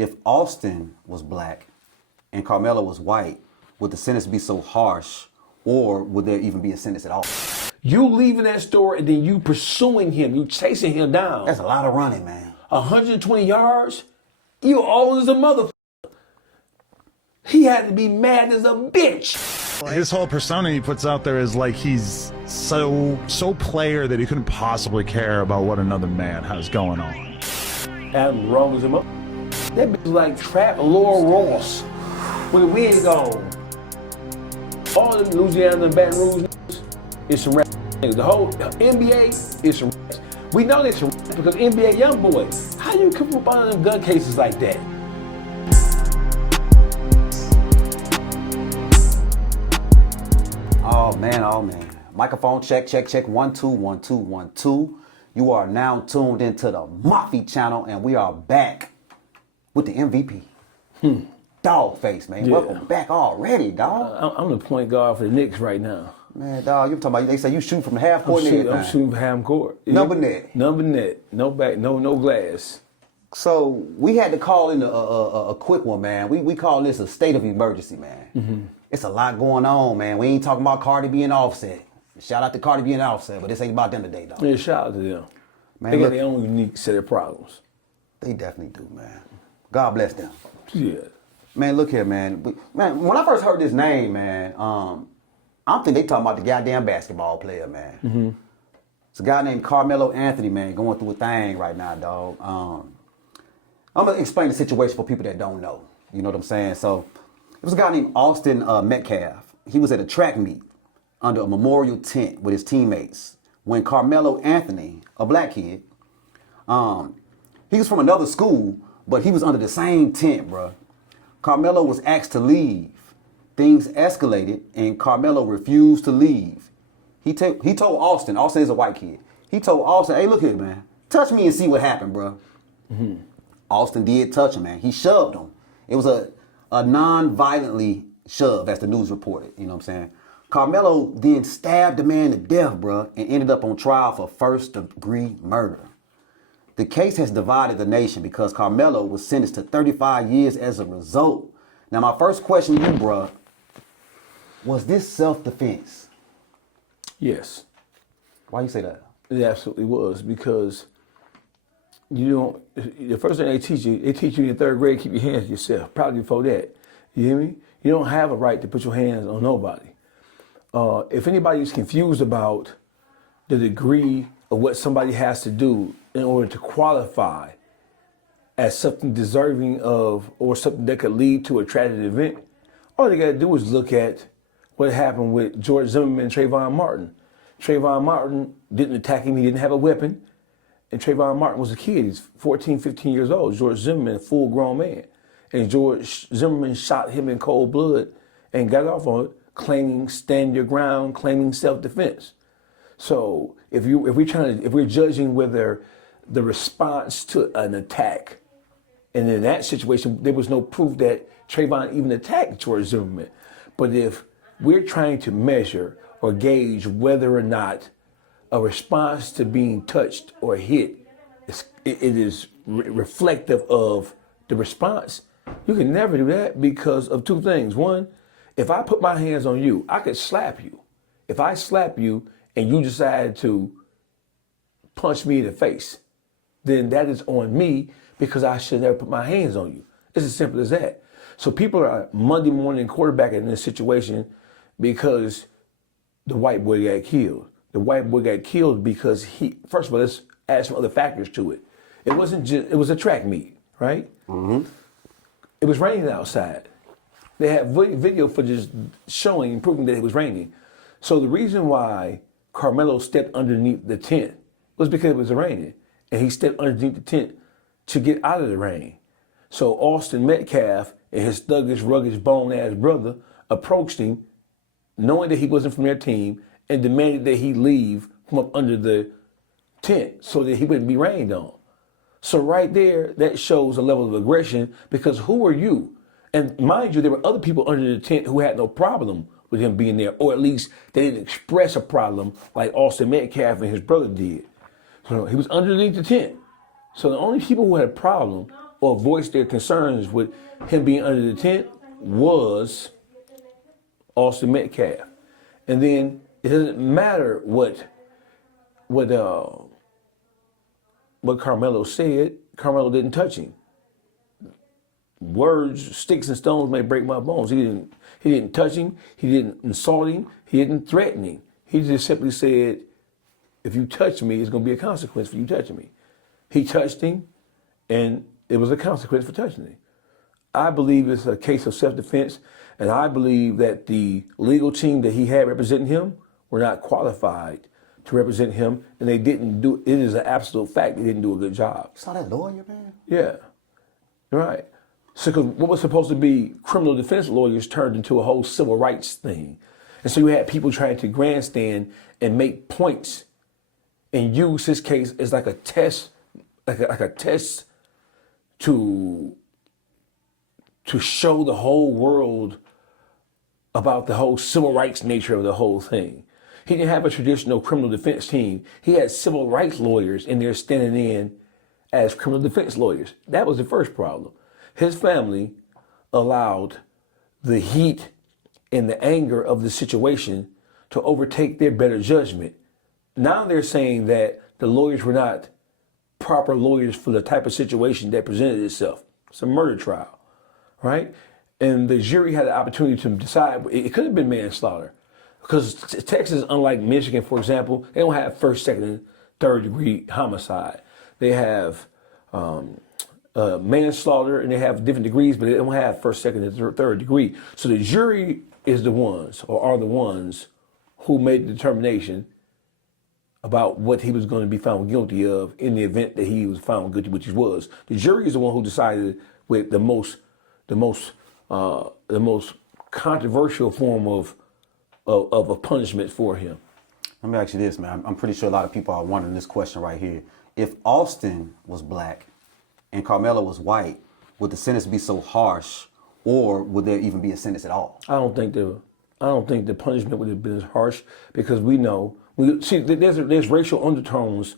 if Austin was black and Karmelo was white, would the sentence be so harsh, or would there even be a sentence at all? You leaving that store and then you pursuing him, you chasing him down. That's a lot of running, man. 120 yards? You always a motherfucker. He had to be mad as a bitch. His whole persona he puts out there is like he's so player that he couldn't possibly care about what another man has going on. Adam wrong as a mother. That bitch was like Trap Laura Ross with the wind gone. All them Louisiana and Baton Rouge is some rap niggas. The whole NBA is some rap. We know they're some rap because NBA YoungBoy. How you come up on them gun cases like that? Oh man. Microphone check. 1 2 1 2 1 2. You are now tuned into the Mafi Channel, and we are back with the MVP. Dawgface, man. Yeah. Welcome back already, dog. I'm the point guard for the Knicks right now. Man, dog, you talking about, they say you shoot from the half court and everything. I'm shooting for half court. Number net. Number net. No back, no glass. So we had to call in a quick one, man. We call this a state of emergency, man. Mm-hmm. It's a lot going on, man. We ain't talking about Cardi B and Offset. Shout out to Cardi B and Offset, but this ain't about them today, dog. Yeah, shout out to them. Man, they got look, their own unique set of problems. They definitely do, man. God bless them. Yeah. Man, look here, man. Man, when I first heard this name, man, I don't think they talking about the goddamn basketball player, man. Mm-hmm. It's a guy named Karmelo Anthony, man, going through a thing right now, dog. I'm going to explain the situation for people that don't know. You know what I'm saying? So, it was a guy named Austin Metcalf. He was at a track meet under a memorial tent with his teammates when Karmelo Anthony, a black kid, he was from another school, but he was under the same tent, bruh. Karmelo was asked to leave. Things escalated, and Karmelo refused to leave. He told Austin is a white kid. He told Austin, hey, look here, man. Touch me and see what happened, bro. Mm-hmm. Austin did touch him, man. He shoved him. It was a non-violently shove, as the news reported. You know what I'm saying? Karmelo then stabbed the man to death, bro, and ended up on trial for first-degree murder. The case has divided the nation because Karmelo was sentenced to 35 years as a result. Now, my first question to you, bro, was this self-defense? Yes. Why you say that? It absolutely was, because you don't, the first thing they teach you in the third grade, keep your hands to yourself. Probably before that. You hear me? You don't have a right to put your hands on nobody. If anybody is confused about the degree of what somebody has to do in order to qualify as something deserving of, or something that could lead to a tragic event, all they got to do is look at what happened with George Zimmerman and Trayvon Martin. Trayvon Martin didn't attack him, he didn't have a weapon. And Trayvon Martin was a kid, he's 14, 15 years old. George Zimmerman, a full grown man. And George Zimmerman shot him in cold blood and got off on it, claiming stand your ground, claiming self-defense. So if we're judging whether the response to an attack, and in that situation, there was no proof that Trayvon even attacked George Zimmerman. But if we're trying to measure or gauge whether or not a response to being touched or hit, it is reflective of the response, you can never do that because of two things. One, if I put my hands on you, I could slap you. If I slap you and you decide to punch me in the face, then that is on me because I should never put my hands on you. It's as simple as that. So people are Monday morning quarterbacking in this situation because the white boy got killed. The white boy got killed because first of all, let's add some other factors to it. It was a track meet, right? Mm-hmm. It was raining outside. They had video footage showing and proving that it was raining. So the reason why Karmelo stepped underneath the tent was because it was raining. And he stepped underneath the tent to get out of the rain. So Austin Metcalf and his thuggish, ruggish, bone-ass brother approached him, knowing that he wasn't from their team, and demanded that he leave from up under the tent so that he wouldn't be rained on. So right there, that shows a level of aggression, because who are you? And mind you, there were other people under the tent who had no problem with him being there, or at least they didn't express a problem like Austin Metcalf and his brother did. So he was underneath the tent. So the only people who had a problem or voiced their concerns with him being under the tent was Austin Metcalf. And then it doesn't matter what Karmelo said. Karmelo didn't touch him. Words, sticks and stones may break my bones. He didn't touch him. He didn't insult him. He didn't threaten him. He just simply said, if you touch me, it's going to be a consequence for you touching me. He touched him, and it was a consequence for touching him. I believe it's a case of self-defense, and I believe that the legal team that he had representing him were not qualified to represent him, and they didn't do, it is an absolute fact, they didn't do a good job. You saw that lawyer, man? Yeah, right. So 'cause what was supposed to be criminal defense lawyers turned into a whole civil rights thing. And so you had people trying to grandstand and make points and use this case as like a test, like a test to show the whole world about the whole civil rights nature of the whole thing. He didn't have a traditional criminal defense team. He had civil rights lawyers in there standing in as criminal defense lawyers. That was the first problem. His family allowed the heat and the anger of the situation to overtake their better judgment. Now they're saying that the lawyers were not proper lawyers for the type of situation that presented itself. It's a murder trial, right? And the jury had the opportunity to decide. It could have been manslaughter, because Texas, unlike Michigan, for example, they don't have first, second, and third degree homicide. They have manslaughter, and they have different degrees, but they don't have first, second, and third degree. So the jury is the ones, or are the ones, who made the determination about what he was going to be found guilty of in the event that he was found guilty, which he was. The jury is the one who decided with the most controversial form of a punishment for him. Let me ask you this, man. I'm pretty sure a lot of people are wondering this question right here. If Austin was black and Karmelo was white, would the sentence be so harsh, or would there even be a sentence at all? I don't think the punishment would have been as harsh, because we know there's racial undertones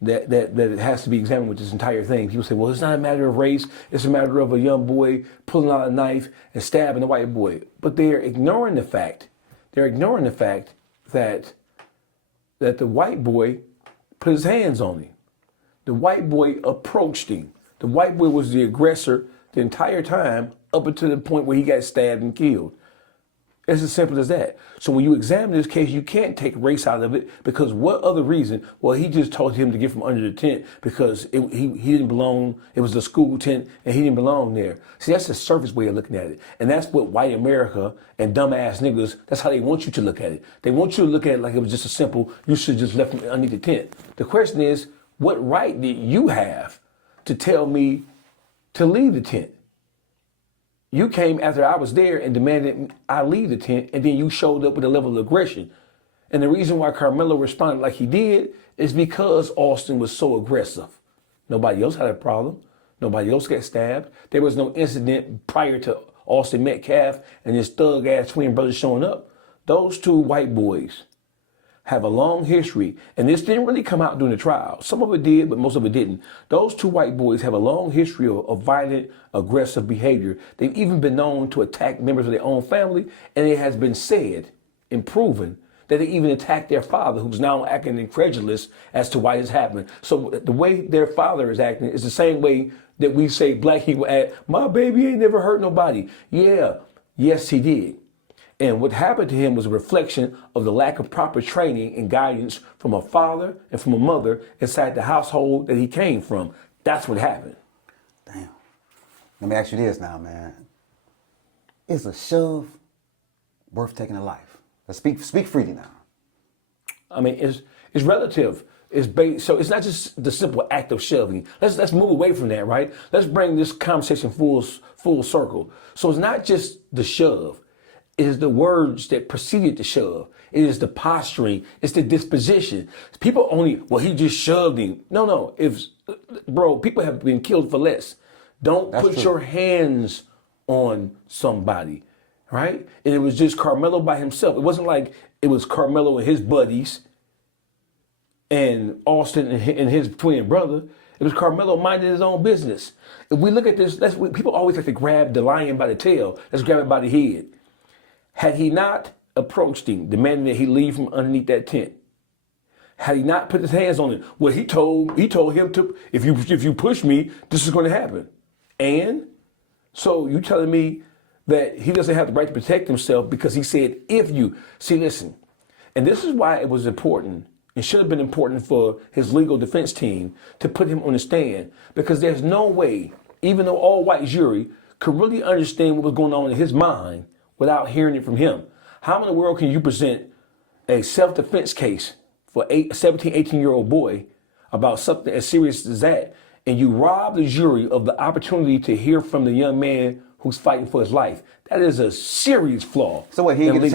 that it has to be examined with this entire thing. People say, well, it's not a matter of race, it's a matter of a young boy pulling out a knife and stabbing a white boy. But they're ignoring the fact that the white boy put his hands on him. The white boy approached him. The white boy was the aggressor the entire time up until the point where he got stabbed and killed. It's as simple as that. So when you examine this case, you can't take race out of it, because what other reason? Well, he just told him to get from under the tent because he didn't belong. It was a school tent and he didn't belong there. See, that's the surface way of looking at it. And that's what white America and dumbass niggas, that's how they want you to look at it. They want you to look at it like it was just a simple, you should just left him underneath the tent. The question is, what right did you have to tell me to leave the tent? You came after I was there and demanded I leave the tent, and then you showed up with a level of aggression. And the reason why Karmelo responded like he did is because Austin was so aggressive. Nobody else had a problem. Nobody else got stabbed. There was no incident prior to Austin Metcalf and his thug-ass twin brothers showing up. Those two white boys have a long history, and this didn't really come out during the trial. Some of it did, but most of it didn't. Those two white boys have a long history of violent, aggressive behavior. They've even been known to attack members of their own family, and it has been said and proven that they even attacked their father, who's now acting incredulous as to why this happened. So the way their father is acting is the same way that we say black people act. My baby ain't never hurt nobody. Yeah, yes, he did. And what happened to him was a reflection of the lack of proper training and guidance from a father and from a mother inside the household that he came from. That's what happened. Damn. Let me ask you this now, man. Is a shove worth taking a life? Let's speak freely now. I mean, it's relative. It's based, so it's not just the simple act of shoving. Let's move away from that, right? Let's bring this conversation full circle. So it's not just the shove. It is the words that preceded the shove. It is the posturing. It's the disposition. People only, well, he just shoved him. No. Bro, people have been killed for less. Don't put your hands on somebody, right? And it was just Karmelo by himself. It wasn't like it was Karmelo and his buddies and Austin and his twin brother. It was Karmelo minding his own business. If we look at this, people always like to grab the lion by the tail. Let's grab it by the head. Had he not approached him, demanding that he leave from underneath that tent, had he not put his hands on him, well, he told him to, if you push me, this is going to happen. And so you telling me that he doesn't have the right to protect himself because he said, if you, see, listen, and this is why it was important. It should have been important for his legal defense team to put him on the stand, because there's no way, even though all-white jury could really understand what was going on in his mind without hearing it from him. How in the world can you present a self-defense case for a 17, 18-year-old boy about something as serious as that, and you rob the jury of the opportunity to hear from the young man who's fighting for his life? That is a serious flaw. So what, he didn't get a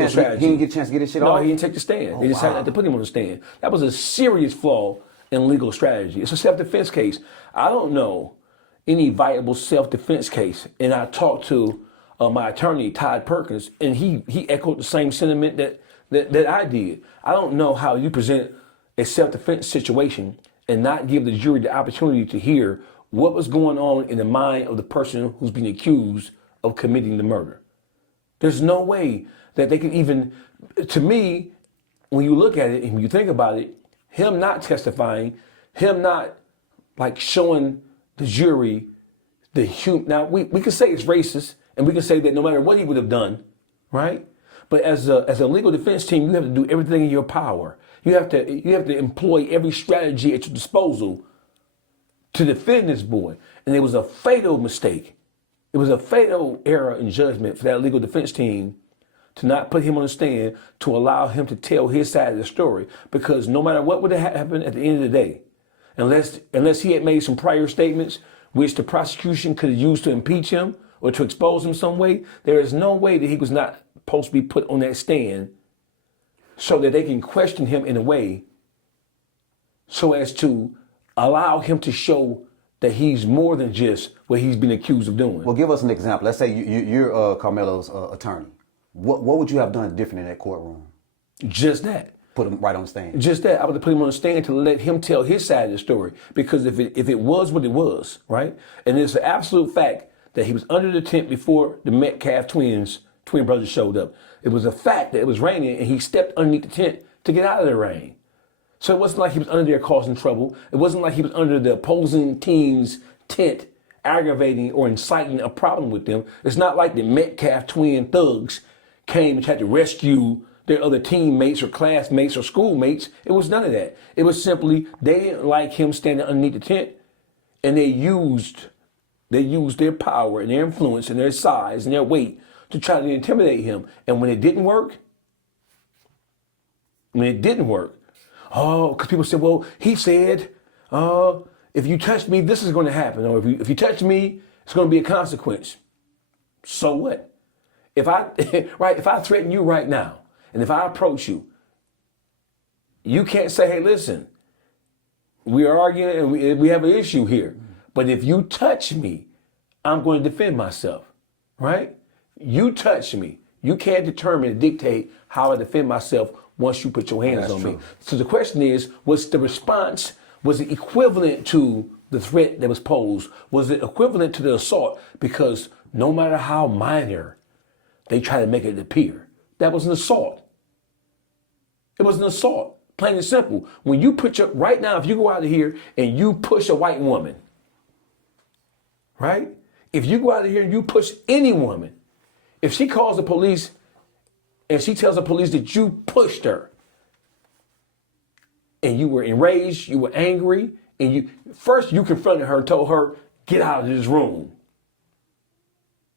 chance to get his shit off? No, he didn't take the stand. They just had to put him on the stand. That was a serious flaw in legal strategy. It's a self-defense case. I don't know any viable self-defense case. And I talked to my attorney, Todd Perkins, and he echoed the same sentiment that I did. I don't know how you present a self-defense situation and not give the jury the opportunity to hear what was going on in the mind of the person who's being accused of committing the murder. There's no way that they can even, to me, when you look at it and when you think about it, him not testifying, him not like showing the jury the human. Now we can say it's racist, and we can say that no matter what he would have done, right? But as a legal defense team, you have to do everything in your power. You have to employ every strategy at your disposal to defend this boy. And it was a fatal mistake. It was a fatal error in judgment for that legal defense team to not put him on the stand, to allow him to tell his side of the story. Because no matter what would have happened at the end of the day, unless he had made some prior statements which the prosecution could have used to impeach him or to expose him some way, there is no way that he was not supposed to be put on that stand so that they can question him in a way so as to allow him to show that he's more than just what he's been accused of doing. Well, give us an example. Let's say you're Karmelo's attorney. What would you have done different in that courtroom? Just that. Put him right on the stand. Just that. I would have put him on the stand to let him tell his side of the story. Because if it was what it was, right? And it's an absolute fact that he was under the tent before the Metcalf twin brothers showed up. It was a fact that it was raining and he stepped underneath the tent to get out of the rain. So it wasn't like he was under there causing trouble. It wasn't like he was under the opposing team's tent aggravating or inciting a problem with them. It's not like the Metcalf twin thugs came and tried to rescue their other teammates or classmates or schoolmates. It was none of that. It was simply they didn't like him standing underneath the tent, and they used their power and their influence and their size and their weight to try to intimidate him. And when it didn't work, because people said, well, he said, if you touch me, this is going to happen. Or if you touch me, it's going to be a consequence. So what? If I threaten you right now, and if I approach you, you can't say, hey, listen, we are arguing and we have an issue here. But if you touch me, I'm going to defend myself, right? You touch me. You can't determine and dictate how I defend myself once you put your hands on me. So the question is, was the response, was it equivalent to the threat that was posed? Was it equivalent to the assault? Because no matter how minor they try to make it appear, that was an assault. It was an assault, plain and simple. When you right now, if you go out of here and you push a white woman, right? If you go out of here and you push any woman, if she calls the police and she tells the police that you pushed her and you were enraged, you were angry, and you confronted her and told her, get out of this room.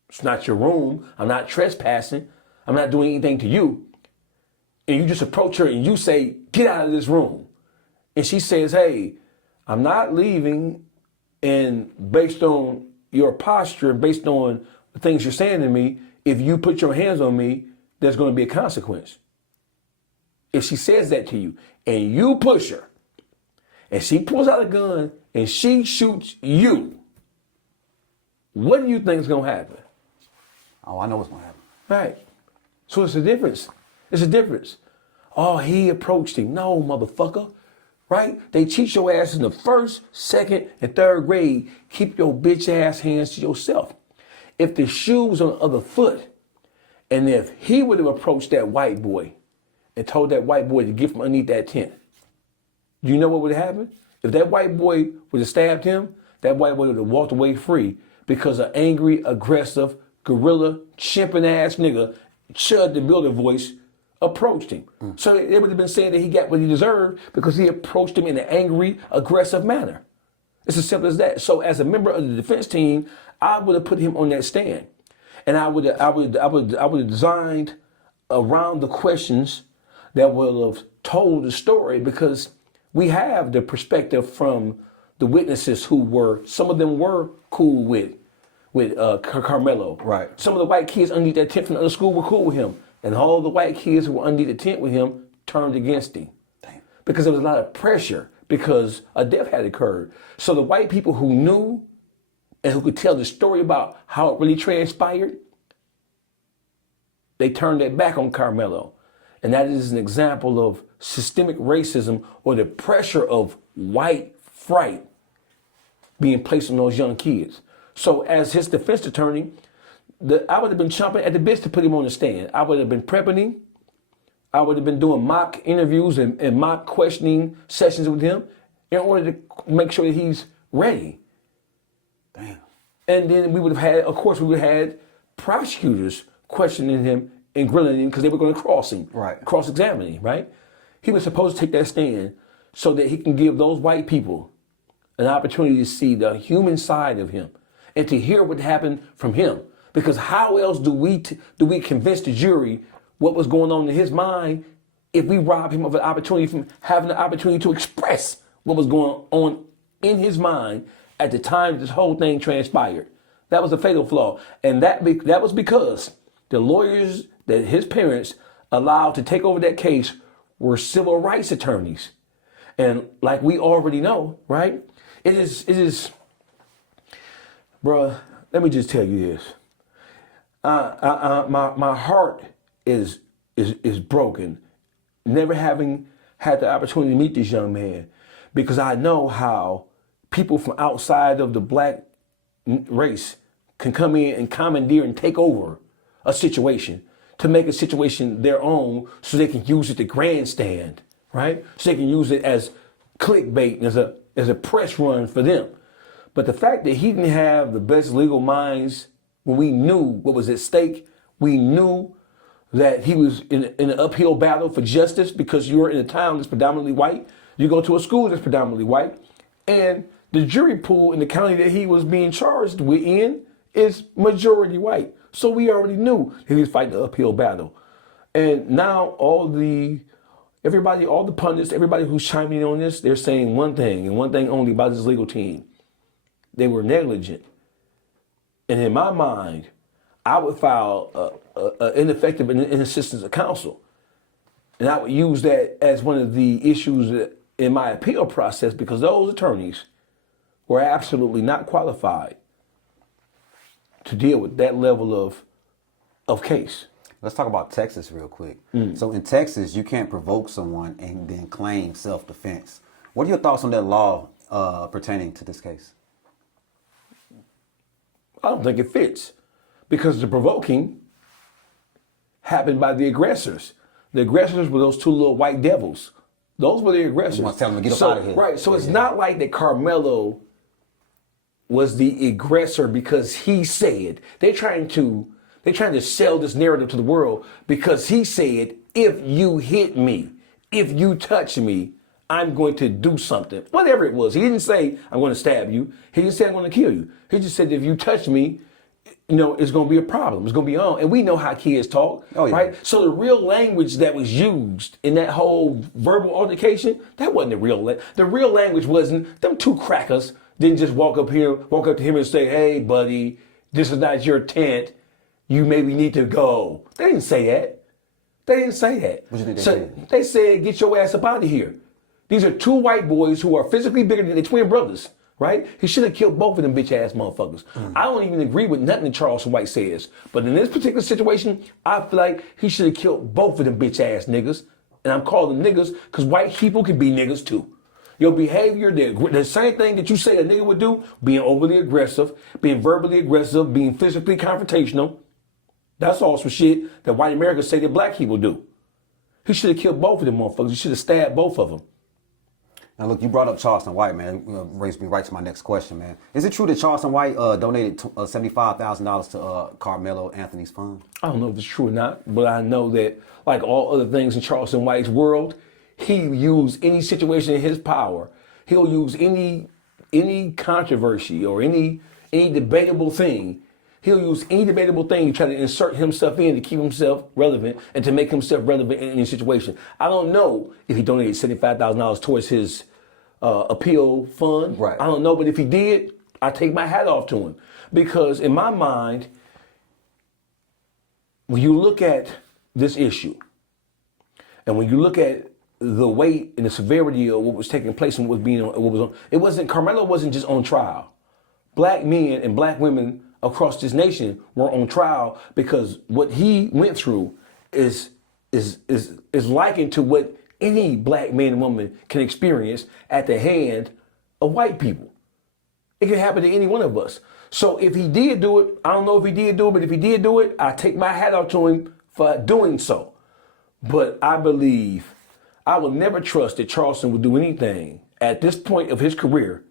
It's not your room. I'm not trespassing. I'm not doing anything to you. And you just approach her and you say, get out of this room. And she says, hey, I'm not leaving. And based on your posture, based on the things you're saying to me, if you put your hands on me, there's going to be a consequence. If she says that to you and you push her and she pulls out a gun and she shoots you, what do you think is going to happen? Oh, I know what's going to happen. Right. So it's a difference. It's a difference. Oh, he approached him. No, motherfucker. right? They teach your ass in the 1st, 2nd, and 3rd grade, keep your bitch ass hands to yourself. If the shoe was on the other foot, and if he would have approached that white boy and told that white boy to get from underneath that tent, do you know what would have happened? If that white boy would have stabbed him, that white boy would have walked away free because an angry, aggressive, gorilla, chimping ass nigga, Chud the Builder voice, approached him. So they would have been saying that he got what he deserved because he approached him in an angry, aggressive manner. It's as simple as that. So as a member of the defense team, I would have put him on that stand. And I would have designed around the questions that would have told the story, because we have the perspective from the witnesses who were, some of them were cool with Karmelo. Right. Some of the white kids underneath that tent from the other school were cool with him. And all the white kids who were underneath the tent with him turned against him. Damn. Because there was a lot of pressure because a death had occurred. So the white people who knew and who could tell the story about how it really transpired, they turned their back on Karmelo. And that is an example of systemic racism, or the pressure of white fright being placed on those young kids. So as his defense attorney, I would have been chomping at the bits to put him on the stand. I would have been prepping him. I would have been doing mock interviews and mock questioning sessions with him in order to make sure that he's ready. Damn. And then we would have had, of course, we would have had prosecutors questioning him and grilling him because they were going to cross him, right? Cross-examine him, right? He was supposed to take that stand so that he can give those white people an opportunity to see the human side of him and to hear what happened from him. Because how else do we convince the jury what was going on in his mind if we rob him of an opportunity from having the opportunity to express what was going on in his mind at the time this whole thing transpired? That was a fatal flaw. And that was because the lawyers that his parents allowed to take over that case were civil rights attorneys. And like we already know, right? It is, bruh, let me just tell you this. My heart is broken, never having had the opportunity to meet this young man, because I know how people from outside of the black race can come in and commandeer and take over a situation to make a situation their own, so they can use it to grandstand, right? So they can use it as clickbait, as a press run for them. But the fact that he didn't have the best legal minds when we knew what was at stake, we knew that he was in an uphill battle for justice, because you're in a town that's predominantly white, you go to a school that's predominantly white, and the jury pool in the county that he was being charged in is majority white. So we already knew he was fighting the uphill battle. And now all the pundits, everybody who's chiming in on this, they're saying one thing and one thing only about this legal team. They were negligent. And in my mind, I would file an ineffective assistance of counsel. And I would use that as one of the issues in my appeal process, because those attorneys were absolutely not qualified to deal with that level of case. Let's talk about Texas real quick. So in Texas, you can't provoke someone and then claim self-defense. What are your thoughts on that law pertaining to this case? I don't think it fits, because the provoking happened by the aggressors. The aggressors were those two little white devils. Those were the aggressors. You want to tell them to get up out of here. Right. So it's not like that Karmelo was the aggressor because he said. They're trying to sell this narrative to the world because he said, if you hit me, if you touch me, I'm going to do something. Whatever it was. He didn't say, I'm going to stab you. He didn't say, I'm going to kill you. He just said, if you touch me, it's going to be a problem. It's going to be on. And we know how kids talk, right? So the real language that was used in that whole verbal altercation, that wasn't the real language. The real language wasn't, them two crackers didn't just walk up to him and say, hey, buddy, this is not your tent. You maybe need to go. They didn't say that. They didn't say that. What do you think they said? They said, get your ass up out of here. These are two white boys who are physically bigger than their twin brothers, right? He should have killed both of them bitch ass motherfuckers. I don't even agree with nothing that Charles White says. But in this particular situation, I feel like he should have killed both of them bitch ass niggas. And I'm calling them niggas because white people can be niggas too. Your behavior, the same thing that you say a nigga would do, being overly aggressive, being verbally aggressive, being physically confrontational. That's all some shit that white Americans say that black people do. He should have killed both of them motherfuckers. He should have stabbed both of them. Now look, you brought up Charleston White, man. Brings me right to my next question, man. Is it true that Charleston White donated $75,000 to Karmelo Anthony's fund? I don't know if it's true or not, but I know that, like all other things in Charleston White's world, he used any situation in his power. He'll use any controversy or any debatable thing. He'll use any debatable thing to try to insert himself in to keep himself relevant and to make himself relevant in any situation. I don't know if he donated $75,000 towards his appeal fund. Right. I don't know, but if he did, I take my hat off to him. Because in my mind, when you look at this issue, and when you look at the weight and the severity of what was taking place and what was on, Karmelo wasn't just on trial. Black men and black women across this nation were on trial because what he went through is likened to what any black man and woman can experience at the hand of white people. It can happen to any one of us. So if he did do it, I don't know if he did do it, but if he did do it, I take my hat off to him for doing so. But I believe I will never trust that Charleston would do anything at this point of his career.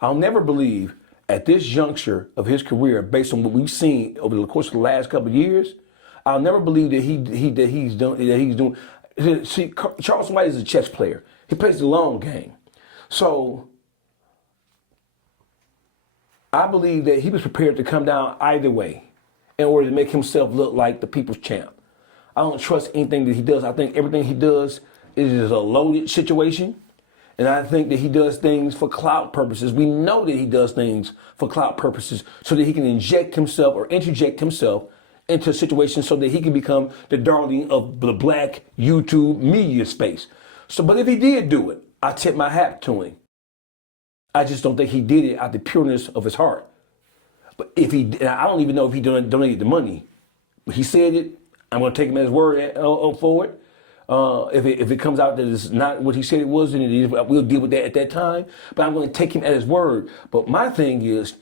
I'll never believe at this juncture of his career, based on what we've seen over the course of the last couple of years, I'll never believe that he's doing. See, Charleston White is a chess player. He plays the long game. So I believe that he was prepared to come down either way in order to make himself look like the people's champ. I don't trust anything that he does. I think everything he does is a loaded situation. And I think that he does things for clout purposes. We know that he does things for clout purposes so that he can inject himself or interject himself into situations so that he can become the darling of the black YouTube media space. So, but if he did do it, I tip my hat to him. I just don't think he did it out the pureness of his heart. But if he, I don't even know if he donated the money. But he said it. I'm going to take him at his word for it. If it comes out that it's not what he said it was, then we'll deal with that at that time. But I'm going to take him at his word. But my thing is,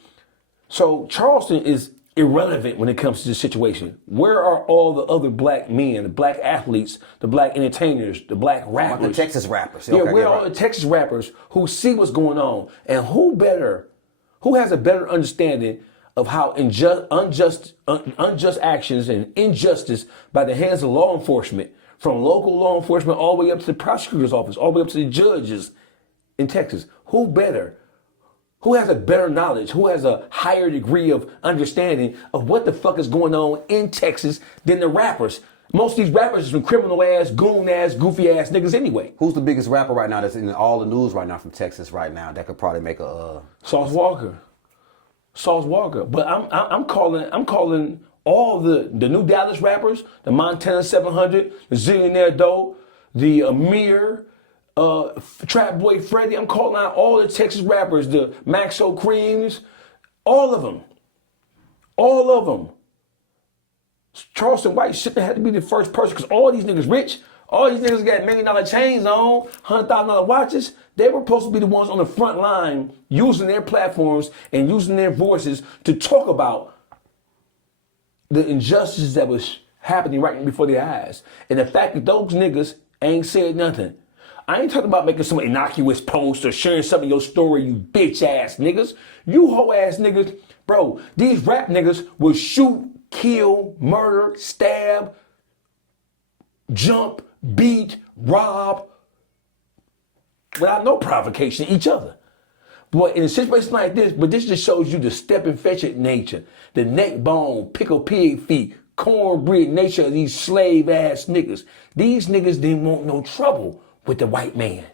so Charleston is irrelevant when it comes to this situation. Where are all the other black men, the black athletes, the black entertainers, the black rappers? The Texas rappers. Yeah, where are all the Texas rappers who see what's going on? And who has a better understanding of how unjust actions and injustice by the hands of law enforcement, from local law enforcement all the way up to the prosecutor's office, all the way up to the judges in Texas? Who better? Who has a better knowledge? Who has a higher degree of understanding of what the fuck is going on in Texas than the rappers? Most of these rappers are some criminal ass, goon ass, goofy ass niggas anyway. Who's the biggest rapper right now that's in all the news right now from Texas right now that could probably make a Sauce Walker. But I'm calling all the New Dallas rappers, the Montana 700, the Zillionaire Doe, the Amir, Trap Boy Freddy. I'm calling out all the Texas rappers, the Maxo Creams, all of them. Charleston White shouldn't have to be the first person because all these niggas rich. All these niggas got $1 million chains on, $100,000 watches. They were supposed to be the ones on the front line using their platforms and using their voices to talk about the injustices that was happening right before their eyes. And the fact that those niggas ain't said nothing. I ain't talking about making some innocuous post or sharing some of your story, you bitch ass niggas. You hoe ass niggas. Bro, these rap niggas will shoot, kill, murder, stab, jump, beat, rob, without no provocation each other. But in a situation like this, but this just shows you the step and fetch it nature, the neck bone, pickle pig feet, cornbread nature of these slave ass niggas. These niggas didn't want no trouble with the white man.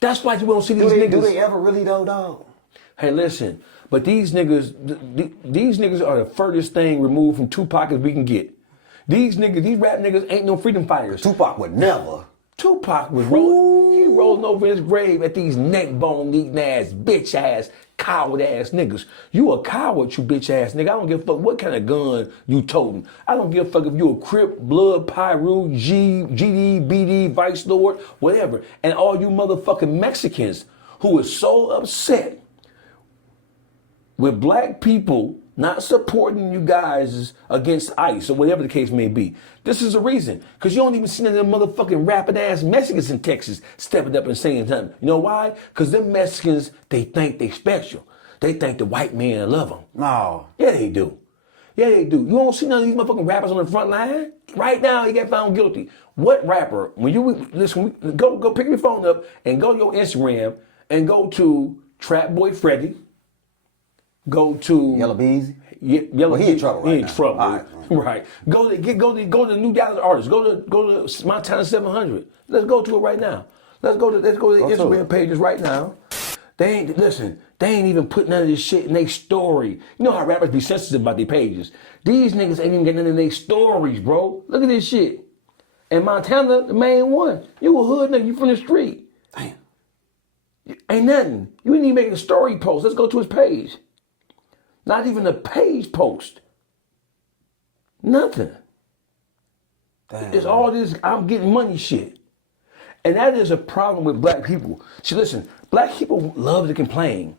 That's why you won't see these niggas. Do they ever really though, dog? Hey, listen, but these niggas are the furthest thing removed from Tupac as we can get. These rap niggas ain't no freedom fighters. Tupac would never. Tupac was rolling. He rolling over his grave at these neck bone eating ass, bitch ass, coward ass niggas. You a coward, you bitch ass nigga. I don't give a fuck what kind of gun you toting. I don't give a fuck if you a Crip, Blood, Pyru, GD, BD, Vice Lord, whatever. And all you motherfucking Mexicans who is so upset with black people not supporting you guys against ICE or whatever the case may be. This is the reason. Because you don't even see none of them motherfucking rapping ass Mexicans in Texas stepping up and saying something. You know why? Because them Mexicans, they think they special. They think the white man love them. No. Yeah, they do. Yeah, they do. You don't see none of these motherfucking rappers on the front line? Right now, he got found guilty. What rapper, when you listen, go pick your phone up and go to your Instagram and go to Trap Boy Freddy. Go to Yellow Beezy. Yellow He in trouble right He in now. trouble. All right. Right. Go to the New Dallas artist. Go to Montana 700. Let's go to it right now. Let's go to the Instagram pages right now. They ain't even put none of this shit in their story. You know how rappers be sensitive about their pages. These niggas ain't even getting none of their stories, bro. Look at this shit. And Montana, the main one. You a hood nigga, you from the street. Damn. Ain't nothing. You ain't even making a story post. Let's go to his page. Not even a page post. Nothing. Damn. It's all this I'm getting money shit. And that is a problem with black people. See, listen, black people love to complain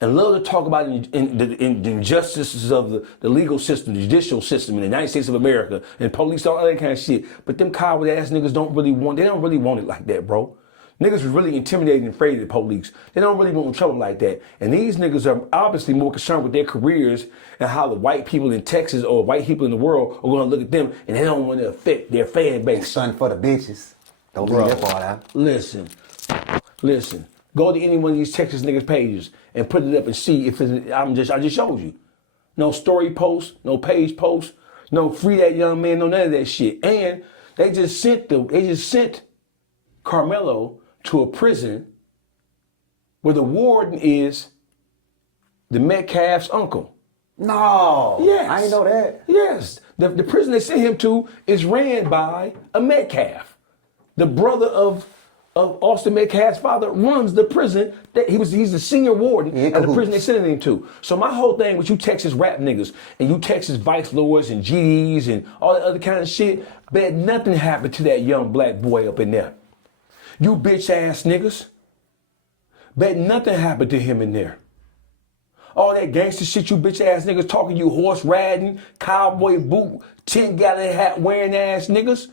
and love to talk about the injustices of the legal system, the judicial system in the United States of America, and police, all that kind of shit. But them coward ass niggas don't really want it like that, bro. Niggas are really intimidated and afraid of the police. They don't really want trouble like that. And these niggas are obviously more concerned with their careers and how the white people in Texas or white people in the world are going to look at them, and they don't want to affect their fan base. Son for the bitches. Don't leave that part out. Listen. Go to any one of these Texas niggas' pages and put it up and see if it's, I just showed you. No story post, no page post, no free that young man, no none of that shit. And they just sent Karmelo to a prison where the warden is the Metcalf's uncle. No. Yes. I ain't know that. Yes. The prison they sent him to is ran by a Metcalf. The brother of Austin Metcalf's father runs the prison. He's the senior warden at the prison they sent him to. So my whole thing with you Texas rap niggas and you Texas vice lords and GDs and all that other kind of shit, bet nothing happened to that young black boy up in there. You bitch ass niggas. Bet nothing happened to him in there. All that gangster shit you bitch ass niggas talking, you horse riding, cowboy boot, 10-gallon hat wearing ass niggas.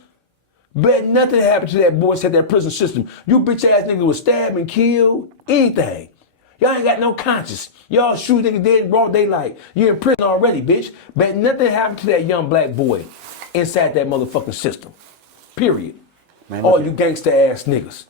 Bet nothing happened to that boy at that prison system. You bitch ass niggas was stabbed and killed, anything. Y'all ain't got no conscience. Y'all shoot niggas dead in broad daylight. You in prison already, bitch. Bet nothing happened to that young black boy inside that motherfucking system. Period. Man, all you gangster ass niggas.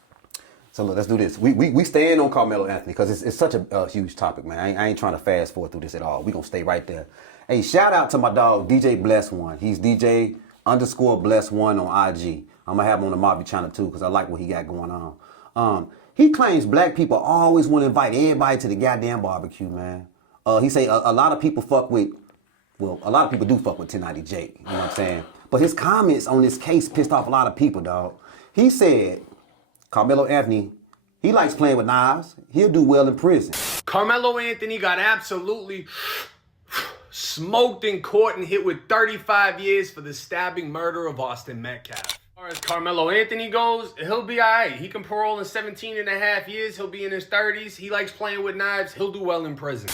So look, let's do this. We staying on Karmelo Anthony because it's such a huge topic, man. I ain't trying to fast forward through this at all. We gonna stay right there. Hey, shout out to my dog DJ Bless One. He's DJ_Bless One on IG. I'm gonna have him on the Mafi Channel too because I like what he got going on. He claims black people always want to invite everybody to the goddamn barbecue, man. He say a lot of people a lot of people do fuck with 1090 Jake. You know what I'm saying? But his comments on this case pissed off a lot of people, dog. He said, Karmelo Anthony, he likes playing with knives. He'll do well in prison. Karmelo Anthony got absolutely smoked in court and hit with 35 years for the stabbing murder of Austin Metcalf. As far as Karmelo Anthony goes, he'll be all right. He can parole in 17 and a half years. He'll be in his 30s. He likes playing with knives. He'll do well in prison.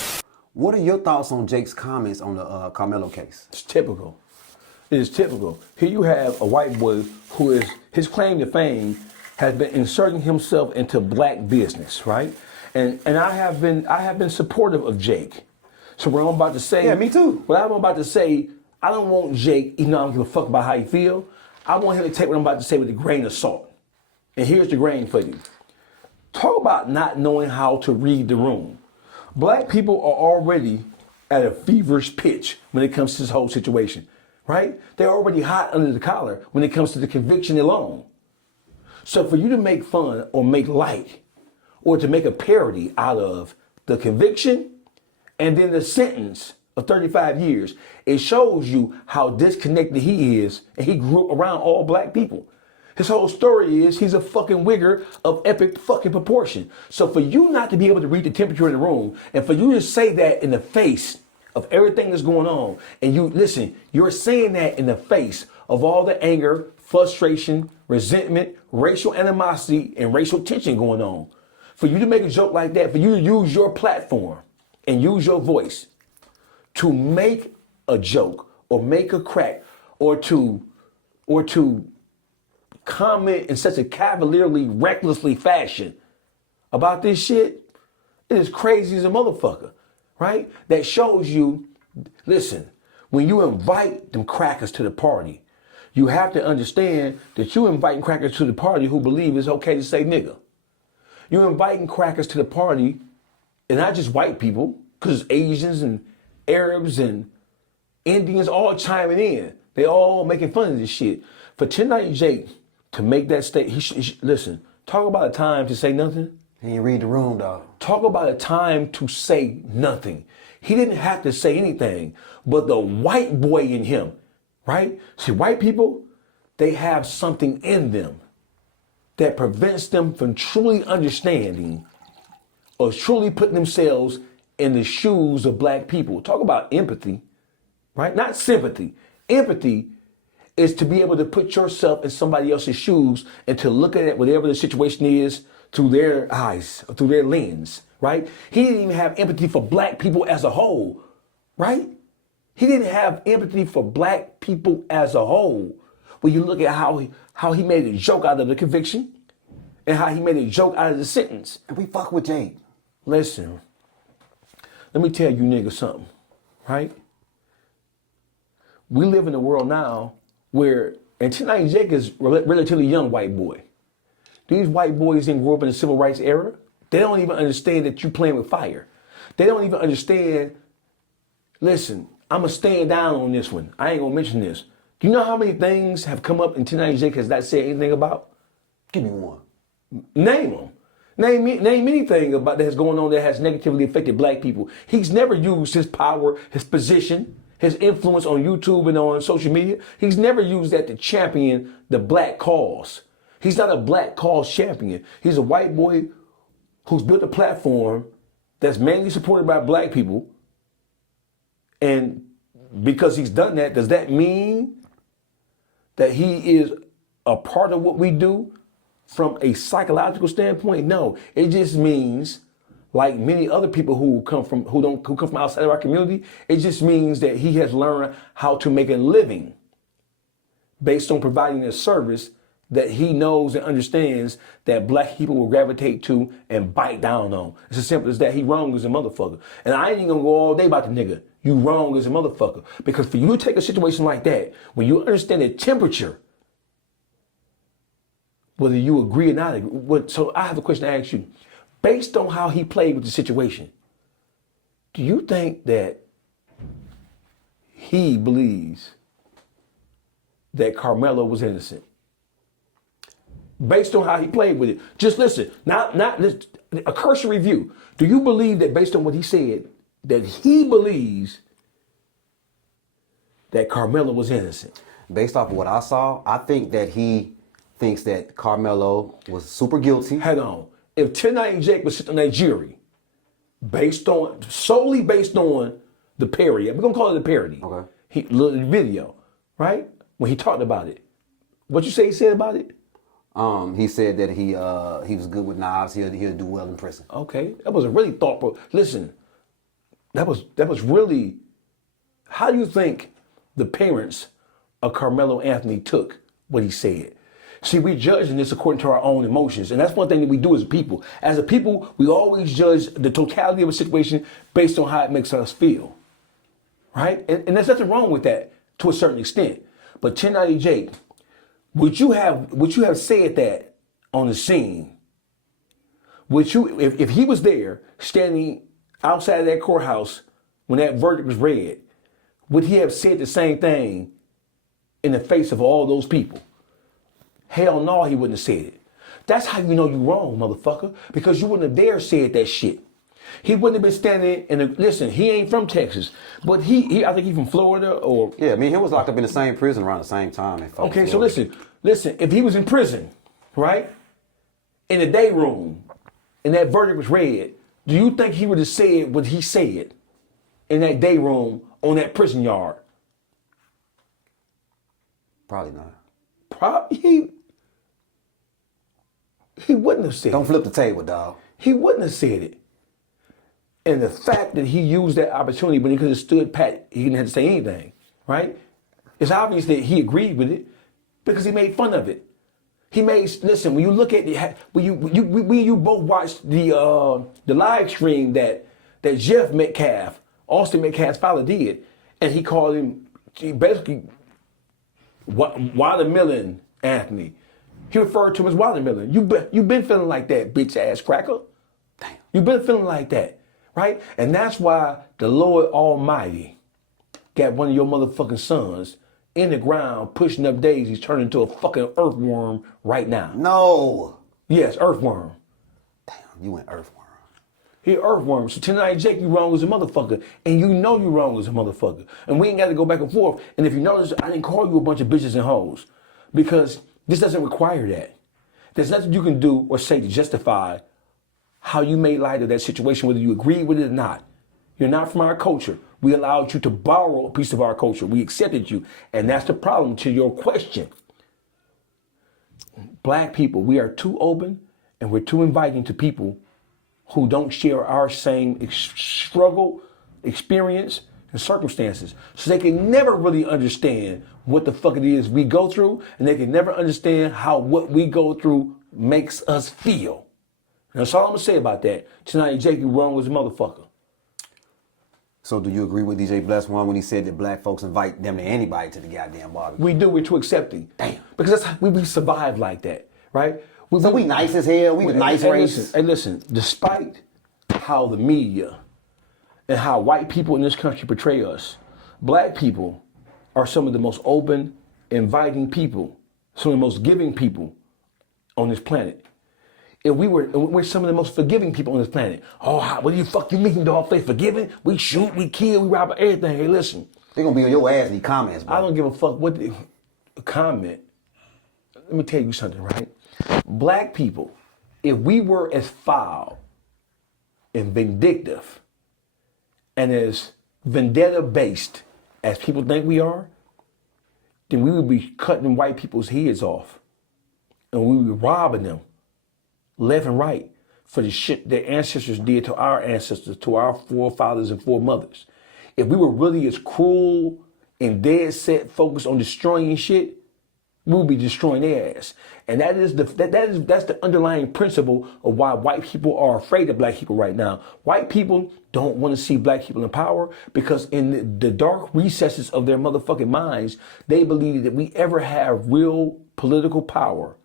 What are your thoughts on Jake's comments on the Karmelo case? It's typical. It is typical. Here you have a white boy who is, his claim to fame has been inserting himself into black business, right? And I have been supportive of Jake. So what I'm about to say, yeah, me too. What I'm about to say, I don't want Jake, even though I don't give a fuck about how he feel. I want him to take what I'm about to say with a grain of salt. And here's the grain for you. Talk about not knowing how to read the room. Black people are already at a feverish pitch when it comes to this whole situation, right? They're already hot under the collar when it comes to the conviction alone. So for you to make fun or make light or to make a parody out of the conviction and then the sentence of 35 years, it shows you how disconnected he is, and he grew up around all black people. His whole story is he's a fucking wigger of epic fucking proportion. So for you not to be able to read the temperature in the room, and for you to say that in the face of everything that's going on, and you're saying that in the face of all the anger, frustration, resentment, racial animosity, and racial tension going on. For you to make a joke like that, for you to use your platform and use your voice to make a joke or make a crack or to comment in such a cavalierly, recklessly fashion about this shit, it is crazy as a motherfucker, right? That shows you, listen, when you invite them crackers to the party, you have to understand that you inviting crackers to the party who believe it's okay to say nigga. You're inviting crackers to the party, and not just white people, because Asians and Arabs and Indians all chiming in. They all making fun of this shit. For 1090 Jake to make that statement, listen, talk about a time to say nothing. He didn't read the room, dog. Talk about a time to say nothing. He didn't have to say anything, but the white boy in him, right? See, white people, they have something in them that prevents them from truly understanding or truly putting themselves in the shoes of black people. Talk about empathy, right? Not sympathy. Empathy is to be able to put yourself in somebody else's shoes and to look at it, whatever the situation is, through their eyes, or through their lens, right? He didn't even have empathy for black people as a whole, right? He didn't have empathy for black people as a whole. When you look at how he made a joke out of the conviction and how he made a joke out of the sentence. And we fuck with Jake. Listen, let me tell you niggas something, right? We live in a world now where, and tonight Jake is a relatively young white boy. These white boys didn't grow up in the civil rights era. They don't even understand that you playing with fire. They don't even understand, listen, I'm going to stand down on this one. I ain't going to mention this. Do you know how many things have come up and tonight Jake has not said anything about? Give me one. Name them. Name anything about that has going on that has negatively affected black people. He's never used his power, his position, his influence on YouTube and on social media. He's never used that to champion the black cause. He's not a black cause champion. He's a white boy who's built a platform that's mainly supported by black people. And because he's done that, does that mean that he is a part of what we do from a psychological standpoint? No, it just means, like many other people who come from outside of our community, it just means that he has learned how to make a living based on providing a service that he knows and understands that black people will gravitate to and bite down on. It's as simple as that. He wrong as a motherfucker. And I ain't even gonna go all day about the nigga. You wrong as a motherfucker. Because for you to take a situation like that, when you understand the temperature, whether you agree or not agree. So I have a question to ask you. Based on how he played with the situation, do you think that he believes that Karmelo was innocent? Based on how he played with it. Just listen, not a cursory review. Do you believe that based on what he said, that he believes that Karmelo was innocent? Based off of what I saw, I think that he thinks that Karmelo was super guilty. Hang on. If 1090 Jake was sitting on that jury, solely based on the parody, we're gonna call it a parody. Okay. The video, right? When he talked about it, what you say he said about it? He said that he was good with knives. He'll do well in prison. Okay, that was a really thoughtful. Listen, that was really. How do you think the parents of Karmelo Anthony took what he said? See, we judging this according to our own emotions, and that's one thing that we do as a people. As a people, we always judge the totality of a situation based on how it makes us feel, right? And there's nothing wrong with that to a certain extent. But 1090 Jake, would you have said that on the scene? Would you, if he was there standing outside of that courthouse when that verdict was read, would he have said the same thing in the face of all those people? Hell no, he wouldn't have said it. That's how you know you wrong, motherfucker, because you wouldn't have dare said that shit. He wouldn't have been standing listen, he ain't from Texas, but I think he's from Florida or. Yeah, I mean, he was locked up in the same prison around the same time. Okay, so listen, if he was in prison, right, in the day room, and that verdict was read, do you think he would have said what he said in that day room on that prison yard? Probably not. Probably. He wouldn't have said Don't it. flip the table, dog. He wouldn't have said it. And the fact that he used that opportunity when he could have stood pat, he didn't have to say anything, right? It's obvious that he agreed with it because he made fun of it. He made, listen, when you look at it, when you both watched the live stream that Jeff Metcalf, Austin Metcalf's father did, and he called him, he basically, Watermelon Anthony. He referred to him as Watermelon. You've been feeling like that, bitch ass cracker. Damn. You've been feeling like that, right? And that's why the Lord Almighty got one of your motherfucking sons in the ground pushing up daisies, turning into a fucking earthworm right now. No. Yes, earthworm. Damn, you went earthworm. He earthworm. So tonight, Jake, you wrong as a motherfucker. And you know you wrong as a motherfucker. And we ain't got to go back and forth. And if you notice, I didn't call you a bunch of bitches and hoes. Because this doesn't require that. There's nothing you can do or say to justify how you made light of that situation, whether you agree with it or not. You're not from our culture. We allowed you to borrow a piece of our culture. We accepted you. And that's the problem to your question. Black people, we are too open and we're too inviting to people who don't share our same struggle, experience, and circumstances. So they can never really understand what the fuck it is we go through, and they can never understand how what we go through makes us feel. And that's all I'm gonna say about that. Tonight, Jake, you wrong as a motherfucker. So do you agree with DJ Bless One when he said that black folks invite them to anybody to the goddamn barbecue? We do, we're too accepting. Damn. Because that's how we survive like that, right? So we nice as hell. We the nice race. Hey, listen, despite how the media and how white people in this country portray us, black people are some of the most open, inviting people, some of the most giving people on this planet. If we're some of the most forgiving people on this planet. Oh, what do you mean, Dawgface? Forgiving? We shoot, we kill, we rob everything. Hey, listen. They're gonna be on your ass in the comments, bro. I don't give a fuck what the comment. Let me tell you something, right? Black people, if we were as foul and vindictive and as vendetta-based as people think we are, then we would be cutting white people's heads off and we would be robbing them left and right for the shit their ancestors did to our ancestors, to our forefathers and foremothers. If we were really as cruel and dead set focused on destroying shit, we would be destroying their ass. And that's the underlying principle of why white people are afraid of black people right now. White people don't want to see black people in power because in the dark recesses of their motherfucking minds, they believe that we ever have real political power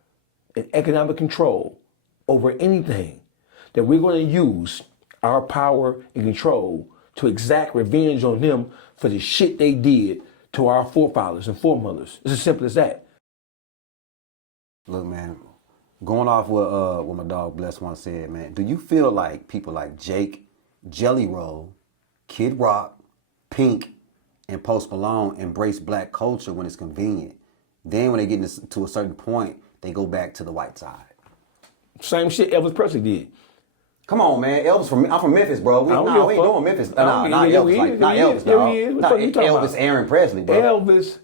and economic control over anything, that we're going to use our power and control to exact revenge on them for the shit they did to our forefathers and foremothers. It's as simple as that. Look, man, going off what my dog Bless One said, man, do you feel like people like Jake, Jelly Roll, Kid Rock, Pink, and Post Malone embrace black culture when it's convenient? Then when they get to a certain point, they go back to the white side. Same shit Elvis Presley did. Come on, man. I'm from Memphis, bro. We ain't doing Memphis. Not Elvis, dog. Not Elvis Aaron Presley, bro. Elvis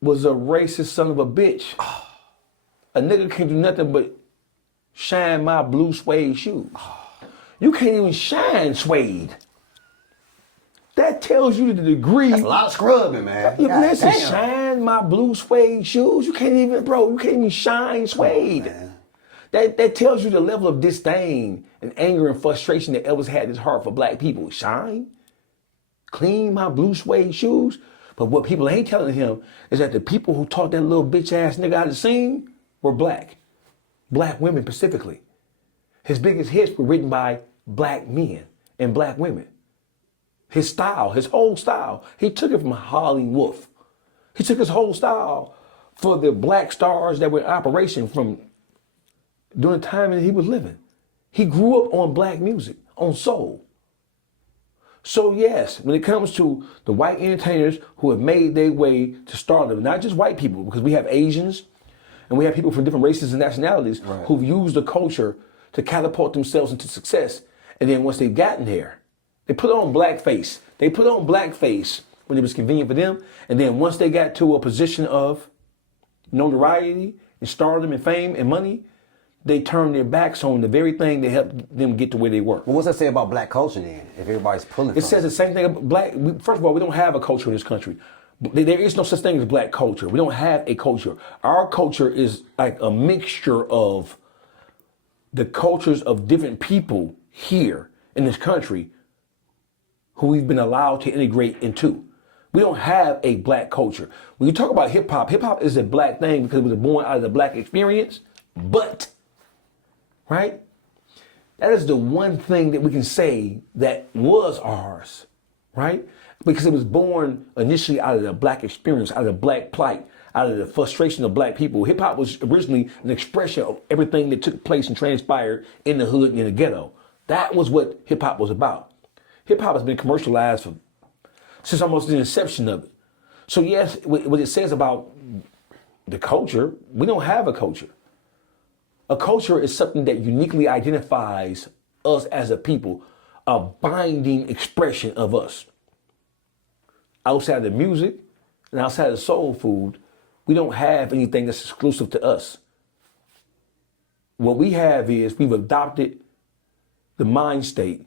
was a racist son of a bitch. A nigga can't do nothing but shine my blue suede shoes. You can't even shine suede. That tells you the degree. That's a lot of scrubbing, man. Listen, shine my blue suede shoes. You can't even shine suede. Man. That tells you the level of disdain and anger and frustration that Elvis had in his heart for black people. Shine, clean my blue suede shoes. But what people ain't telling him is that the people who taught that little bitch ass nigga how to sing were black women specifically. His biggest hits were written by black men and black women. His style, his whole style, he took it from Howlin' Wolf. He took his whole style for the black stars that were in operation from during the time that he was living. He grew up on black music, on soul. So yes, when it comes to the white entertainers who have made their way to stardom, not just white people, because we have Asians and we have people from different races and nationalities who've used the culture to catapult themselves into success. And then once they've gotten there, they put on blackface. They put on blackface when it was convenient for them. And then once they got to a position of notoriety and stardom and fame and money, they turned their backs on the very thing that helped them get to where they were. Well, what's that say about black culture then? If everybody's pulling It says the same thing about first of all, we don't have a culture in this country. There is no such thing as black culture. We don't have a culture. Our culture is like a mixture of the cultures of different people here in this country who we've been allowed to integrate into. We don't have a black culture. When you talk about hip hop is a black thing because it was born out of the black experience, but, right? That is the one thing that we can say that was ours, right? Because it was born initially out of the black experience, out of the black plight, out of the frustration of black people. Hip hop was originally an expression of everything that took place and transpired in the hood and in the ghetto. That was what hip hop was about. Hip hop has been commercialized since almost the inception of it. So yes, what it says about the culture, we don't have a culture. A culture is something that uniquely identifies us as a people, a binding expression of us. Outside of music and outside of soul food, we don't have anything that's exclusive to us. What we have is we've adopted the mind state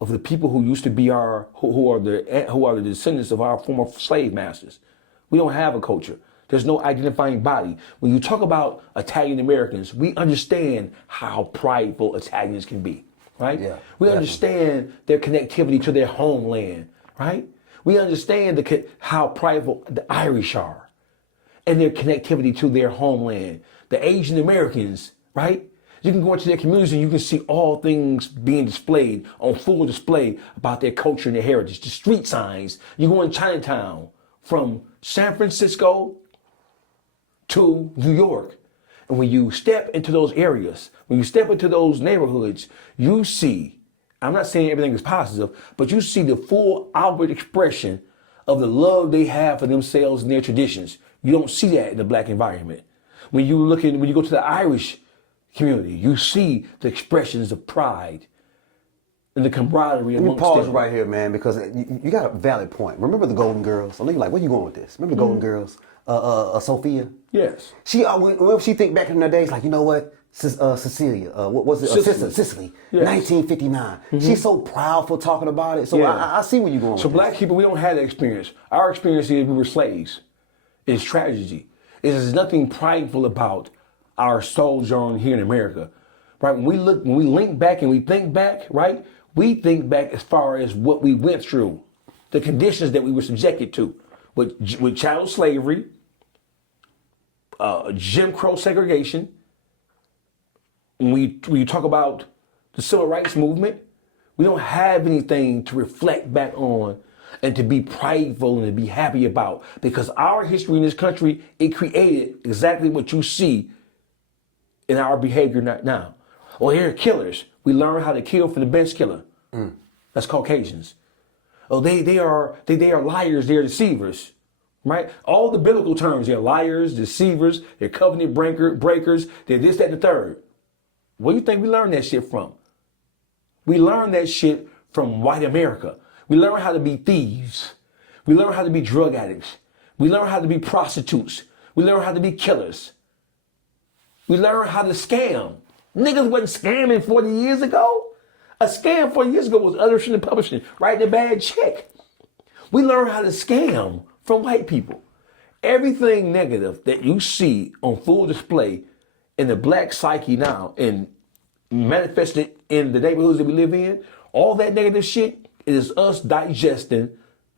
of the people who used to be who are the descendants of our former slave masters. We don't have a culture. There's no identifying body. When you talk about Italian Americans, we understand how prideful Italians can be, right? Yeah, we understand their connectivity to their homeland, right? We understand how prideful the Irish are and their connectivity to their homeland. The Asian Americans, right? You can go into their communities and you can see all things being displayed on full display about their culture and their heritage. The street signs. You go in Chinatown from San Francisco to New York. And when you step into those areas, when you step into those neighborhoods, you see, I'm not saying everything is positive, but you see the full outward expression of the love they have for themselves and their traditions. You don't see that in the black environment. When you go to the Irish community, you see the expressions of pride and the camaraderie amongst them. Let me pause right here, man, because you got a valid point. Remember the Golden Girls? I know you're like, where you going with this? Remember the Golden Girls? Sophia? Yes. Whenever she think back in her days, like, you know what? Cecilia, what was it? Sicily, yes. 1959. She's so proud for talking about it. So I see where you're going. So black people, we don't have that experience. Our experience is we were slaves. It's tragedy. There's nothing prideful about our sojourn here in America, right? When we link back and we think back, right? We think back as far as what we went through, the conditions that we were subjected to, with child slavery, Jim Crow segregation. When we talk about the civil rights movement, we don't have anything to reflect back on and to be prideful and to be happy about, because our history in this country, it created exactly what you see in our behavior now. Well, here are killers. We learn how to kill from the bench killer. That's Caucasians. Oh, they are liars. They're deceivers, right? All the biblical terms. They're liars, deceivers. They're covenant breakers. They're this, that, and the third. Where do you think we learned that shit from? We learned that shit from white America. We learned how to be thieves. We learned how to be drug addicts. We learned how to be prostitutes. We learned how to be killers. We learned how to scam. Niggas wasn't scamming 40 years ago. A scam 40 years ago was utterance and publishing, writing a bad check. We learned how to scam from white people. Everything negative that you see on full display in the black psyche now and manifested in the neighborhoods that we live in, all that negative shit, it is us digesting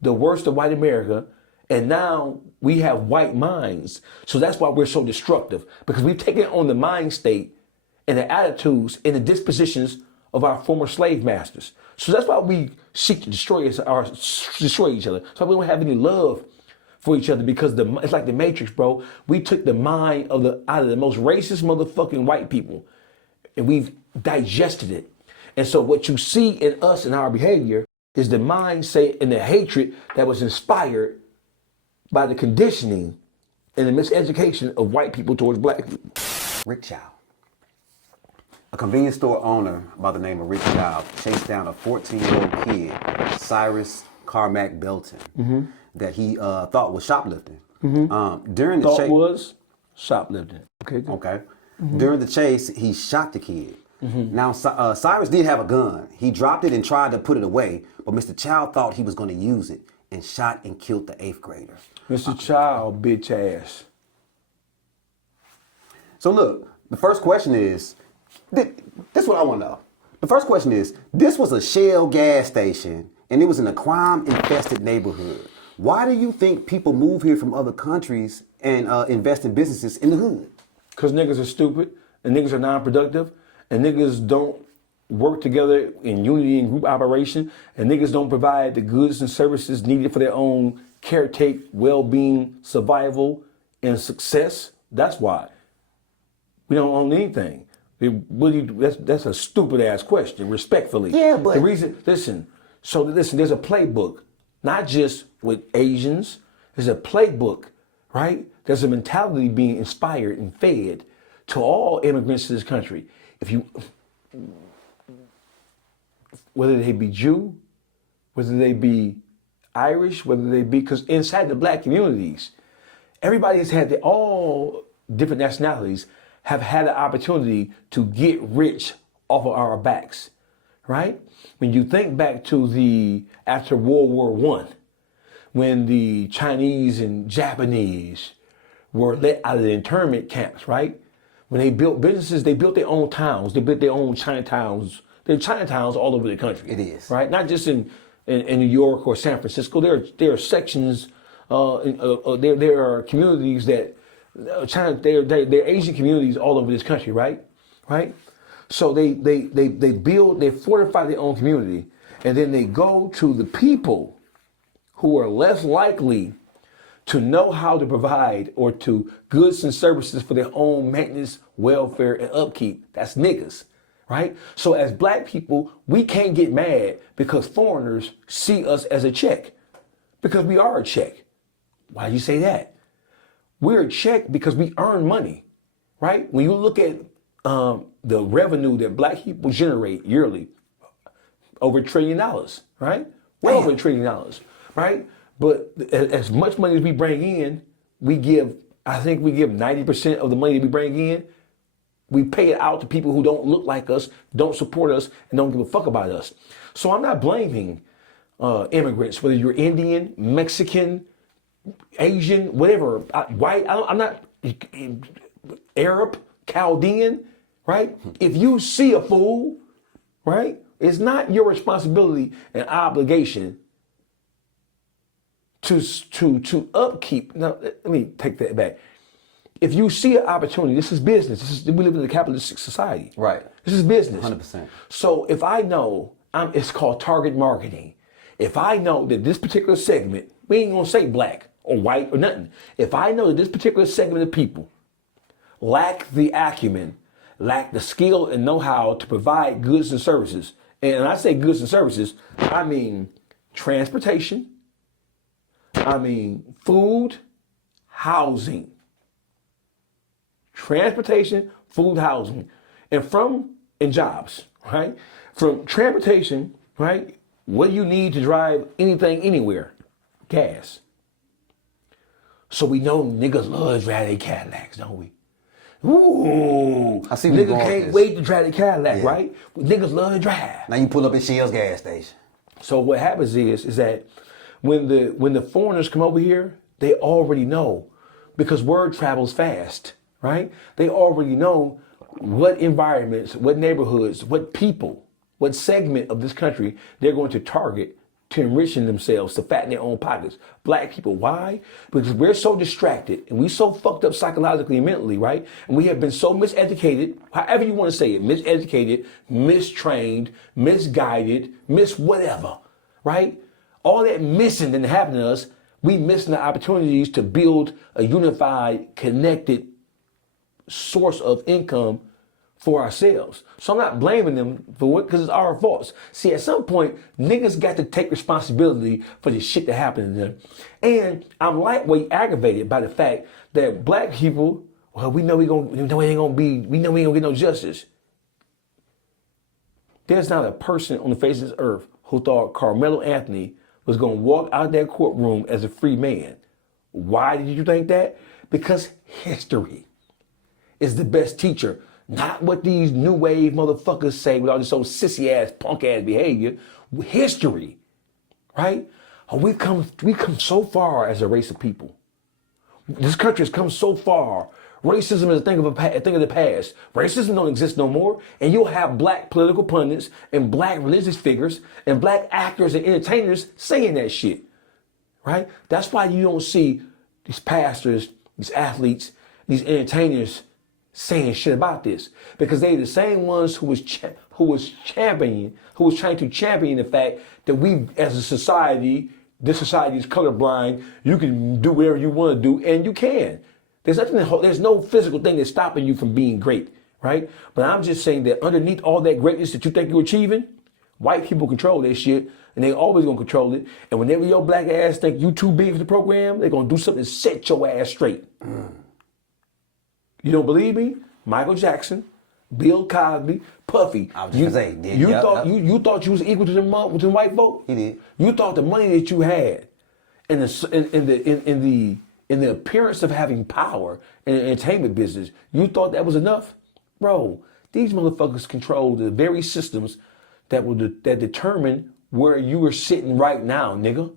the worst of white America. And now we have white minds. So that's why we're so destructive, because we've taken on the mind state and the attitudes and the dispositions of our former slave masters. So that's why we seek to destroy each other. So we don't have any love for each other, because it's like the Matrix, bro. We took the mind out of the most racist motherfucking white people and we've digested it. And so what you see in us and our behavior is the mindset and the hatred that was inspired by the conditioning and the miseducation of white people towards black people. Rick Chow, a convenience store owner by the name of Rick Chow, chased down a 14-year-old kid, Cyrus Carmack Belton, that he thought was shoplifting. During the chase, was shoplifting. Okay. Good. Okay. During the chase, he shot the kid. Now, Cyrus did have a gun. He dropped it and tried to put it away, but Mr. Chow thought he was going to use it and shot and killed the 8th grader. Mr. Chow, bitch ass. So look, the first question is, this is what I want to know. The first question is, this was a Shell gas station and it was in a crime-infested neighborhood. Why do you think people move here from other countries and invest in businesses in the hood? Because niggas are stupid and niggas are non-productive and niggas don't work together in unity and group operation and niggas don't provide the goods and services needed for their own caretake, well-being, survival, and success. That's why. We don't own anything. That's a stupid ass question, respectfully. Yeah, but the reason, there's a playbook, not just with Asians. There's a playbook, right? There's a mentality being inspired and fed to all immigrants to this country. Whether they be Jew, whether they be Irish, whether they be, because inside the black communities, everybody has had all different nationalities have had the opportunity to get rich off of our backs, right? When you think back to after World War I, when the Chinese and Japanese were let out of the internment camps, right? When they built businesses, they built their own towns. They built their own Chinatowns. There are Chinatowns all over the country. It is. Right? Not just in New York or San Francisco. There are sections, there are communities that, they're Asian communities all over this country, right? Right? So they fortify their own community, and then they go to the people who are less likely to know how to provide or to goods and services for their own maintenance, welfare, and upkeep. That's niggas, right? So as black people, we can't get mad because foreigners see us as a check, because we are a check. Why do you say that? We're a check because we earn money, right? When you look at the revenue that black people generate yearly, over $1 trillion, right? Well over $1 trillion, right? But as much money as we bring in, I think we give 90% of the money that we bring in, we pay it out to people who don't look like us, don't support us, and don't give a fuck about us. So I'm not blaming immigrants, whether you're Indian, Mexican, Asian, whatever, white, I'm not Arab, Chaldean, right? If you see a fool, right, it's not your responsibility and obligation to upkeep. Now, let me take that back. If you see an opportunity, this is business. We live in a capitalistic society. Right. This is business. 100%. So if I know, it's called target marketing. If I know that this particular segment, we ain't gonna say black or white or nothing. If I know that this particular segment of people lack the acumen, lack the skill and know-how to provide goods and services, and when I say goods and services, I mean transportation, I mean food, housing. Transportation, food, housing, and jobs, right? From transportation, right? What do you need to drive anything anywhere? Gas. So we know niggas love to drive their Cadillacs, don't we? Ooh, I see where niggas can't wait to drive the Cadillac, right? Niggas love to drive. Now you pull up at Shell's gas station. So what happens is that when the foreigners come over here, they already know, because word travels fast, right? They already know what environments, what neighborhoods, what people, what segment of this country they're going to target to enriching themselves, to fatten their own pockets. Black people, why? Because we're so distracted and we so fucked up psychologically and mentally, right? And we have been so miseducated, however you want to say it, miseducated, mistrained, misguided, whatever, right? All that missing didn't happen to us. We missing the opportunities to build a unified, connected source of income for ourselves. So I'm not blaming them for it, because it's our faults. See, at some point, niggas got to take responsibility for the shit that happened to them. And I'm lightweight aggravated by the fact that black people, well, we know we ain't gonna get no justice. There's not a person on the face of this earth who thought Karmelo Anthony was gonna walk out of that courtroom as a free man. Why did you think that? Because history. is the best teacher. Not what these new wave motherfuckers say with all this old sissy ass, punk ass behavior. History, right? We've come so far as a race of people. This country has come so far. Racism is a thing of the past. Racism don't exist no more. And you'll have black political pundits and black religious figures and black actors and entertainers saying that shit, right? That's why you don't see these pastors, these athletes, these entertainers saying shit about this, because they're the same ones who was trying to champion the fact that we as a society, this society is colorblind. You can do whatever you want to do, and you can. There's no physical thing that's stopping you from being great, right? But I'm just saying that underneath all that greatness that you think you're achieving, white people control that shit, and they always gonna control it. And whenever your black ass think you too big for the program, they're gonna do something to set your ass straight. You don't believe me? Michael Jackson, Bill Cosby, Puffy. I was just gonna say, you thought you was equal to them white folk? He did. You thought the money that you had in the appearance of having power in the entertainment business, you thought that was enough? Bro, these motherfuckers control the very systems that determine where you are sitting right now, nigga.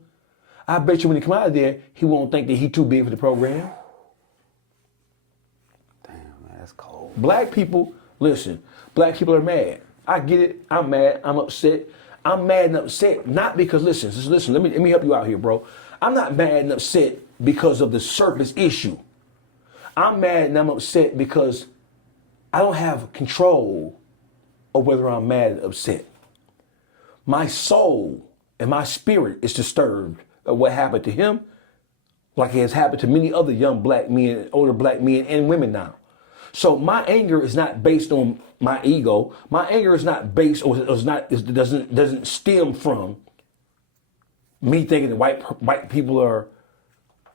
I bet you when he come out of there, he won't think that he too big for the program. That's cold. Black people, listen, black people are mad. I get it. I'm mad. I'm upset. I'm mad and upset not because, listen, let me help you out here, bro. I'm not mad and upset because of the surface issue. I'm mad and I'm upset because I don't have control of whether I'm mad and upset. My soul and my spirit is disturbed of what happened to him, like it has happened to many other young black men, older black men and women now. So my anger is not based on my ego. My anger is not based, doesn't stem from me thinking that white people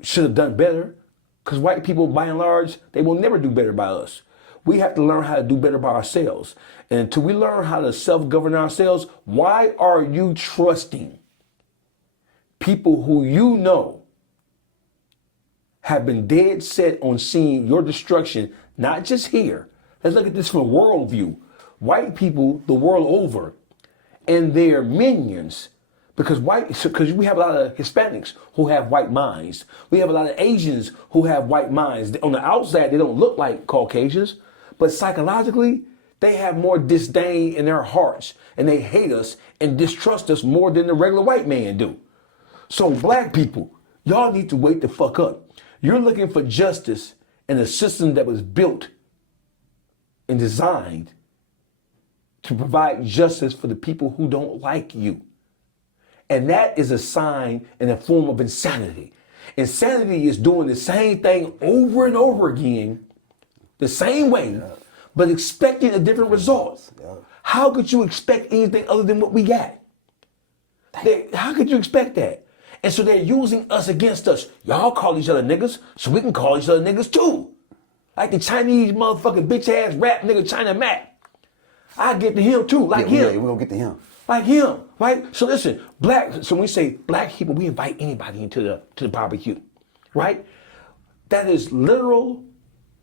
should have done better. Because white people, by and large, they will never do better by us. We have to learn how to do better by ourselves. And until we learn how to self-govern ourselves, why are you trusting people who you know have been dead set on seeing your destruction, not just here? Let's look at this from a world view. White people the world over and their minions, because we have a lot of Hispanics who have white minds. We have a lot of Asians who have white minds. On the outside, they don't look like Caucasians, but psychologically, they have more disdain in their hearts, and they hate us and distrust us more than the regular white man do. So black people, y'all need to wake the fuck up. You're looking for justice in a system that was built and designed to provide justice for the people who don't like you. And that is a sign and a form of insanity. Insanity is doing the same thing over and over again, the same way, but expecting a different result. How could you expect anything other than what we got? How could you expect that? And so they're using us against us. Y'all call each other niggas, so we can call each other niggas too. Like the Chinese motherfucking bitch ass rap nigga China Mac. I get to him too, like him. Yeah, we're gonna get to him. Like him, right? So listen, so when we say black people, we invite anybody into the barbecue, right? That is literal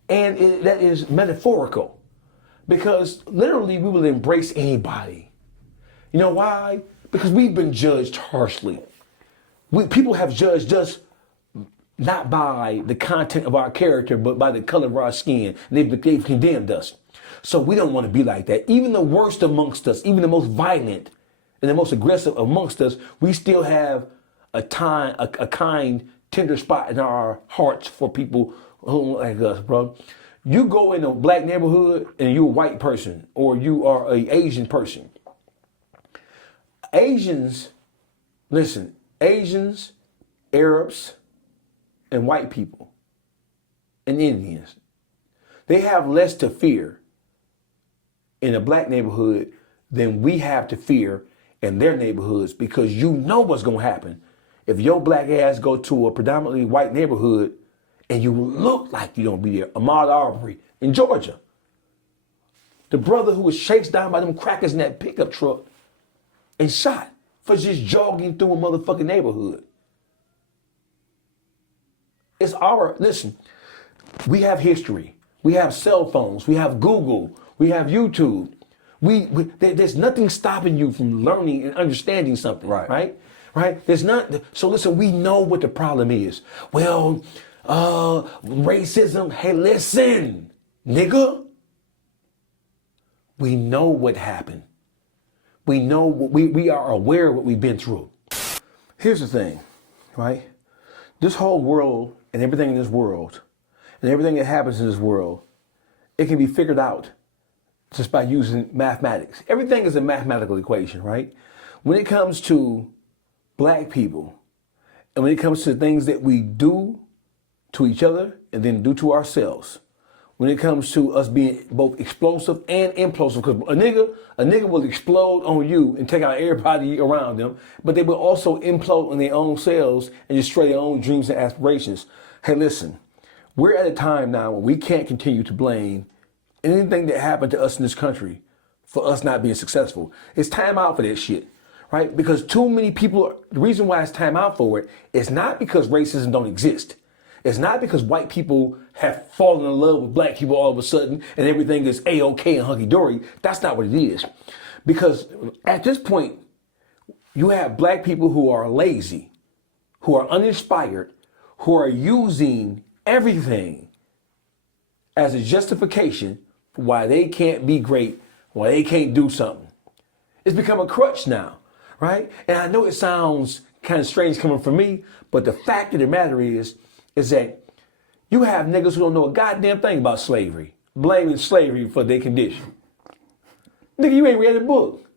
and that is metaphorical, because literally we will embrace anybody. You know why? Because we've been judged harshly. People have judged us not by the content of our character, but by the color of our skin. And they've condemned us. So we don't want to be like that. Even the worst amongst us, even the most violent and the most aggressive amongst us, we still have a kind, tender spot in our hearts for people who like us, bro. You go in a black neighborhood and you're a white person or you are an Asian person. Asians, Arabs, and white people, and Indians, they have less to fear in a black neighborhood than we have to fear in their neighborhoods, because you know what's going to happen if your black ass go to a predominantly white neighborhood and you look like you don't be there. Ahmaud Arbery in Georgia, the brother who was chased down by them crackers in that pickup truck and shot for just jogging through a motherfucking neighborhood. Listen, we have history. We have cell phones. We have Google. We have YouTube. There's nothing stopping you from learning and understanding something, right? There's not. So listen, we know what the problem is. Well, racism. Hey, listen, nigga. We know what happened. We know we are aware of what we've been through. Here's the thing, right? This whole world and everything in this world and everything that happens in this world, it can be figured out just by using mathematics. Everything is a mathematical equation, right? When it comes to black people and when it comes to things that we do to each other and then do to ourselves, when it comes to us being both explosive and implosive, because a nigga will explode on you and take out everybody around them, but they will also implode on their own selves and destroy their own dreams and aspirations. Hey, listen, we're at a time now where we can't continue to blame anything that happened to us in this country for us not being successful. It's time out for that shit, right? Because too many people, the reason why it's time out for it is not because racism don't exist. It's not because white people have fallen in love with black people all of a sudden and everything is A-OK and hunky-dory. That's not what it is. Because at this point, you have black people who are lazy, who are uninspired, who are using everything as a justification for why they can't be great, why they can't do something. It's become a crutch now, right? And I know it sounds kind of strange coming from me, but the fact of the matter is that you have niggas who don't know a goddamn thing about slavery, blaming slavery for their condition. Nigga, you ain't read a book.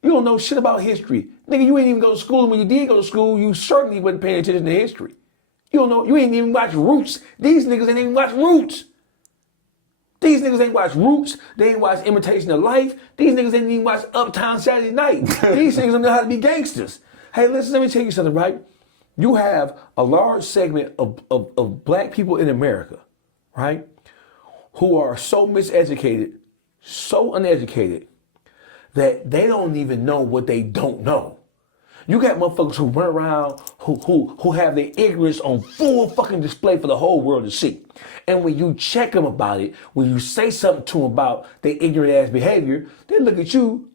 You don't know shit about history. Nigga, you ain't even go to school, and when you did go to school, you certainly wasn't paying attention to history. You don't know, you ain't even watch Roots. These niggas ain't even watch Roots. These niggas ain't watch Roots. They ain't watch Imitation of Life. These niggas ain't even watch Uptown Saturday Night. These niggas don't know how to be gangsters. Hey, listen, let me tell you something, right? You have a large segment of black people in America, right, who are so miseducated, so uneducated, that they don't even know what they don't know. You got motherfuckers who run around, who have their ignorance on full fucking display for the whole world to see. And when you check them about it, when you say something to them about their ignorant ass behavior, they look at you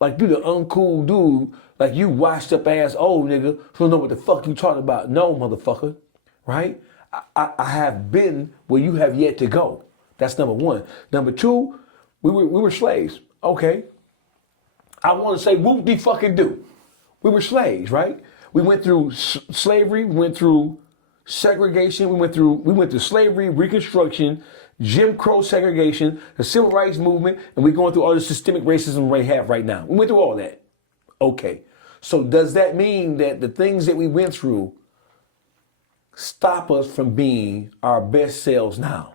like you the uncool dude, like you washed up ass old nigga who don't know what the fuck you talking about. No, motherfucker, right? I have been where you have yet to go. That's number one. Number two, we were slaves. Okay. I want to say whoop-de-fucking-do. We were slaves, right? We went through slavery, we went through segregation, we went through slavery, Reconstruction, Jim Crow segregation, the Civil Rights Movement, and we're going through all the systemic racism we have right now. We went through all that. Okay. So does that mean that the things that we went through stop us from being our best selves now?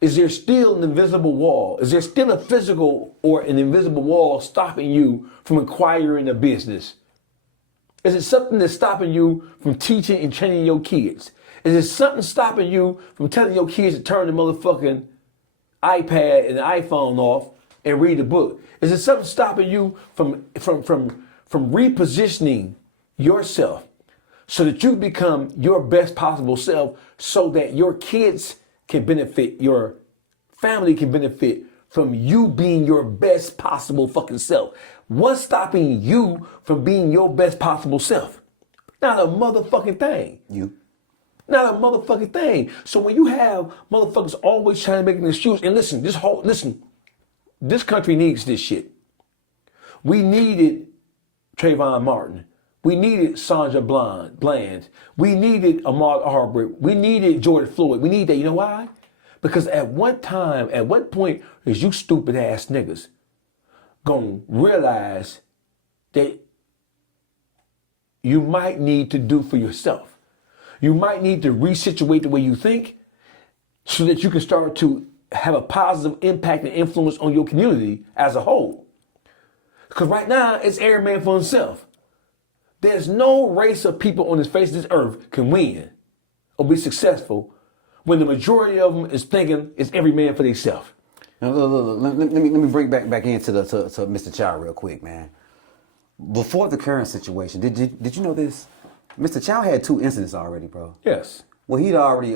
Is there still an invisible wall? Is there still a physical or an invisible wall stopping you from acquiring a business? Is it something that's stopping you from teaching and training your kids? Is it something stopping you from telling your kids to turn the motherfucking iPad and the iPhone off and read a book? Is it something stopping you from repositioning yourself so that you become your best possible self so that your kids can benefit, your family can benefit from you being your best possible fucking self? What's stopping you from being your best possible self? Not a motherfucking thing. You. Not a motherfucking thing. So when you have motherfuckers always trying to make an excuse, and listen, this country needs this shit. We needed Trayvon Martin. We needed Sandra Bland. We needed Ahmaud Arbery. We needed George Floyd. We need that. You know why? Because at what point is you stupid ass niggas gonna realize that you might need to do for yourself? You might need to resituate the way you think so that you can start to have a positive impact and influence on your community as a whole. Because right now, it's every man for himself. There's no race of people on the face of this earth can win or be successful when the majority of them is thinking it's every man for themselves. Now, look, let me bring back into to Mr. Chow real quick, man. Before the current situation, did you know this? Mr. Chow had 2 incidents already, bro. Yes. Well, he'd already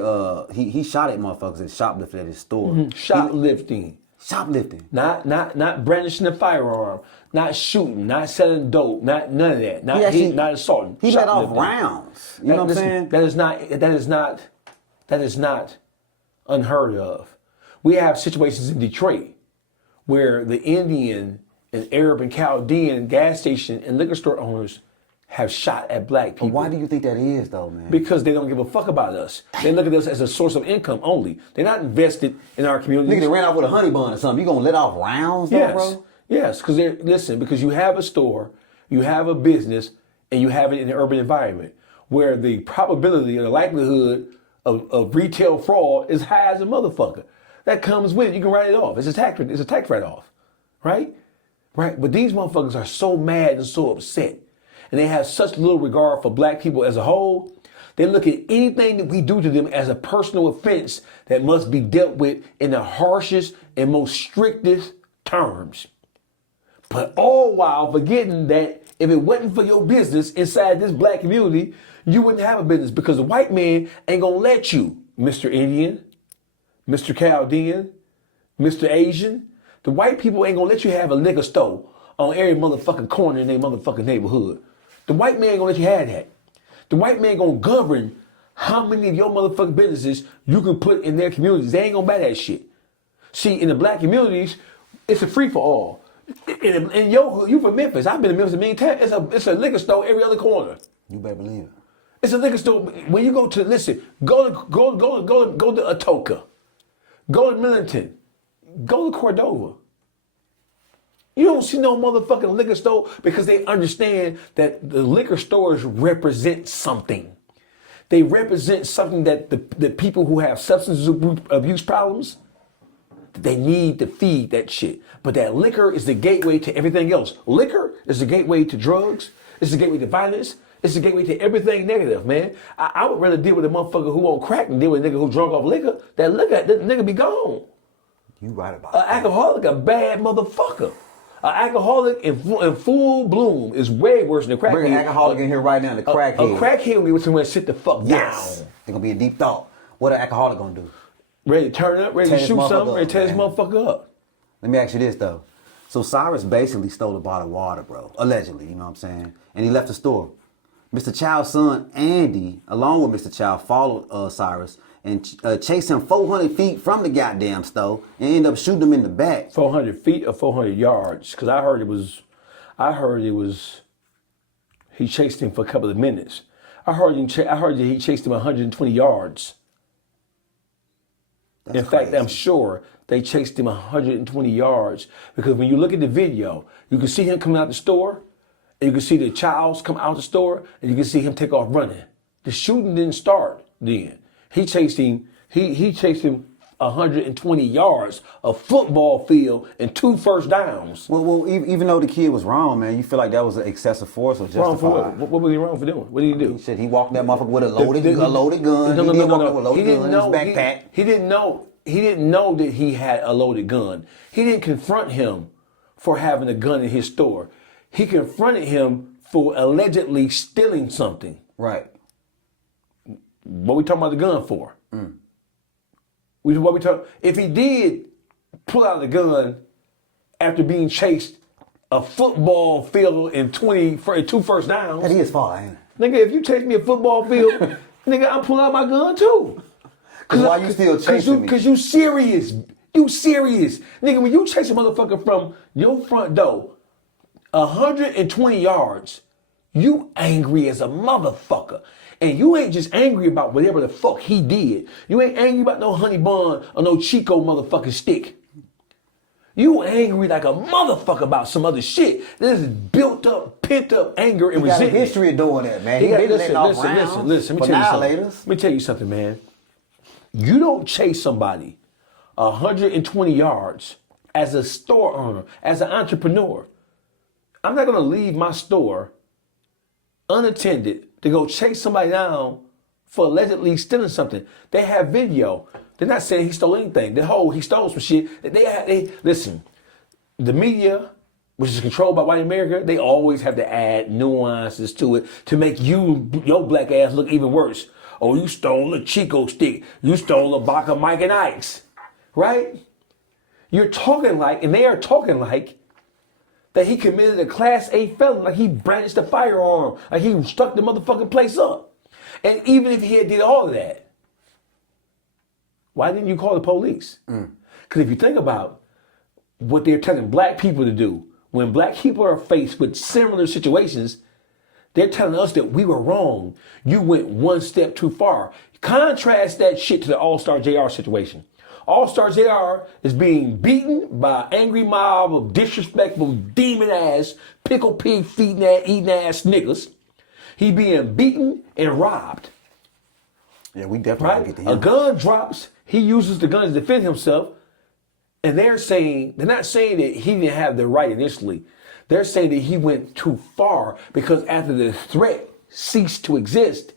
he shot at motherfuckers and shoplifted at his store. Shoplifting. Shoplifting. Not brandishing a firearm, not shooting, not selling dope, not none of that. Not not assaulting. He let off Shoplifting. rounds. You know what I'm saying? That is not unheard of. We have situations in Detroit where the Indian and Arab and Chaldean gas station and liquor store owners have shot at black people. But why do you think that is, though, man? Because they don't give a fuck about us. They look at us as a source of income only. They're not invested in our community. Nigga that ran off with a honey bun or something. You gonna let off rounds, though, bro? Yes, because you have a store, you have a business, and you have it in an urban environment where the probability or the likelihood of retail fraud is high as a motherfucker. That comes with it. You can write it off. It's a tax write-off, right? Right. But these motherfuckers are so mad and so upset, and they have such little regard for black people as a whole. They look at anything that we do to them as a personal offense that must be dealt with in the harshest and most strictest terms. But all while forgetting that if it wasn't for your business inside this black community, you wouldn't have a business because the white man ain't gonna let you, Mr. Indian, Mr. Chaldean, Mr. Asian. The white people ain't gonna let you have a liquor store on every motherfucking corner in their motherfucking neighborhood. The white man ain't gonna let you have that. The white man gonna govern how many of your motherfucking businesses you can put in their communities. They ain't gonna buy that shit. See, in the black communities, it's a free for all. In your hood, you from Memphis. I've been to Memphis a million times. It's a liquor store every other corner. You better believe it. It's a liquor store. When you go to go to Atoka, go to Millington, go to Cordova. You don't see no motherfucking liquor store because they understand that the liquor stores represent something. They represent something that the people who have substance abuse problems, they need to feed that shit. But that liquor is the gateway to everything else. Liquor is the gateway to drugs. It's the gateway to violence. It's the gateway to everything negative, man. I would rather deal with a motherfucker who on crack than deal with a nigga who drunk off liquor. That nigga be gone. You right about An that. alcoholic, a bad motherfucker. An alcoholic in full bloom is way worse than a crackhead. Bring an alcoholic in here right now, the crackhead. A crackhead will be someone sit the fuck Yes. down. They're gonna be in deep thought. What an alcoholic gonna do? Ready to turn up, ready Tear to this shoot motherfucker something, ready to tear up, this man. motherfucker up. Let me ask you this though. So Cyrus basically stole a bottle of water, bro. Allegedly, you know what I'm saying? And he left the store. Mr. Chow's son, Andy, along with Mr. Chow, followed Cyrus and chased him 400 feet from the goddamn store and ended up shooting him in the back. 400 feet or 400 yards? Because I heard it was, he chased him for a couple of minutes. I heard that he chased him 120 yards. That's In fact, crazy. I'm sure they chased him 120 yards because when you look at the video, you can see him coming out the store, and you can see the Chows come out the store, and you can see him take off running. The shooting didn't start then. He chased him 120 yards, a football field, and 2 first downs. Well, even though the kid was wrong, man, you feel like that was an excessive force or justified? Wrong for what? What was he wrong for doing? What did he do? Shit, he walked that motherfucker with a loaded gun. No. He did walk there with a loaded gun in his backpack. He didn't know that he had a loaded gun. He didn't confront him for having a gun in his store. He confronted him for allegedly stealing something. Right. What we talking about the gun for? If he did pull out the gun after being chased a football field in 2 first downs. That is far, ain't it? Nigga, if you chase me a football field, nigga, I'm pulling out my gun too. Cause why you still chasing me? Cause you serious. You serious. Nigga, when you chase a motherfucker from your front door 120 yards, you angry as a motherfucker. And you ain't just angry about whatever the fuck he did. You ain't angry about no honey bun or no Chico motherfucking stick. You angry like a motherfucker about some other shit. This is built up, pent up anger and He got a resentment. history of doing that, man. He Yeah, been letting off rounds listen. for annihilators. Let me tell you something, man. You don't chase somebody 120 yards as a store owner, as an entrepreneur. I'm not gonna leave my store unattended to go chase somebody down for allegedly stealing something. They have video. They're not saying he stole anything. He stole some shit. Listen, the media, which is controlled by white America, they always have to add nuances to it to make your black ass look even worse. Oh, you stole a Chico stick. You stole a box of Mike and Ike's. Right? You're talking like, and they are talking like, that he committed a Class A felony, like he brandished a firearm, like he stuck the motherfucking place up. And even if he had did all of that, why didn't you call the police? Because if you think about what they're telling black people to do, when black people are faced with similar situations, they're telling us that we were wrong. You went one step too far. Contrast that shit to the All-Star JR situation. All-Star JR is being beaten by an angry mob of disrespectful, demon-ass, pickle pig feeding eating ass niggas. He being beaten and robbed. Yeah, we definitely Right? get to him. A gun drops. He uses the gun to defend himself. And they're not saying that he didn't have the right initially. They're saying that he went too far because after the threat ceased to exist,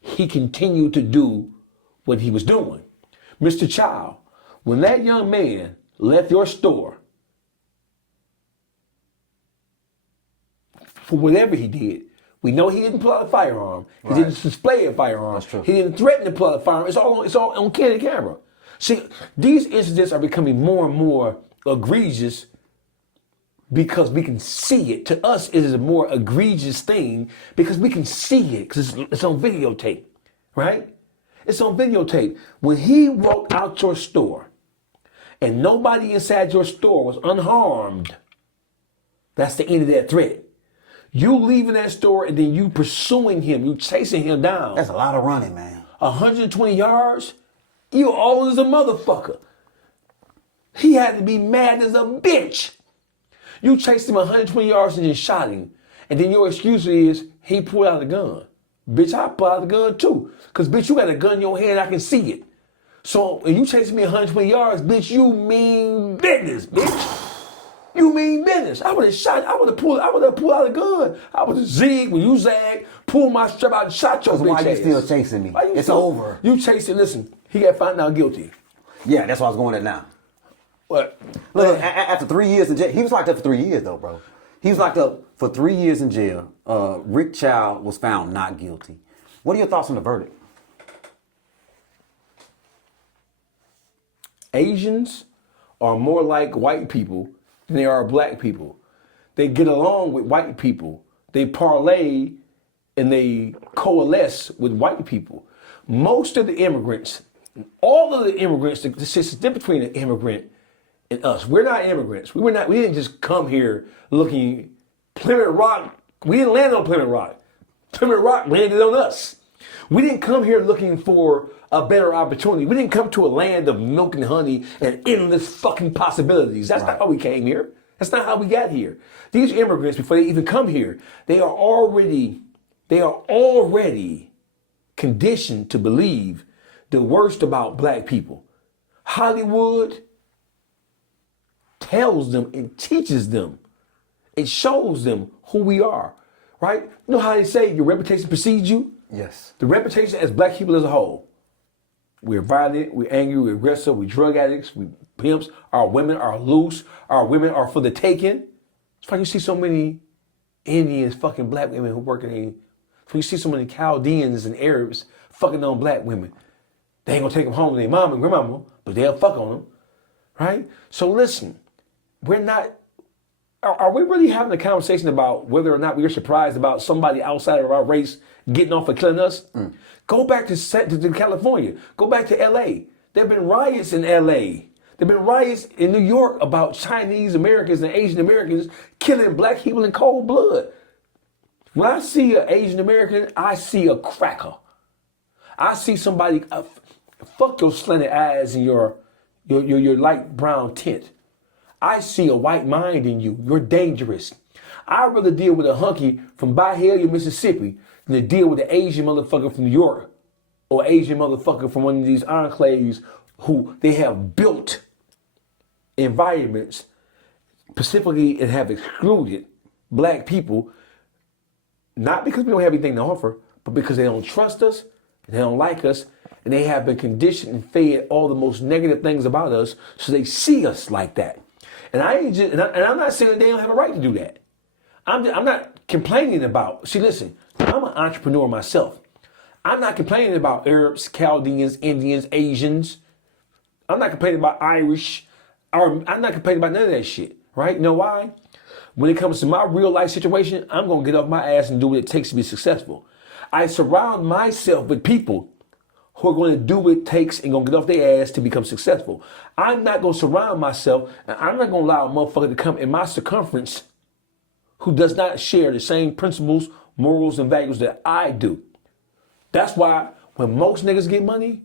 he continued to do what he was doing. Mr. Chow, when that young man left your store for whatever he did, we know he didn't pull out a firearm. He didn't display a firearm. That's true. He didn't threaten to pull out a firearm. It's all on candid camera. See, these incidents are becoming more and more egregious because we can see it. To us, it is a more egregious thing because we can see it because it's on videotape, right? It's on videotape. When he walked out your store and nobody inside your store was unharmed, that's the end of that threat. You leaving that store and then you pursuing him, you chasing him down. That's a lot of running, man. 120 yards? You old as a motherfucker. He had to be mad as a bitch. You chased him 120 yards and just shot him. And then your excuse is he pulled out a gun. Bitch, I pulled out a gun too. Because, bitch, you got a gun in your hand, I can see it. So, when you chasing me 120 yards, bitch, you mean business, bitch. You mean business. I would have pulled out a gun. I would have zigged when you zag, pulled my strap out and shot your bitch Why you ass. still chasing me? It's over. You chasing, listen, he got found out guilty. Yeah, that's why I was going at now. What? Look, after 3 years in jail, he was locked up for 3 years though, bro. He was locked up for 3 years in jail. Rick Chow was found not guilty. What are your thoughts on the verdict? Asians are more like white people than they are black people. They get along with white people. They parlay and they coalesce with white people. Most of the immigrants, all of the immigrants, the difference between an immigrant and us, we're not immigrants. We didn't just come here looking, Plymouth Rock, we didn't land on Plymouth Rock. Plymouth Rock landed on us. We didn't come here looking for a better opportunity. We didn't come to a land of milk and honey and endless fucking possibilities. That's not how we came here. That's not how we got here. These immigrants, before they even come here, they are already conditioned to believe the worst about black people. Hollywood tells them and teaches them. It shows them who we are, right? You know how they say your reputation precedes you? Yes. The reputation as black people as a whole. We're violent, we're angry, we're aggressive, we're drug addicts, we pimps, our women are loose, our women are for the taking. That's why you see so many Indians fucking black women who work in a, that's why you see so many Chaldeans and Arabs fucking on black women. They ain't gonna take them home to their mom and grandmama, but they'll fuck on them, right? So listen, we're not, are we really having a conversation about whether or not we're surprised about somebody outside of our race getting off for killing us? Go back to California. Go back to L.A. There have been riots in L.A. There have been riots in New York about Chinese Americans and Asian Americans killing black people in cold blood. When I see an Asian American, I see a cracker. I see somebody, fuck your slanted eyes and your light brown tint. I see a white mind in you. You're dangerous. I'd rather deal with a hunky from Byhalia, Mississippi, than to deal with an Asian motherfucker from New York or Asian motherfucker from one of these enclaves who they have built environments specifically and have excluded black people, not because we don't have anything to offer, but because they don't trust us, they don't like us, and they have been conditioned and fed all the most negative things about us, so they see us like that. And I'm not saying they don't have a right to do that. I'm not complaining about. See, listen, I'm an entrepreneur myself. I'm not complaining about Arabs, Chaldeans, Indians, Asians. I'm not complaining about Irish. Or I'm not complaining about none of that shit, right? You know why? When it comes to my real life situation, I'm going to get off my ass and do what it takes to be successful. I surround myself with people who are going to do what it takes and going to get off their ass to become successful. I'm not going to surround myself, and I'm not going to allow a motherfucker to come in my circumference who does not share the same principles, morals, and values that I do. That's why when most niggas get money,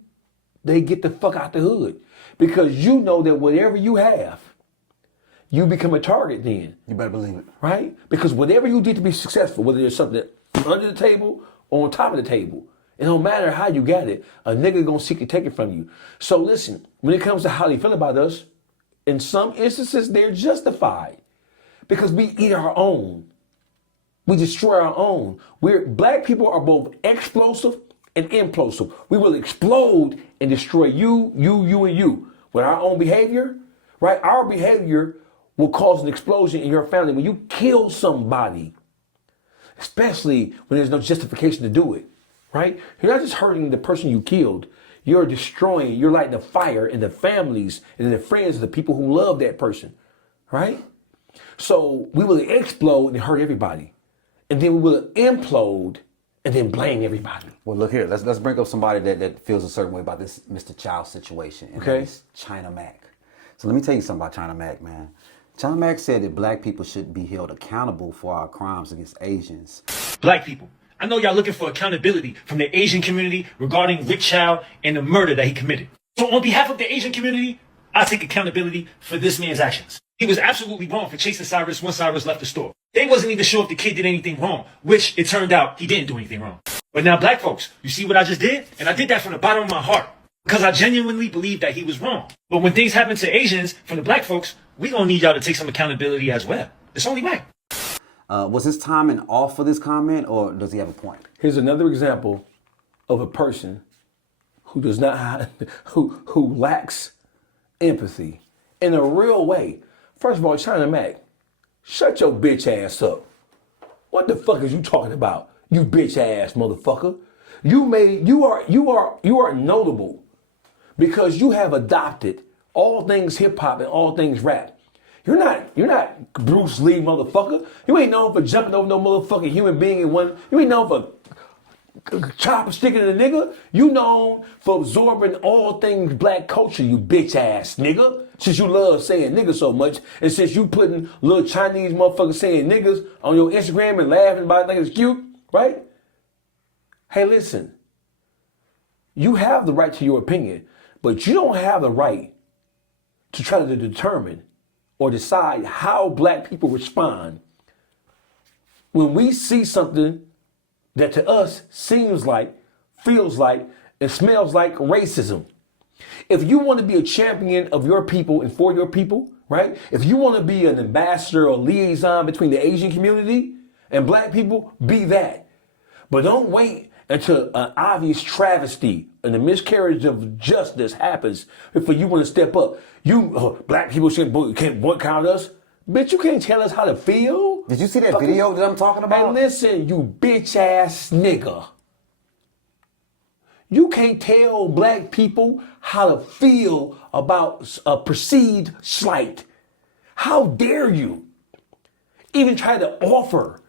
they get the fuck out the hood. Because you know that whatever you have, you become a target then. You better believe it. Right? Because whatever you did to be successful, whether there's something under the table or on top of the table, it don't matter how you got it, a nigga gonna seek to take it from you. So listen, when it comes to how they feel about us, in some instances, they're justified. Because we eat our own. We destroy our own. Black people are both explosive and implosive. We will explode and destroy you, and you. With our own behavior, right? Our behavior will cause an explosion in your family. When you kill somebody, especially when there's no justification to do it, right? You're not just hurting the person you killed. You're destroying, you're lighting a fire in the families and in the friends of the people who love that person, right? So we will explode and hurt everybody. And then we will implode and then blame everybody. Well, look here. Let's bring up somebody that feels a certain way about this Mr. Chow situation. And Okay. It's China Mac. So let me tell you something about China Mac, man. China Mac said that black people should be held accountable for our crimes against Asians. Black people, I know y'all looking for accountability from the Asian community regarding Rick Chow and the murder that he committed. So on behalf of the Asian community, I take accountability for this man's actions. He was absolutely wrong for chasing Cyrus when Cyrus left the store. They wasn't even sure if the kid did anything wrong, which it turned out he didn't do anything wrong. But now black folks, you see what I just did? And I did that from the bottom of my heart because I genuinely believe that he was wrong. But when things happen to Asians from the black folks, we gonna need y'all to take some accountability as well. It's only right. Was his timing off for this comment, or does he have a point? Here's another example of a person who does not, who lacks empathy in a real way. First of all, China Mac, shut your bitch ass up. What the fuck is you talking about? You bitch ass motherfucker. You are notable because you have adopted all things hip hop and all things rap. You're not Bruce Lee, motherfucker. You ain't known for jumping over no motherfucking human being in one. You ain't known for chopper sticking in a nigga. You known for absorbing all things black culture, you bitch ass nigga. Since you love saying nigga so much, and since you putting little Chinese motherfuckers saying niggas on your Instagram and laughing about it like it's cute, right? Hey, listen. You have the right to your opinion, but you don't have the right to try to determine or decide how black people respond when we see something that to us seems like, feels like, and smells like racism. If you want to be a champion of your people and for your people, right? If you want to be an ambassador or liaison between the Asian community and black people, be that. But don't wait until an obvious travesty and a miscarriage of justice happens before you want to step up. Black people can't boycott us. Bitch, you can't tell us how to feel. Did you see that video that I'm talking about? Hey, listen, you bitch ass nigga. You can't tell black people how to feel about a perceived slight. How dare you even try to offer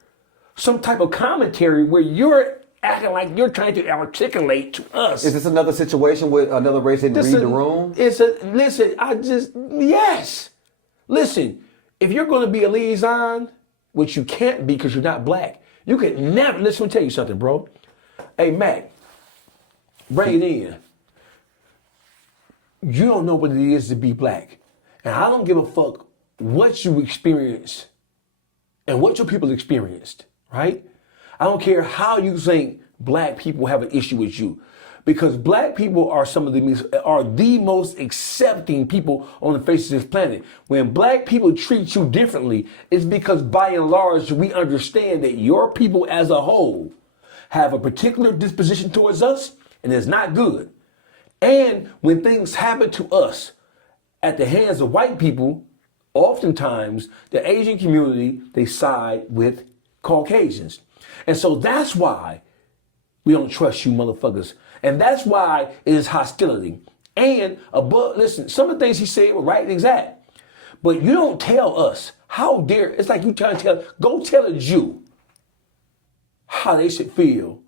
some type of commentary where you're acting like you're trying to articulate to us. Is this another situation where another race didn't read the room? Yes. Listen, if you're going to be a liaison, which you can't be because you're not black, you can never, listen, let me tell you something, bro. Hey, Mac, bring it in. You don't know what it is to be black. And I don't give a fuck what you experience and what your people experienced, right? I don't care how you think black people have an issue with you, because black people are the most accepting people on the face of this planet. When black people treat you differently, it's because by and large, we understand that your people as a whole have a particular disposition towards us, and it's not good. And when things happen to us at the hands of white people, oftentimes the Asian community, they side with Caucasians. And so that's why We don't trust you motherfuckers. And that's why it is hostility. And above, listen, some of the things he said were right and exact. But you don't tell us. How dare, it's like you trying to go tell a Jew how they should feel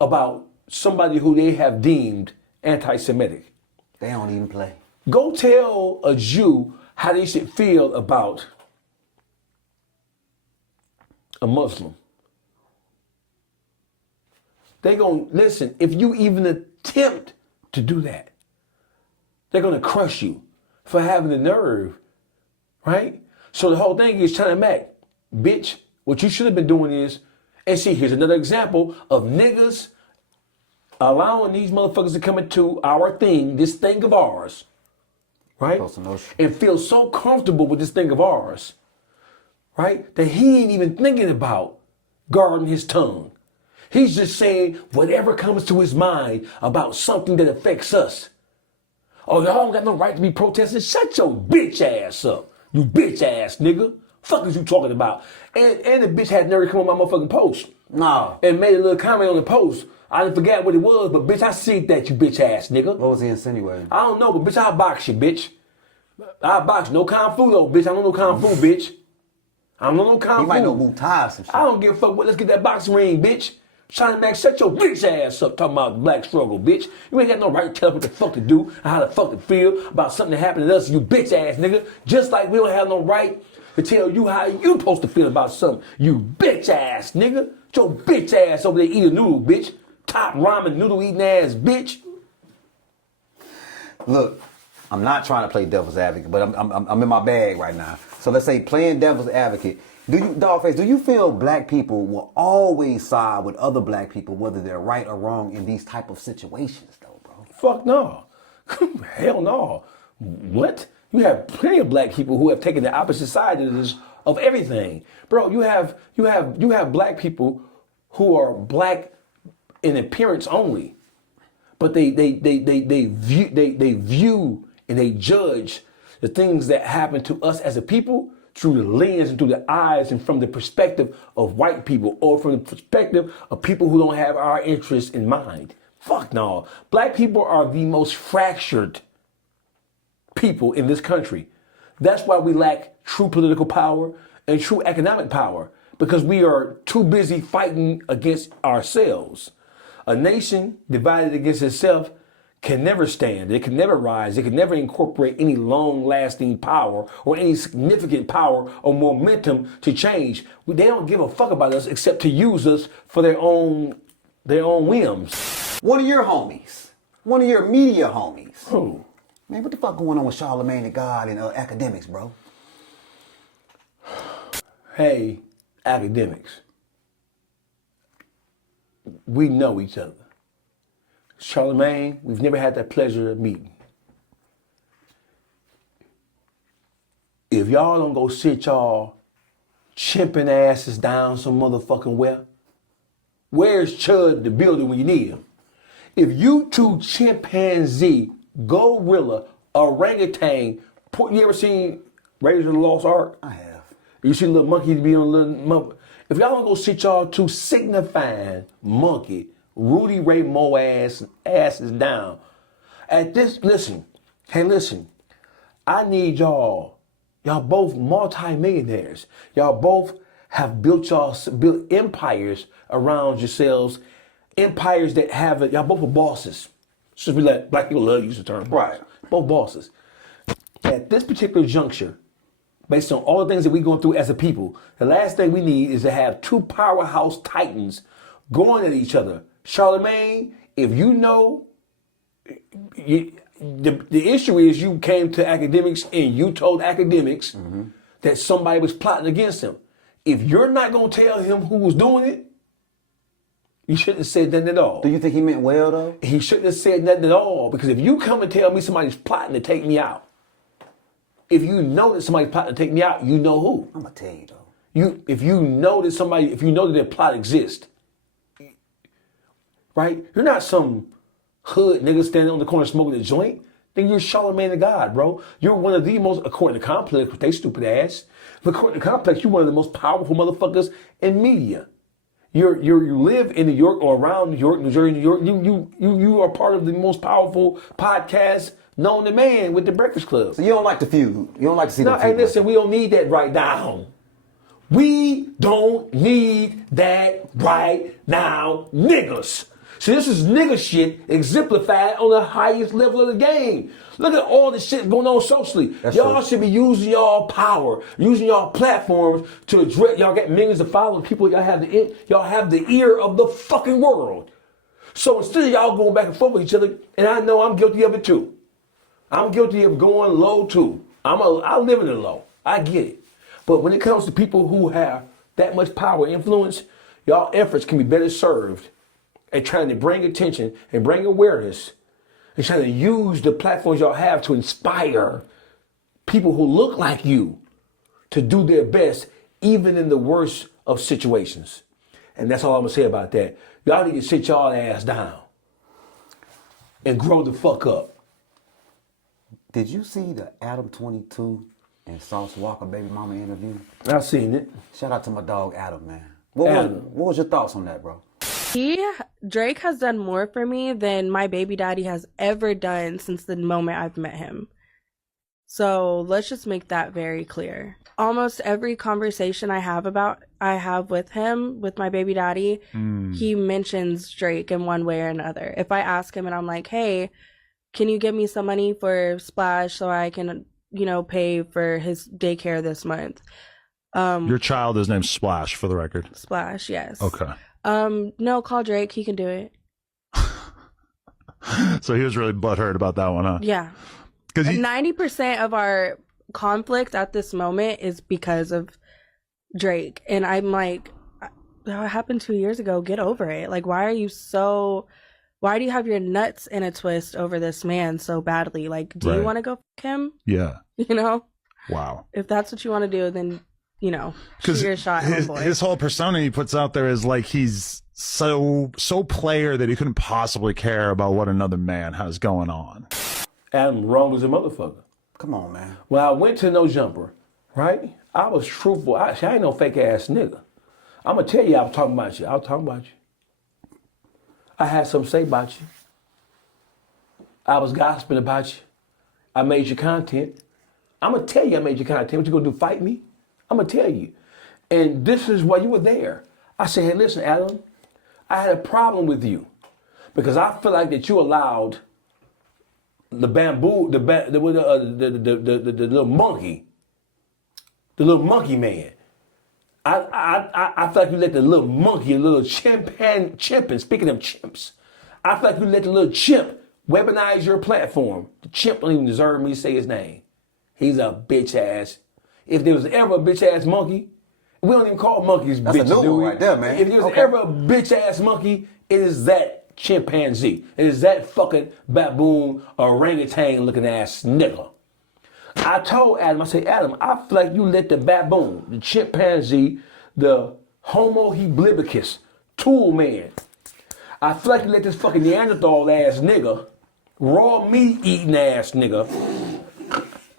about somebody who they have deemed anti-Semitic. They don't even play. Go tell a Jew how they should feel about a Muslim. They're going to, listen, if you even attempt to do that, they're going to crush you for having the nerve, right? So the whole thing is trying to make, bitch, what you should have been doing is, and see, here's another example of niggas allowing these motherfuckers to come into our thing, this thing of ours, right? And feel so comfortable with this thing of ours, right? That he ain't even thinking about guarding his tongue. He's just saying whatever comes to his mind about something that affects us. Oh, y'all don't got no right to be protesting? Shut your bitch ass up. You bitch ass nigga. Fuck is you talking about? And the bitch had nerve to come on my motherfucking post. No. And made a little comment on the post. I didn't forget what it was, but bitch, I seen that, you bitch ass nigga. What was he insinuating? I don't know, but bitch, I'll box you, bitch. I'll box you. No kung fu though, bitch. I don't know kung fu, bitch. I don't know no kung fu. You might know Muay Thai or some shit. I don't give a fuck. Let's get that boxing ring, bitch. Trying to make shut your bitch ass up talking about black struggle, bitch. You ain't got no right to tell us what the fuck to do and how the fuck to feel about something that happened to us, you bitch ass nigga. Just like we don't have no right to tell you how you supposed to feel about something, you bitch ass nigga. Get your bitch ass over there eat a noodle, bitch. Top ramen noodle eating ass, bitch. Look, I'm not trying to play devil's advocate, but I'm in my bag right now. So let's say playing devil's advocate. Dawgface, do you feel black people will always side with other black people, whether they're right or wrong in these type of situations, though, bro? Fuck no. Hell no. What? You have plenty of black people who have taken the opposite side of everything, bro. You have black people who are black in appearance only, but they view and they judge the things that happen to us as a people through the lens and through the eyes and from the perspective of white people or from the perspective of people who don't have our interests in mind. Fuck no. Black people are the most fractured people in this country. That's why we lack true political power and true economic power, because we are too busy fighting against ourselves. A nation divided against itself can never stand. It can never rise. It can never incorporate any long-lasting power or any significant power or momentum to change. They don't give a fuck about us except to use us for their own whims. One of your homies, one of your media homies. Who? Man, what the fuck going on with Charlemagne the God and academics, bro? Hey, academics. We know each other. Charlemagne, we've never had that pleasure of meeting. If y'all don't go sit y'all chimping asses down some motherfucking where's Chud the builder when you need him? If you two chimpanzee, gorilla, orangutan, you ever seen Raiders of the Lost Ark? I have. You see little monkeys be on little monkey. If y'all don't go sit y'all two signifying monkey, Rudy Ray Moe asses down. At this, listen, I need y'all both multi-millionaires. Y'all both have built empires around yourselves, empires that have it. Y'all both are bosses. Just be like, black people love to use the term. Right. Both bosses. At this particular juncture, based on all the things that we're going through as a people, the last thing we need is to have two powerhouse titans going at each other. Charlemagne, if you know, the issue is you came to academics and you told academics that somebody was plotting against him. If you're not going to tell him who was doing it, you shouldn't have said nothing at all. Do you think he meant well, though? He shouldn't have said nothing at all, because if you come and tell me somebody's plotting to take me out, if you know that somebody's plotting to take me out, you know who. I'm going to tell you, though. If you know that their plot exists, right? You're not some hood nigga standing on the corner smoking a joint. Then you're Charlemagne the God, bro. You're one of the most, according to Complex, with they stupid ass, but according to Complex, you're one of the most powerful motherfuckers in media. You live in New York or around New York, New Jersey, New York. You are part of the most powerful podcast known to man with the Breakfast Club. So you don't like the feud. You don't like to see the feud. Hey, listen, we don't need that right now. We don't need that right now, niggas. So this is nigga shit exemplified on the highest level of the game. Look at all the shit going on socially. Y'all should be using y'all power, using y'all platforms to address. Y'all got millions of followers. People, y'all have the ear of the fucking world. So instead of y'all going back and forth with each other, and I know I'm guilty of it too. I'm guilty of going low too. I live in the low. I get it. But when it comes to people who have that much power and influence, y'all efforts can be better served at trying to bring attention and bring awareness and trying to use the platforms y'all have to inspire people who look like you to do their best, even in the worst of situations. And that's all I'm gonna say about that. Y'all need to sit y'all ass down and grow the fuck up. Did you see the Adam22 and Sauce Walker baby mama interview? I've seen it. Shout out to my dog Adam, man. Adam. What was your thoughts on that, bro? Drake has done more for me than my baby daddy has ever done since the moment I've met him. So let's just make that very clear. Almost every conversation I have with him, with my baby daddy, he mentions Drake in one way or another. If I ask him and I'm like, hey, can you give me some money for Splash so I can, pay for his daycare this month? Your child is named Splash, for the record. Splash, yes. Okay. No, call Drake. He can do it. So he was really butthurt about that one, huh? Yeah. 90% of our conflict at this moment is because of Drake. And I'm like, that happened 2 years ago. Get over it. Like, why do you have your nuts in a twist over this man so badly? Like, do you want to go f*** him? Yeah. Wow. If that's what you want to do, then, shoot your shot, homeboy. His whole persona he puts out there is like he's so player that he couldn't possibly care about what another man has going on. Adam wrong as a motherfucker. Come on, man. When I went to No Jumper, right? I was truthful. I ain't no fake ass nigga. I'm gonna tell you I was talking about you. I had something to say about you. I was gossiping about you. I made your content. I'm gonna tell you I made your content. What you gonna do, fight me? I'm gonna tell you. And this is why you were there. I said, hey, listen, Adam, I had a problem with you because I feel like that you allowed the little monkey man. I feel like you let the little monkey, a little chimpin', speaking of chimps, I feel like you let the little chimp weaponize your platform. The chimp don't even deserve me to say his name. He's a bitch ass. If there was ever a bitch ass monkey, we don't even call monkeys bitches. That's a new one right there, man. If there was ever a bitch ass monkey, it is that chimpanzee. It is that fucking baboon orangutan looking ass nigga. I told Adam, I said, Adam, I feel like you let the baboon, the chimpanzee, the homo habilibicus, tool man, I feel like you let this fucking Neanderthal ass nigga, raw meat eating ass nigga,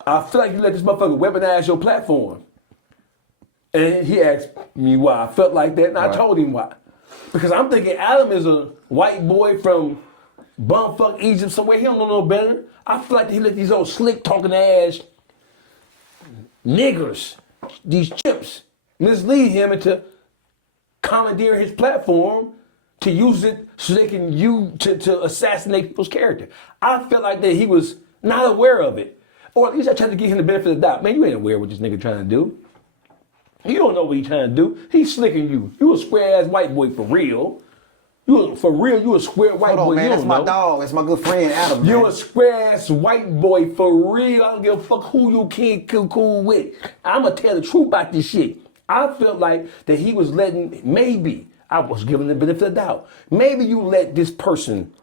I feel like you let this motherfucker weaponize your platform. And he asked me why I felt like that, and I told him why. Because I'm thinking Adam is a white boy from bumfuck Egypt somewhere. He don't know no better. I feel like he let these old slick talking ass niggers, these chimps, mislead him into commandeer his platform to use it so they can use to assassinate people's character. I felt like that he was not aware of it. Or at least I tried to give him the benefit of the doubt. Man, you ain't aware of what this nigga trying to do. You don't know what he's trying to do. He's slicking you. You a square ass white boy for real. You a square white boy. Hold on, man. You That's don't my know. dog. That's my good friend Adam. Man. You a square ass white boy for real. I don't give a fuck who you can't cool with. I'ma tell the truth about this shit. I felt like that he was letting, maybe, I was giving the benefit of the doubt. Maybe you let this person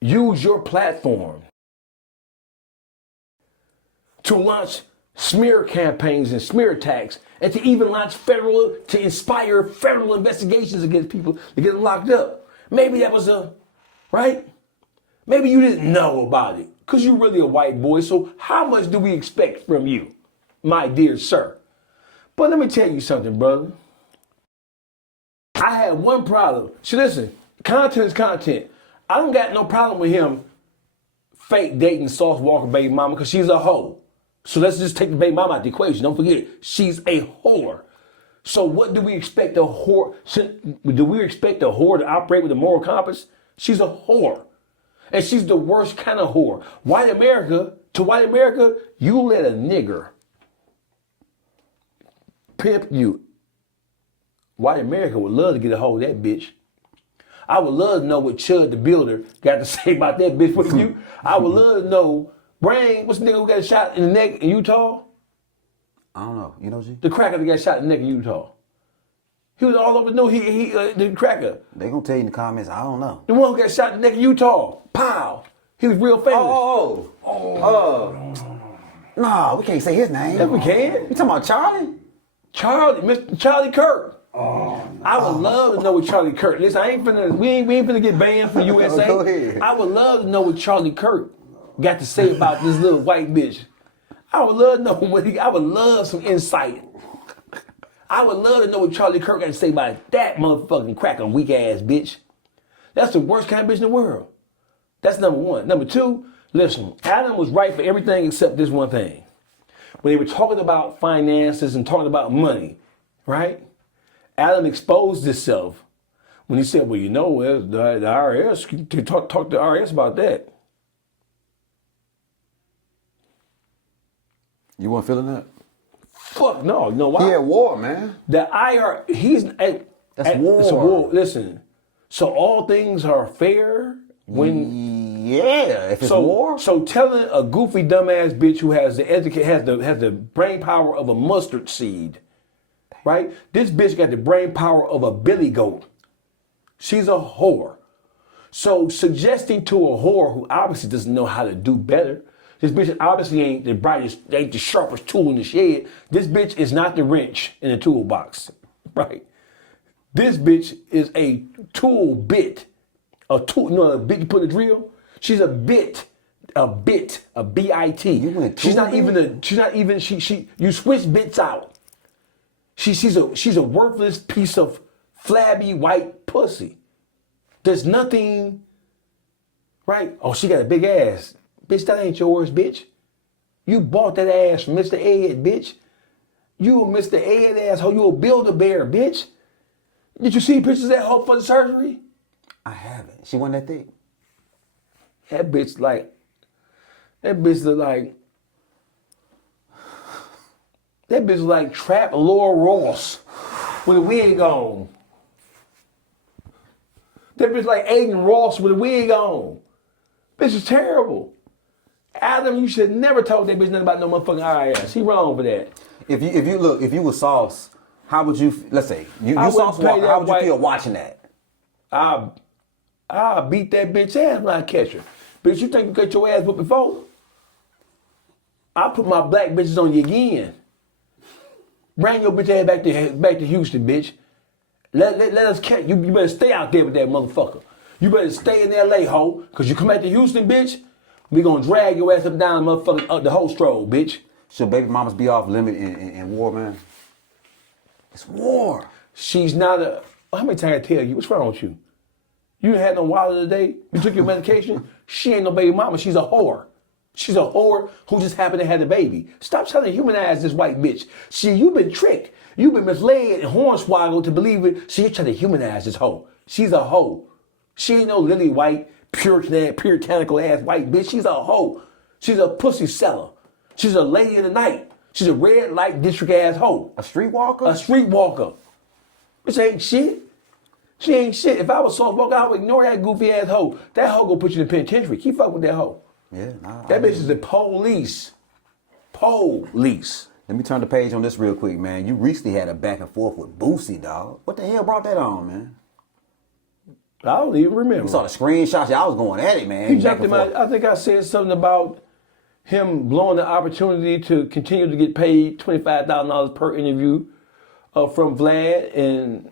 use your platform to launch smear campaigns and smear attacks, and to even launch to inspire federal investigations against people to get them locked up. Maybe that was right? Maybe you didn't know about it, because you're really a white boy, so how much do we expect from you, my dear sir? But let me tell you something, brother. I had one problem. See, listen, content is content. I don't got no problem with him fake dating Sauce Walker baby mama because she's a hoe. So let's just take the baby mama out the equation. Don't forget, she's a whore. So what do we expect a whore? Do we expect a whore to operate with a moral compass? She's a whore. And she's the worst kind of whore. White America, you let a nigger pimp you. White America would love to get a hold of that bitch. I would love to know what Chud the Builder got to say about that bitch with you. I would love to know, Brain, what's the nigga who got shot in the neck in Utah? I don't know. You know, G? The cracker that got shot in the neck in Utah. He was all over. No, the cracker. They gonna tell you in the comments. I don't know. The one who got shot in the neck in Utah. Pow. He was real famous. No, we can't say his name. Yes, we can. You talking about Charlie? Mr. Charlie Kirk. I would love to know what Charlie Kirk. Listen, we ain't finna get banned from USA. Go ahead. I would love to know what Charlie Kirk got to say about this little white bitch. I would love to know I would love some insight. I would love to know what Charlie Kirk got to say about that motherfucking cracker weak ass bitch. That's the worst kind of bitch in the world. That's number one. Number two, listen, Adam was right for everything except this one thing. When they were talking about finances and talking about money, right? Adam exposed himself when he said, well, you know, the IRS, to talk to the IRS about that. You weren't feeling that? Fuck no, you know why? He at war, man. The IRS, That's war. It's a war. Listen, so all things are fair when if it's war. So telling a goofy dumbass bitch who has the brain power of a mustard seed, right? This bitch got the brain power of a billy goat. She's a whore. So suggesting to a whore who obviously doesn't know how to do better, this bitch obviously ain't the brightest, ain't the sharpest tool in the shed. This bitch is not the wrench in the toolbox, right? This bitch is a tool bit. A tool, you know, a bit you put in a drill? She's a bit, a B-I-T. You switch bits out. She's a worthless piece of flabby white pussy. There's nothing, right? Oh, she got a big ass. Bitch, that ain't yours, bitch. You bought that ass from Mr. Ed, bitch. You a Mr. Ed asshole. You a Build-A-Bear, bitch. Did you see pictures of that hoe for the surgery? I haven't. She wasn't that thick. That bitch look like Trap Laura Ross with a wig on. That bitch like Aiden Ross with a wig on. Bitch is terrible. Adam, you should never talk to that bitch nothing about no motherfucking IRS. He wrong for that. If you were Sauce, how would you? Let's say you Sauce Walker. How would you feel watching that? I'll beat that bitch ass when I catch her. Bitch, you think you got your ass whooped before? I'll put my black bitches on you again. Bring your bitch ass back to Houston, bitch. Let us catch you. You better stay out there with that motherfucker. You better stay in L.A., hoe. Because you come back to Houston, bitch, we gonna drag your ass up down motherfucker up the whole stroll, bitch. Should baby mamas be off limit in war, man? It's war. She's not a... How many times I tell you? What's wrong with you? You ain't had no water today? You took your medication? She ain't no baby mama. She's a whore. She's a whore who just happened to have a baby. Stop trying to humanize this white bitch. See, you've been tricked. You've been misled and hornswoggled to believe it. See, you're trying to humanize this hoe. She's a hoe. She ain't no lily white, puritanical ass white bitch. She's a hoe. She's a pussy seller. She's a lady of the night. She's a red light district ass hoe. A streetwalker? A streetwalker. Bitch ain't shit. She ain't shit. If I was Sauce Walker, I would ignore that goofy ass hoe. That hoe gonna put you in the penitentiary. Keep fucking with that hoe. Yeah, that bitch is the police. Police. Let me turn the page on this real quick, man. You recently had a back and forth with Boosie, dog. What the hell brought that on, man? I don't even remember. You saw the screenshots. Y'all was going at it, man. He jumped in my, I think I said something about him blowing the opportunity to continue to get paid $25,000 per interview from Vlad, and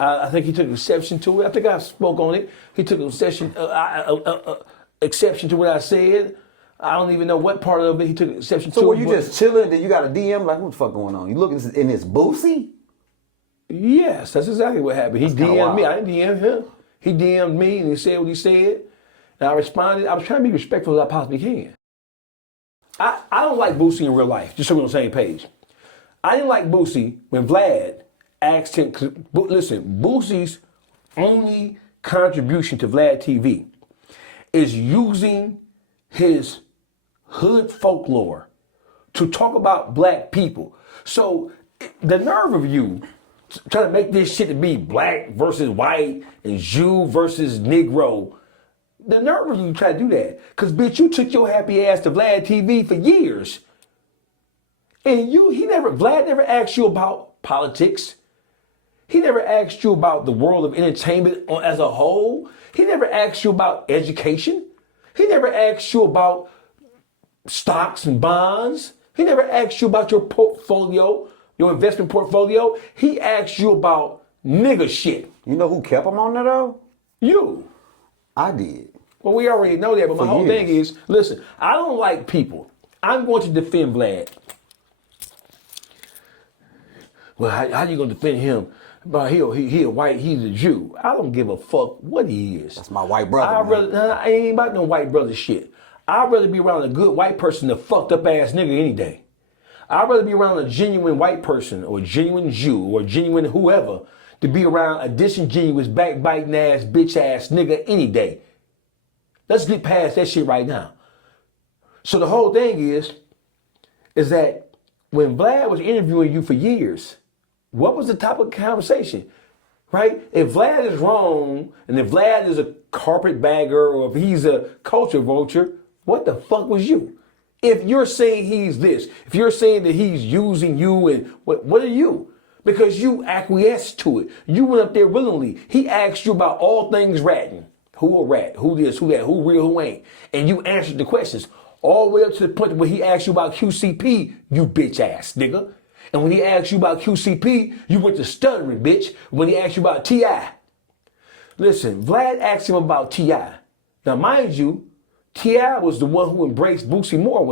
I think he took exception to it. I think I spoke on it. He took exception to what I said. I don't even know what part of it he took exception to. So were you just chilling, then you got a DM like, what the fuck going on? You looking in this Boosie? Yes, that's exactly what happened. He That's kinda DM'd me. wild. I didn't DM him. He DM'd me and he said what he said. And I responded. I was trying to be respectful as I possibly can. I don't like Boosie in real life, just so we're on the same page. I didn't like Boosie when Vlad asked him, listen, Boosie's only contribution to Vlad TV is using his hood folklore to talk about black people. So the nerve of you trying to make this shit to be black versus white and Jew versus Negro, the nerve of you try to do that. Because, bitch, you took your happy ass to Vlad TV for years. And Vlad never asked you about politics. He never asked you about the world of entertainment as a whole. He never asked you about education. He never asked you about stocks and bonds. He never asked you about your portfolio, your investment portfolio. He asked you about nigga shit. You know who kept him on there though? You. I did. Well, we already know that, but my For whole years. thing is, listen, I don't like people. I'm going to defend Vlad. Well, how you going to defend him? But he a white, he's a Jew. I don't give a fuck what he is. That's my white brother. I ain't about no white brother shit. I'd rather be around a good white person than a fucked up ass nigga any day. I'd rather be around a genuine white person or a genuine Jew or genuine whoever to be around a disingenuous, backbiting ass, bitch ass nigga any day. Let's get past that shit right now. So the whole thing is that when Vlad was interviewing you for years, what was the topic of conversation? Right? If Vlad is wrong, and if Vlad is a carpetbagger, or if he's a culture vulture, what the fuck was you? If you're saying he's this, if you're saying that he's using you, and what are you? Because you acquiesced to it. You went up there willingly. He asked you about all things ratting. Who a rat? Who this? Who that? Who real? Who ain't? And you answered the questions all the way up to the point where he asked you about QCP, you bitch ass nigga. And when he asked you about QCP, you went to stuttering, bitch. When he asked you about T.I. Listen, Vlad asked him about T.I. Now, mind you, T.I. was the one who embraced Boosie more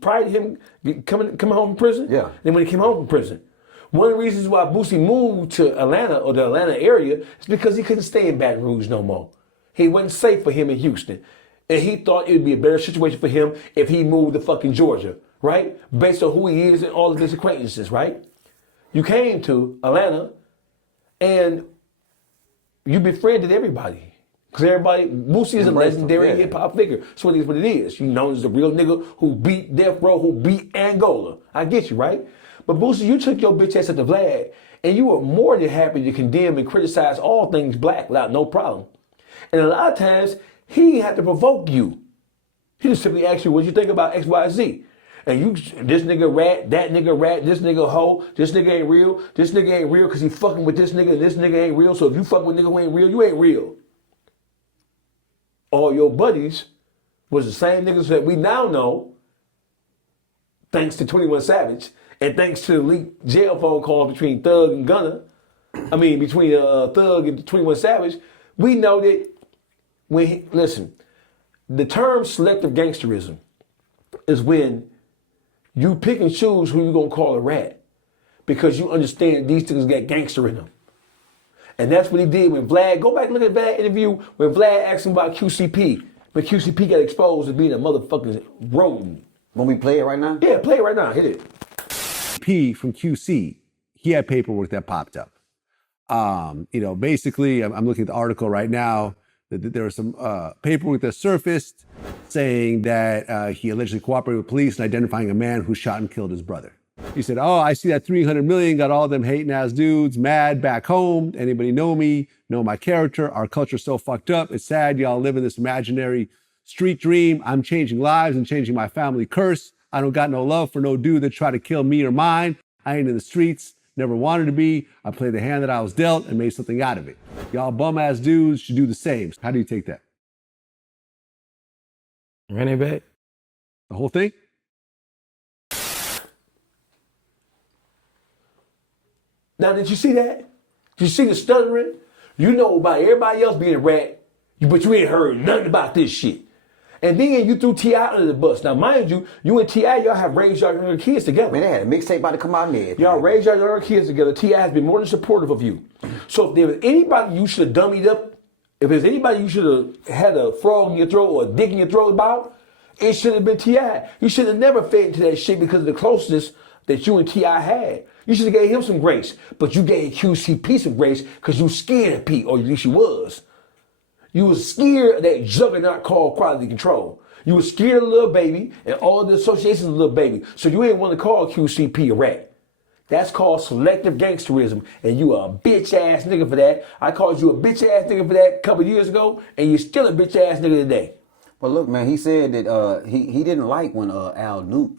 prior to him coming home from prison. Yeah. Then when he came home from prison. One of the reasons why Boosie moved to Atlanta or the Atlanta area is because he couldn't stay in Baton Rouge no more. He wasn't safe for him in Houston. And he thought it would be a better situation for him if he moved to fucking Georgia, right? Based on who he is and all of his acquaintances, right? You came to Atlanta and you befriended everybody. Because Boosie is a legendary hip-hop figure. So it is what it is. You know, he's a real nigga who beat Death Row, who beat Angola. I get you, right? But Boosie, you took your bitch ass at the Vlad, and you were more than happy to condemn and criticize all things black without no problem. And a lot of times, he had to provoke you. He just simply asked you, what you think about X, Y, Z? And you, this nigga rat, this nigga hoe, this nigga ain't real because he fucking with this nigga and this nigga ain't real. So if you fuck with nigga who ain't real, you ain't real. All your buddies was the same niggas that we now know, thanks to 21 Savage, and thanks to the leaked jail phone calls between Thug and Gunna, between Thug and 21 Savage, we know that listen, the term selective gangsterism is when you pick and choose who you gonna call a rat because you understand these things got gangster in them. And that's what he did when Vlad, go back and look at that interview when Vlad asked him about QCP, but QCP got exposed as being a motherfucking rodent. When we play it right now? Yeah, play it right now, hit it. P from QC, he had paperwork that popped up. Basically, I'm looking at the article right now. That there was some paperwork that surfaced saying that he allegedly cooperated with police in identifying a man who shot and killed his brother. He said, oh, I see that 300 million got all them hating ass dudes mad back home. Anybody know me, know my character. Our culture's so fucked up. It's sad y'all live in this imaginary street dream. I'm changing lives and changing my family curse. I don't got no love for no dude that tried to kill me or mine. I ain't in the streets. Never wanted to be. I played the hand that I was dealt and made something out of it. Y'all bum-ass dudes should do the same. How do you take that? Running back? The whole thing? Now, did you see that? Did you see the stuttering? You know about everybody else being a rat, but you ain't heard nothing about this shit. And then you threw T.I. under the bus. Now, mind you, you and T.I., y'all have raised your younger kids together. Man, they had a mixtape about to come out in there. Y'all raised your younger kids together. T.I. has been more than supportive of you. So if there was anybody you should have dummied up, if there's anybody you should have had a frog in your throat or a dick in your throat about, it should have been T.I. You should have never fed into that shit because of the closeness that you and T.I. had. You should have gave him some grace, but you gave QCP some grace because you scared of Pete, or at least you was. You was scared of that juggernaut called quality control. You was scared of Lil Baby and all the associations of Lil Baby. So you ain't want to call QCP a rat. That's called selective gangsterism. And you a bitch ass nigga for that. I called you a bitch ass nigga for that a couple years ago, and you're still a bitch ass nigga today. Well, look, man, he said that he didn't like when Al Nuke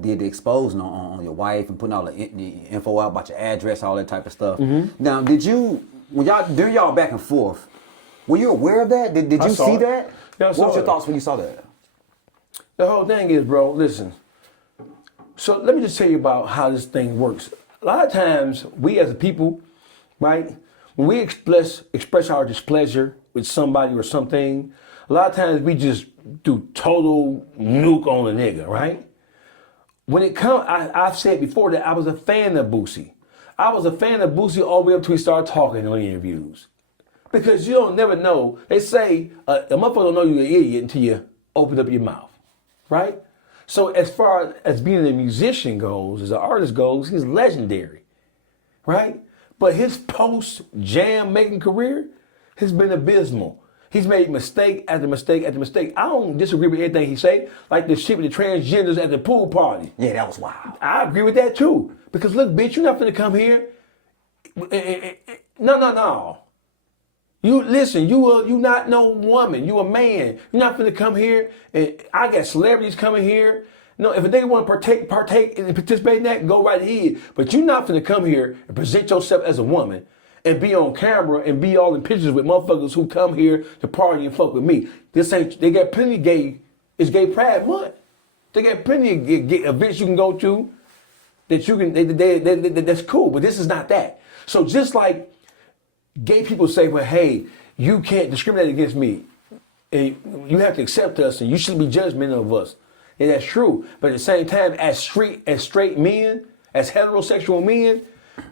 did the exposing on your wife and putting all the info out about your address, all that type of stuff. Now, did you, during y'all back and forth, were you aware of that? Did you see that? Yeah, what was your thoughts when you saw that? The whole thing is, bro, listen. So let me just tell you about how this thing works. A lot of times, we as a people, right, when we express our displeasure with somebody or something, a lot of times we just do total nuke on a nigga, right? When it comes, I've said before that I was a fan of Boosie. I was a fan of Boosie all the way up till he started talking on interviews. Because you don't never know. They say a motherfucker don't know you're an idiot until you open up your mouth, right? So as far as being a musician goes, as an artist goes, he's legendary, right? But his post-jam making career has been abysmal. He's made mistake after mistake after mistake. I don't disagree with anything he say, like the shit with the transgenders at the pool party. Yeah, that was wild. I agree with that too. Because look, bitch, you're not finna come here. No. You listen, you not no woman. You a man. You're not finna come here and I got celebrities coming here. No, if a nigga want to partake and participate in that, go right ahead. But you're not finna come here and present yourself as a woman and be on camera and be all in pictures with motherfuckers who come here to party and fuck with me. They got plenty of gay, it's Gay Pride Month. They got plenty of gay events you can go to that you can, that's cool, but this is not that. So just like gay people say, well, hey, you can't discriminate against me. And you have to accept us and you shouldn't be judgmental of us. And that's true. But at the same time, as straight men, as heterosexual men,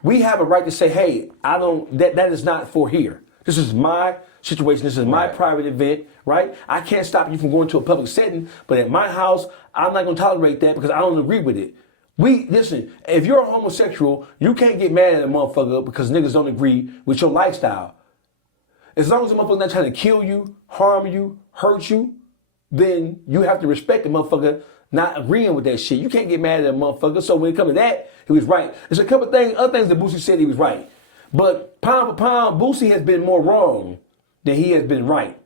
we have a right to say, hey, that is not for here. This is my situation. This is my private event, right? I can't stop you from going to a public setting, but at my house, I'm not going to tolerate that because I don't agree with it. Listen, if you're a homosexual, you can't get mad at a motherfucker because niggas don't agree with your lifestyle. As long as the motherfucker not trying to kill you, harm you, hurt you, then you have to respect the motherfucker not agreeing with that shit. You can't get mad at a motherfucker. So when it comes to that, he was right. There's a couple other things that Boosie said he was right. But pound for pound, Boosie has been more wrong than he has been right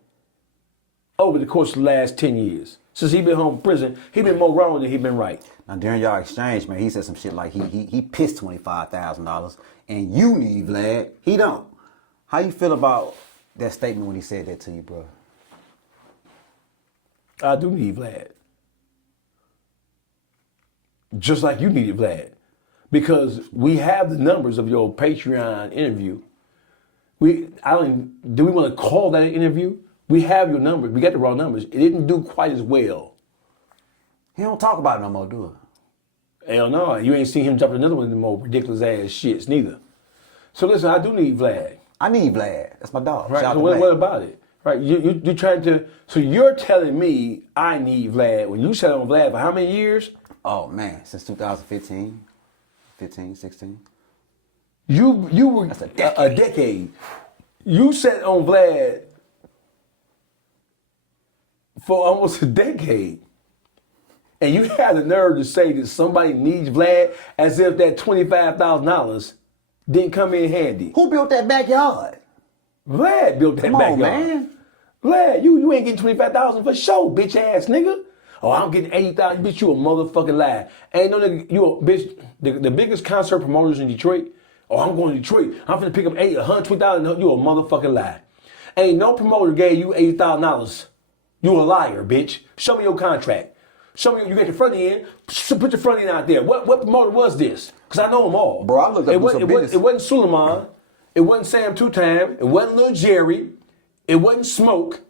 over the course of the last 10 years. Since he been home from prison, he been more wrong than he been right. Now during y'all exchange, man, he said some shit like he pissed $25,000 and you need Vlad, he don't. How you feel about that statement when he said that to you, bro? I do need Vlad. Just like you needed Vlad. Because we have the numbers of your Patreon interview. Do we want to call that an interview? We have your numbers. We got the raw numbers. It didn't do quite as well. He don't talk about it no more, do it? Hell no. You ain't seen him jump another one of the more ridiculous ass shits neither. So listen, I do need Vlad. I need Vlad. That's my dog. Right. So what about it? Right. You're trying to. So you're telling me I need Vlad when you sat on Vlad for how many years? Oh man, since 2015, 16. You were That's a decade. You sat on Vlad for almost a decade. And you had the nerve to say that somebody needs Vlad as if that $25,000 didn't come in handy. Who built that backyard? Vlad built that Come on, backyard. man. Vlad, you ain't getting $25,000 for sure, bitch ass nigga. Oh, I'm getting $80,000, bitch. You a motherfucking lie. Ain't no nigga. You a bitch. The biggest concert promoters in Detroit. Oh, I'm going to Detroit. I'm finna pick up $120,000. You a motherfucking lie. Ain't no promoter gave you $80,000. You a liar, bitch. Show me your contract. Show me you got your front end. Put your front end out there. What promoter was this? Because I know them all. Bro, I looked up some business. It wasn't Suleiman. It wasn't Sam Two Time. It wasn't Lil Jerry. It wasn't Smoke.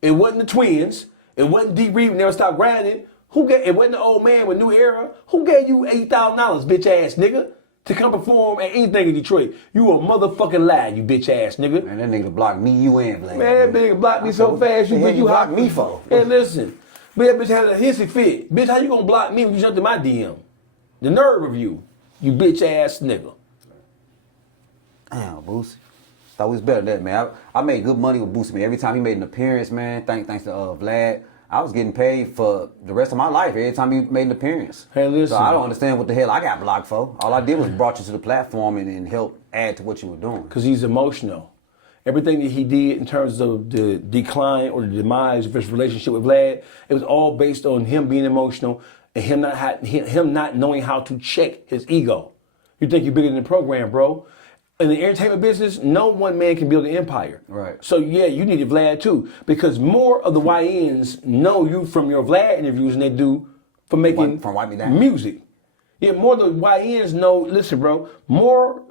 It wasn't the Twins. It wasn't deep read, never stopped grinding. It wasn't the old man with New Era. Who gave you $80,000, bitch ass nigga, to come perform at anything in Detroit? You a motherfucking lie, you bitch ass nigga. Man, that nigga blocked me, you, and Vlad. Man, that nigga blocked me so fast, you bitch, you blocked me for. Hey, listen, but that bitch had a hissy fit. Bitch, how you gonna block me when you jumped in my DM? The nerve of you bitch ass nigga. Damn, Boosie. Thought we was better than that, man. I made good money with Boosie, man. Every time he made an appearance, man, thanks to Vlad, I was getting paid for the rest of my life every time he made an appearance. Hey, listen. So I don't understand what the hell I got blocked for. All I did was brought you to the platform and help add to what you were doing. Because he's emotional. Everything that he did in terms of the decline or the demise of his relationship with Vlad, it was all based on him being emotional and him not knowing how to check his ego. You think you're bigger than the program, bro. In the entertainment business, no one man can build an empire. Right. So yeah, you needed Vlad too, because more of the YNs know you from your Vlad interviews than they do from making From Wipe Me Down. music. Yeah, more of the YNs know. Listen, bro. More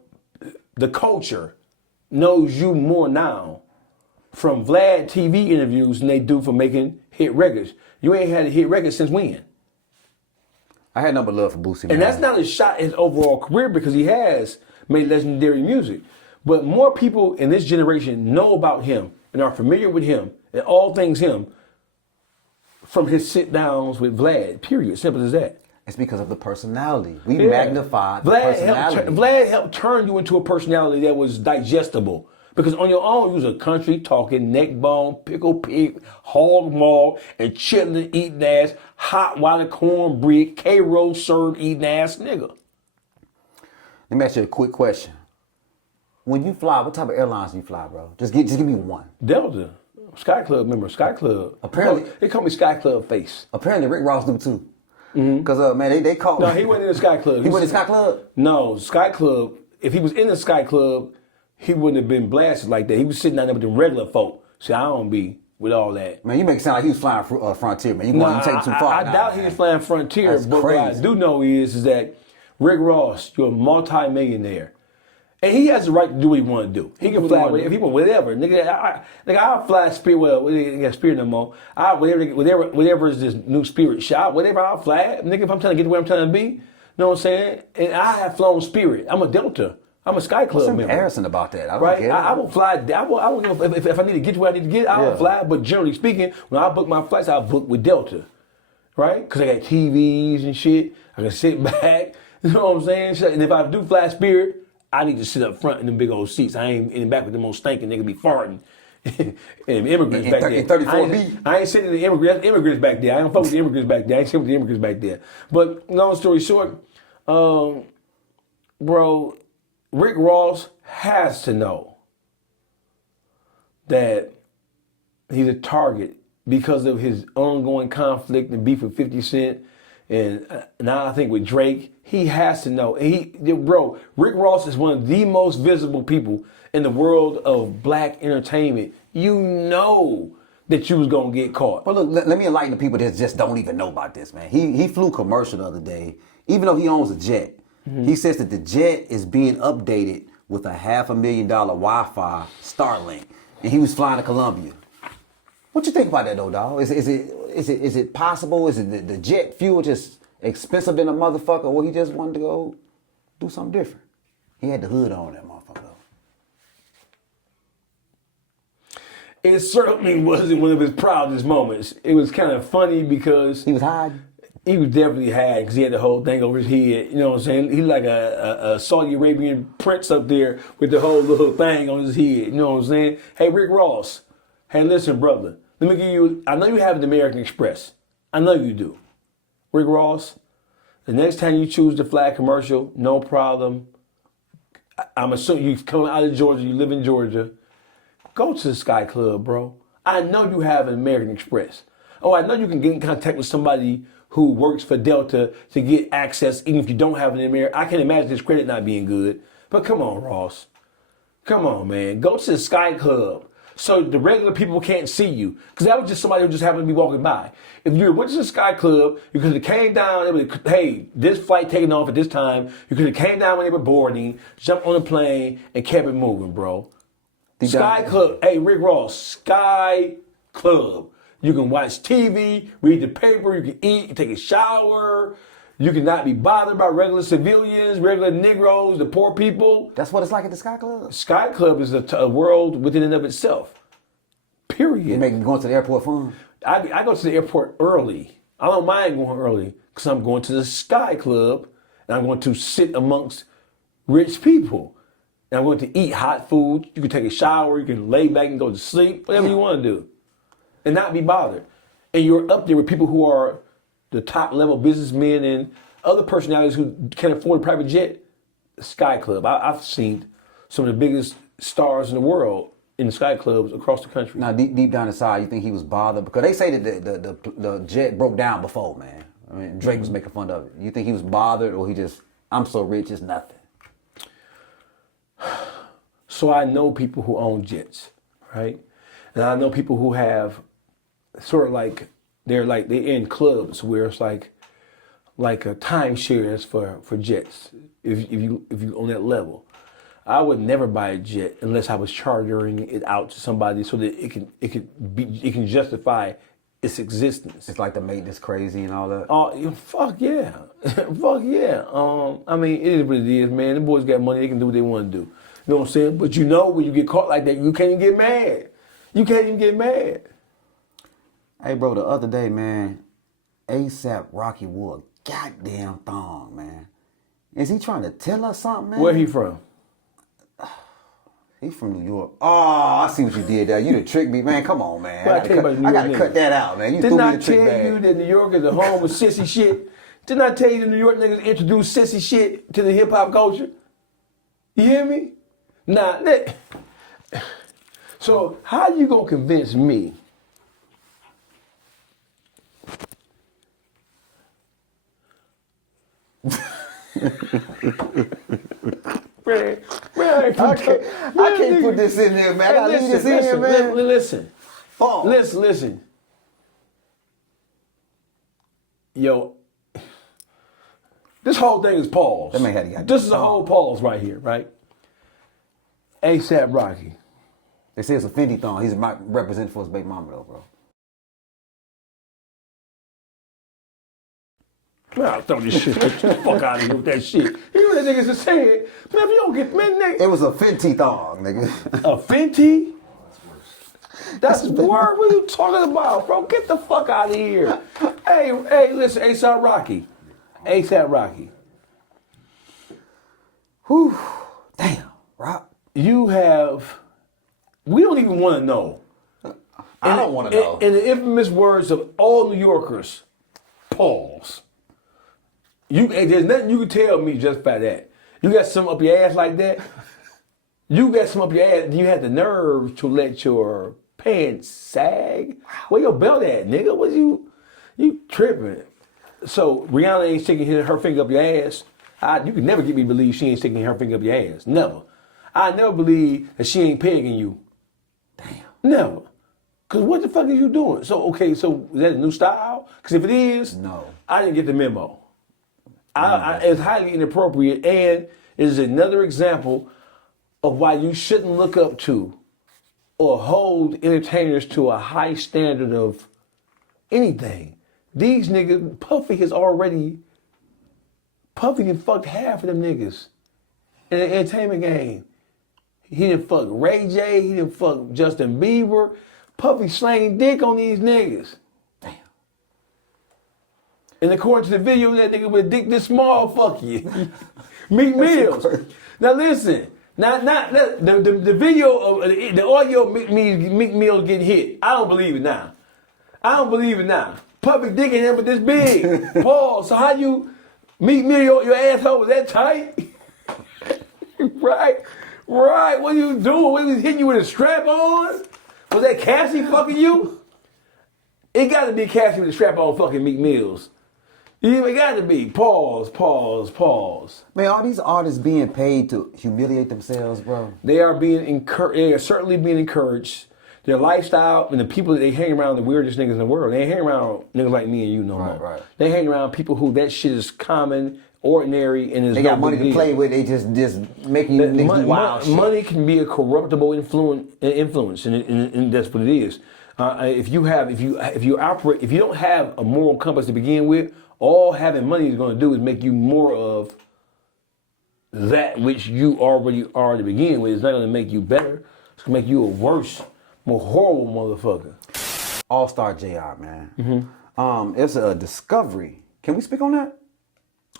the culture knows you more now from Vlad TV interviews than they do from making hit records. You ain't had a hit record since when? I had number love for Boosie, man. And that's not a shot at his overall career because he has made legendary music. But more people in this generation know about him and are familiar with him and all things him from his sit downs with Vlad, period. Simple as that. It's because of the personality. We magnified the personality. Vlad helped turn you into a personality that was digestible. Because on your own, you was a country talking, neck bone, pickle pig, hog maw, and chitlin eating ass, hot water cornbread, K-roll served eating ass nigga. Let me ask you a quick question. When you fly, what type of airlines do you fly, bro? Just give me one. Delta. Sky Club, remember, Sky Club. Apparently. They call me Sky Club face. Apparently Rick Ross do too. Because, man, they called No, he wasn't in the Sky Club. He went in the Sky Club? No, Sky Club, if he was in the Sky Club, he wouldn't have been blasted like that. He was sitting down there with the regular folk. See, I don't be with all that. Man, you make it sound like he was flying Frontier, man. You take it too far. I doubt he was flying Frontier, That's but crazy. what I do know is that Rick Ross, you're a multi-millionaire. And he has the right to do what he want to do. He can fly if he want whatever. Nigga, I'll fly Spirit. Well, we ain't got Spirit no more. Whatever is this new Spirit shot, whatever, I'll fly. Nigga, if I'm trying to get to where I'm trying to be, you know what I'm saying? And I have flown Spirit. I'm a Delta. I'm a Sky Club What's member. embarrassing about that? I don't Right? get it. I will fly. I will give if I need to get to where I need to get, I'll fly. But generally speaking, when I book my flights, I book with Delta. Right? Because I got TVs and shit. I can sit back. You know what I'm saying? And if I do fly Spirit, I need to sit up front in them big old seats. I ain't in the back with them old stinking nigga be farting. And immigrants back there. 34B. I ain't sitting in the immigrants back there. I don't fuck with the immigrants back there. I ain't sitting with the immigrants back there. But long story short, bro, Rick Ross has to know that he's a target because of his ongoing conflict and beef with 50 Cent. And now I think with Drake, he has to know. Bro, Rick Ross is one of the most visible people in the world of black entertainment. You know that you was going to get caught. But look, let me enlighten the people that just don't even know about this, man. He flew commercial the other day, even though he owns a jet. He says that the jet is being updated with a $500,000 Wi-Fi Starlink, and he was flying to Colombia. What you think about that, though, dog? Is it possible? Is it the jet fuel just expensive than a motherfucker, or he just wanted to go do something different? He had the hood on that motherfucker, though. It certainly wasn't one of his proudest moments. It was kind of funny because He was hiding. he was definitely hiding because he had the whole thing over his head. You know what I'm saying? He's like a Saudi Arabian prince up there with the whole little thing on his head. You know what I'm saying? Hey, Rick Ross. Hey, listen, brother. Let me give you, I know you have the American Express. I know you do. Rick Ross, the next time you choose to fly a commercial, no problem. I'm assuming you come out of Georgia, you live in Georgia. Go to the Sky Club, bro. I know you have an American Express. Oh, I know you can get in contact with somebody who works for Delta to get access, even if you don't have an American. I can imagine his credit not being good. But come on, Ross. Come on, man. Go to the Sky Club so the regular people can't see you. Because that was just somebody who just happened to be walking by. If you went to the Sky Club, you could have came down, it was, hey, this flight taking off at this time. You could have came down when they were boarding, jumped on the plane, and kept it moving, bro. Sky Club. Hey, Rick Ross, Sky Club. You can watch TV, read the paper, you can eat, you can take a shower. You cannot be bothered by regular civilians, regular Negroes, the poor people. That's what it's like at the Sky Club? Sky Club is a world within and of itself. Period. You make going to the airport fun? I go to the airport early. I don't mind going early because I'm going to the Sky Club and I'm going to sit amongst rich people. And I'm going to eat hot food. You can take a shower. You can lay back and go to sleep. Whatever you want to do. And not be bothered. And you're up there with people who are the top level businessmen and other personalities who can afford a private jet. Sky Club. I've seen some of the biggest stars in the world in the Sky Clubs across the country. Now, deep down inside, you think he was bothered? Because they say that the jet broke down before, man. I mean, Drake was making fun of it. You think he was bothered or he just, I'm so rich, it's nothing? So I know people who own jets, right? And I know people who have sort of like, they're in clubs where it's like a timeshares for jets. If you on that level, I would never buy a jet unless I was chartering it out to somebody so that it can justify its existence. It's like to make this crazy and all that. Oh, fuck yeah, fuck yeah. I mean, it is what it is, man. The boys got money; they can do what they want to do. You know what I'm saying? But you know, when you get caught like that, you can't even get mad. You can't even get mad. Hey, bro, the other day, man, ASAP Rocky wore a goddamn thong, man. Is he trying to tell us something, man? Where he from? He from New York. Oh, I see what you did there. You done tricked me, man. Come on, man. But I gotta cut that out, man. You threw me the trick Didn't I tell you that New York is the home of sissy shit? Didn't I tell you the New York niggas introduced sissy shit to the hip hop culture? You hear me? Nah, so how you gonna convince me man, I can't put this in there, man. I gotta leave this in here, man. Listen. Yo, this whole thing is pause. That man had to get This is a whole pause right here, right? ASAP Rocky. They say it's a Fendi thong. He's representing for his baby mama, though, bro. Man, I'll throw this shit. Get the fuck out of here with that shit. You know what that niggas is saying? Man, if you don't get, man, nigga. It was a Fenty thong, nigga. A Fenty? That's worse. What are you talking about, bro? Get the fuck out of here. Hey, listen, ASAP Rocky. ASAP Rocky. Whew. Damn, Rock. You have, we don't even want to know. I don't want to know. In the infamous words of all New Yorkers, pause. There's nothing you can tell me just by that. You got something up your ass like that? You got something up your ass, you had the nerve to let your pants sag? Where your belt at, nigga? What you tripping? So Rihanna ain't sticking her finger up your ass. You can never get me to believe she ain't sticking her finger up your ass. Never. I never believe that she ain't pegging you. Damn. Never. Because what the fuck is you doing? So is that a new style? Because if it is, no. I didn't get the memo. It's highly inappropriate, and it is another example of why you shouldn't look up to or hold entertainers to a high standard of anything. These niggas, Puffy done fucked half of them niggas in the entertainment game. He done fuck Ray J, he done fuck Justin Bieber. Puffy slanging dick on these niggas. Damn. And according to the video, that nigga with a dick this small, fuck you. Meek Mills. Now listen, the video of the audio of Meek Mills getting hit. I don't believe it now. Puffy dick in him but this big. Paul, so how you Meek Mill your asshole was that tight? Right. What are you doing? Was he hitting you with a strap on? Was that Cassie fucking you? It got to be Cassie with a strap on fucking Meek Mills. It got to be. Pause. Man, are these artists being paid to humiliate themselves, bro? They are being encouraged. They are certainly being encouraged. Their lifestyle and the people that they hang around, the weirdest niggas in the world. They ain't hang around niggas like me and you no more. Right. They hang around people who that shit is common, ordinary, and is they got money to play with. They just making you niggas do wild shit. Money can be a corruptible influence, and that's what it is. If you don't have a moral compass to begin with, all having money is going to do is make you more of that which you already are to begin with. It's not going to make you better. It's going to make you a worse, more horrible motherfucker. All-Star JR, man. It's a discovery. Can we speak on that?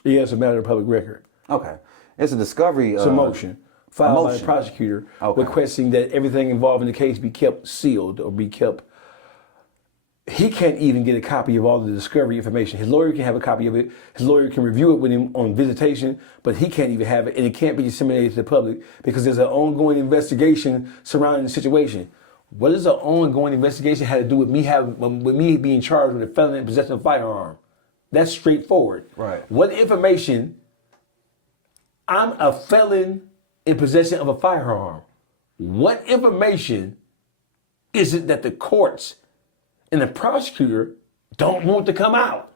Yeah, it's a matter of public record. Okay. It's a discovery. It's a motion filed by the prosecutor requesting that everything involved in the case be kept sealed or be kept. He can't even get a copy of all the discovery information. His lawyer can have a copy of it. His lawyer can review it with him on visitation, but he can't even have it, and it can't be disseminated to the public because there's an ongoing investigation surrounding the situation. What does an ongoing investigation have to do with me being charged with a felon in possession of a firearm? That's straightforward. Right. What information? I'm a felon in possession of a firearm. What information is it that the courts and the prosecutor don't want to come out?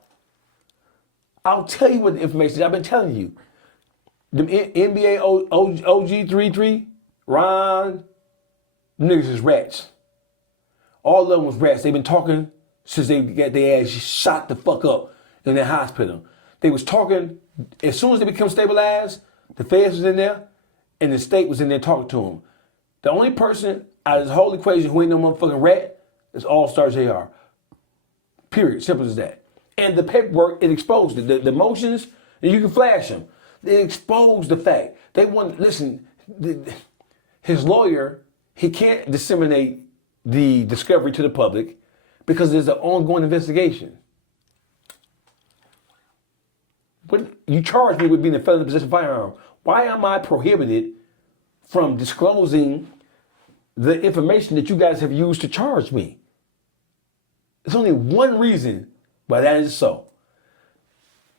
I'll tell you what the information is. I've been telling you. The NBA OG33, Ron, niggas is rats. All of them was rats. They've been talking since they got their ass shot the fuck up in their hospital. They was talking, as soon as they become stabilized, the feds was in there, and the state was in there talking to them. The only person out of this whole equation who ain't no motherfucking rat is All-Star JR. Period. Simple as that. And the paperwork, it exposed it. The motions, and you can flash them. It exposed the fact. They want, listen, his lawyer, he can't disseminate the discovery to the public because there's an ongoing investigation. But you charged me with being a felon in possession of a firearm. Why am I prohibited from disclosing the information that you guys have used to charge me? There's only one reason why that is so.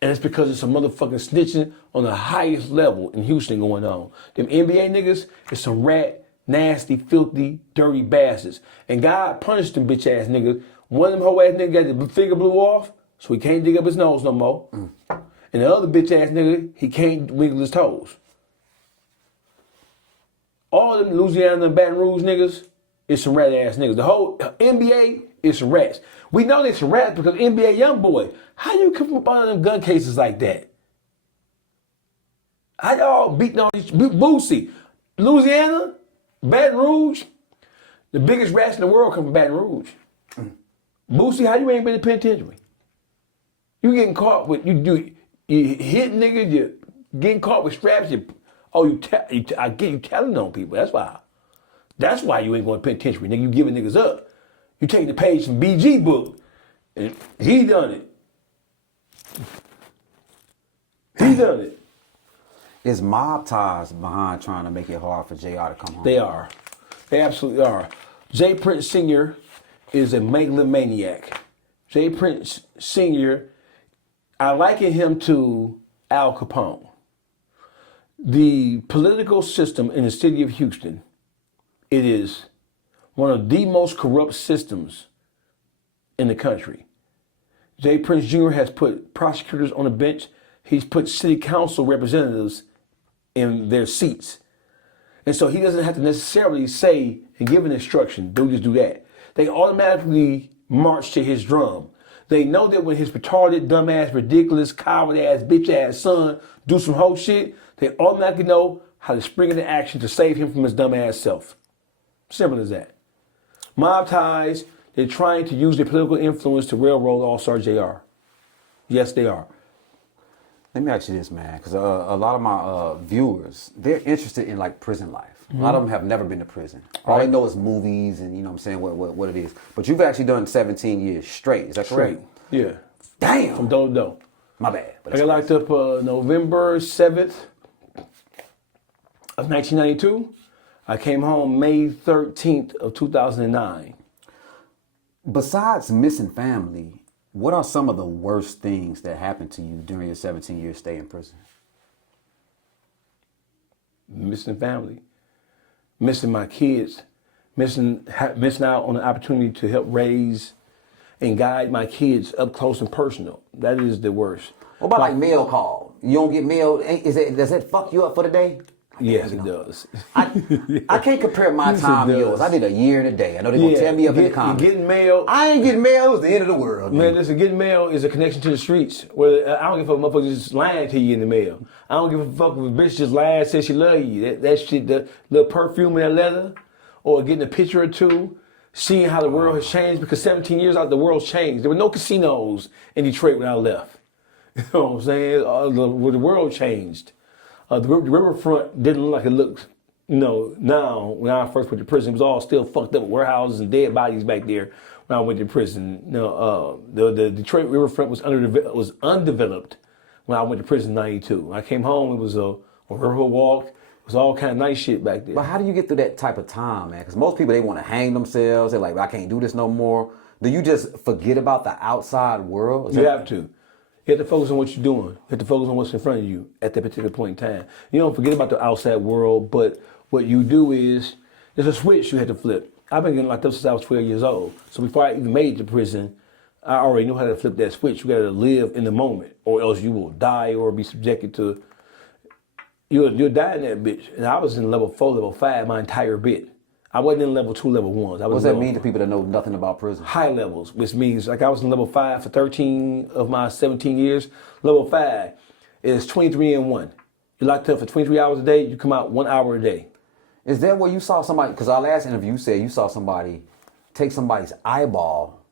And it's because of some motherfucking snitching on the highest level in Houston going on. Them NBA niggas is some rat, nasty, filthy, dirty bastards. And God punished them bitch ass niggas. One of them hoe ass niggas got the finger blew off, so he can't dig up his nose no more. And the other bitch ass nigga, he can't wiggle his toes. All of them Louisiana and Baton Rouge niggas is some rat ass niggas. The whole NBA is some rats. We know they're some rats because NBA YoungBoy. How you come up on them gun cases like that? How y'all beating all these Boosie? Louisiana, Baton Rouge, the biggest rats in the world come from Baton Rouge. Boosie, how you ain't been in the penitentiary? You getting caught with you hit niggas, you getting caught with straps. I get you telling on people. That's why. That's why you ain't going to penitentiary, nigga. You giving niggas up. You taking the page from BG book, and he done it. He done it. Is mob ties behind trying to make it hard for JR to come home? They are. They absolutely are. Jay Prince Sr. is a megalomaniac. Jay Prince Sr., I liken him to Al Capone. The political system in the city of Houston, it is one of the most corrupt systems in the country. Jay Prince Jr. has put prosecutors on the bench. He's put city council representatives in their seats. And so he doesn't have to necessarily say and give an instruction, do this, do that. They automatically march to his drum. They know that when his retarded, dumbass, ridiculous, coward-ass, bitch-ass son do some whole shit, they automatically know how to spring into action to save him from his dumbass self. Simple as that. Mob ties, they're trying to use their political influence to railroad All-Star JR. Yes, they are. Let me ask you this, man, because a lot of my viewers, they're interested in like prison life. A lot of them have never been to prison. All they know is movies and, you know what I'm saying, what it is. But you've actually done 17 years straight. Is that correct? Straight, yeah. Damn. From door to door. My bad. I got locked up November 7th of 1992. I came home May 13th of 2009. Besides missing family, what are some of the worst things that happened to you during your 17-year stay in prison? Missing family. Missing my kids, missing out on the opportunity to help raise and guide my kids up close and personal. That is the worst. What about like mail call? You don't get mail? Does that fuck you up for the day? Yes, it does. I can't compare my Yes, it time to does. yours. I did a year and a day. I know they're going to tear me up in the comments. Getting mail. I ain't getting mail. It was the end of the world. Man, listen, getting mail is a connection to the streets. Where I don't give a fuck if motherfuckers just lying to you in the mail. I don't give a fuck if a bitch just lied and said she love you. That shit, the little perfume in that leather, or getting a picture or two, seeing how the world has changed, because 17 years out, the world's changed. There were no casinos in Detroit when I left. You know what I'm saying? The world changed. The riverfront didn't look like it looks, now when I first went to prison. It was all still fucked up with warehouses and dead bodies back there when I went to prison. The Detroit riverfront was undeveloped when I went to prison in '92. When I came home, it was a river walk. It was all kind of nice shit back there. But how do you get through that type of time, man? Because most people, they want to hang themselves. They're like, I can't do this no more. Do you just forget about the outside world? You have to. You have to focus on what you're doing. You have to focus on what's in front of you at that particular point in time. You don't forget about the outside world, but what you do is, there's a switch you had to flip. I've been getting locked up since I was 12 years old. So before I even made it to prison, I already knew how to flip that switch. You got to live in the moment, or else you will die or be subjected to, you'll die in that bitch. And I was in level 4, level 5 my entire bit. I wasn't in level 2, level 1s. What does that mean to people that know nothing about prison? High levels, which means like I was in level 5 for 13 of my 17 years. Level 5 is 23 and 1. You're locked up for 23 hours a day. You come out 1 hour a day. Is that where you saw somebody, because our last interview you said you saw somebody take somebody's eyeball.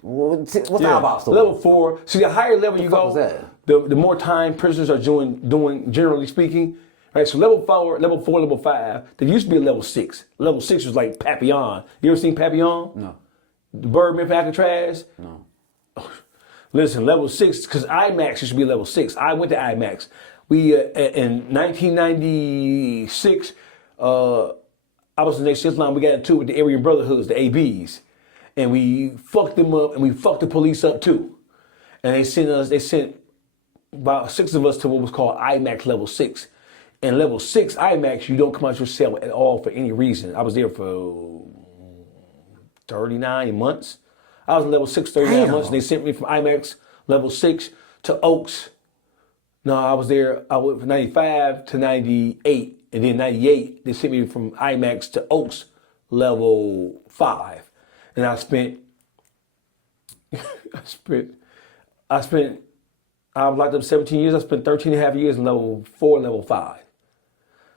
What's the eyeball story? Level 4. See, the higher level you was go, that? the more time prisoners are doing generally speaking. Right, so level 4, level 5, there used to be a level 6. Level 6 was like Papillon. You ever seen Papillon? No. The Birdman for Alcatraz? No. Listen, level 6, because IMAX used to be level 6. I went to IMAX. We, in 1996, I was in the next shift line. We got into it with the Aryan Brotherhoods, the ABs. And we fucked them up, and we fucked the police up too. And they sent about 6 of us to what was called IMAX level 6. And level 6 IMAX, you don't come out your cell at all for any reason. I was there for 39 months. I was in level 6, 39 months, and they sent me from IMAX level 6 to Oaks. No, I was there, I went from 95 to 98. And then 98, they sent me from IMAX to Oaks level 5. And I was locked up 17 years. I spent 13 and a half years in level 4, level 5.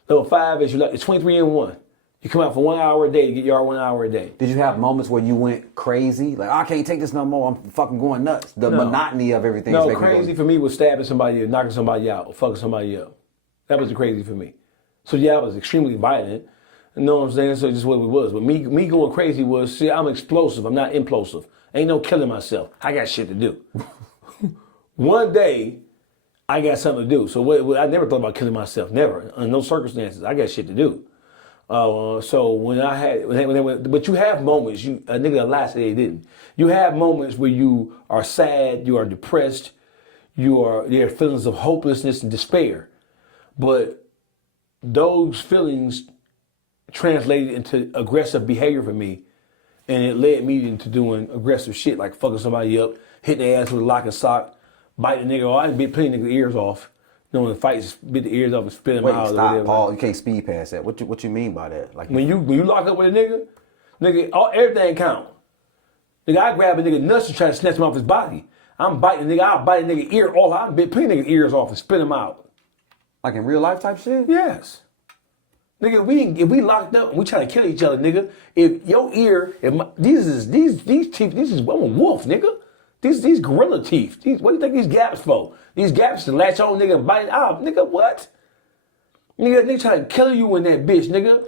Level 5 is it's 23 and 1. You come out for 1 hour a day to get your 1 hour a day. Did you have moments where you went crazy? Like, I can't take this no more. I'm fucking going nuts. The monotony of everything. No, crazy for me was stabbing somebody or knocking somebody out or fucking somebody up. That was the crazy for me. So yeah, I was extremely violent. You know what I'm saying? So just what it was. But me going crazy was, see, I'm explosive. I'm not implosive. Ain't no killing myself. I got shit to do. One day, I got something to do. So I never thought about killing myself. Never. In no circumstances. I got shit to do. So when I had, but you have moments, a nigga last day didn't. You have moments where you are sad, you are depressed, there are feelings of hopelessness and despair. But those feelings translated into aggressive behavior for me, and it led me into doing aggressive shit like fucking somebody up, hitting their ass with a lock and sock, biting a nigga off. I been putting niggas' ears off. You know, in fights, bit the ears off and spit them out. Stop, Paul. You can't speed past that. What you mean by that? Like when you lock up with a nigga, everything count. Nigga, I grab a nigga nuts and try to snatch him off his body. I'm biting a nigga. I'll bite a nigga ear off. I'm putting nigga ears off and spit him out. Like in real life type shit? Yes. Nigga, if we locked up and we trying to kill each other, nigga, if your ear, these teeth, I'm a wolf, nigga. These gorilla teeth. What do you think these gaps for? These gaps to latch on, nigga, and bite it out. Nigga, what? Nigga trying to kill you in that bitch, nigga.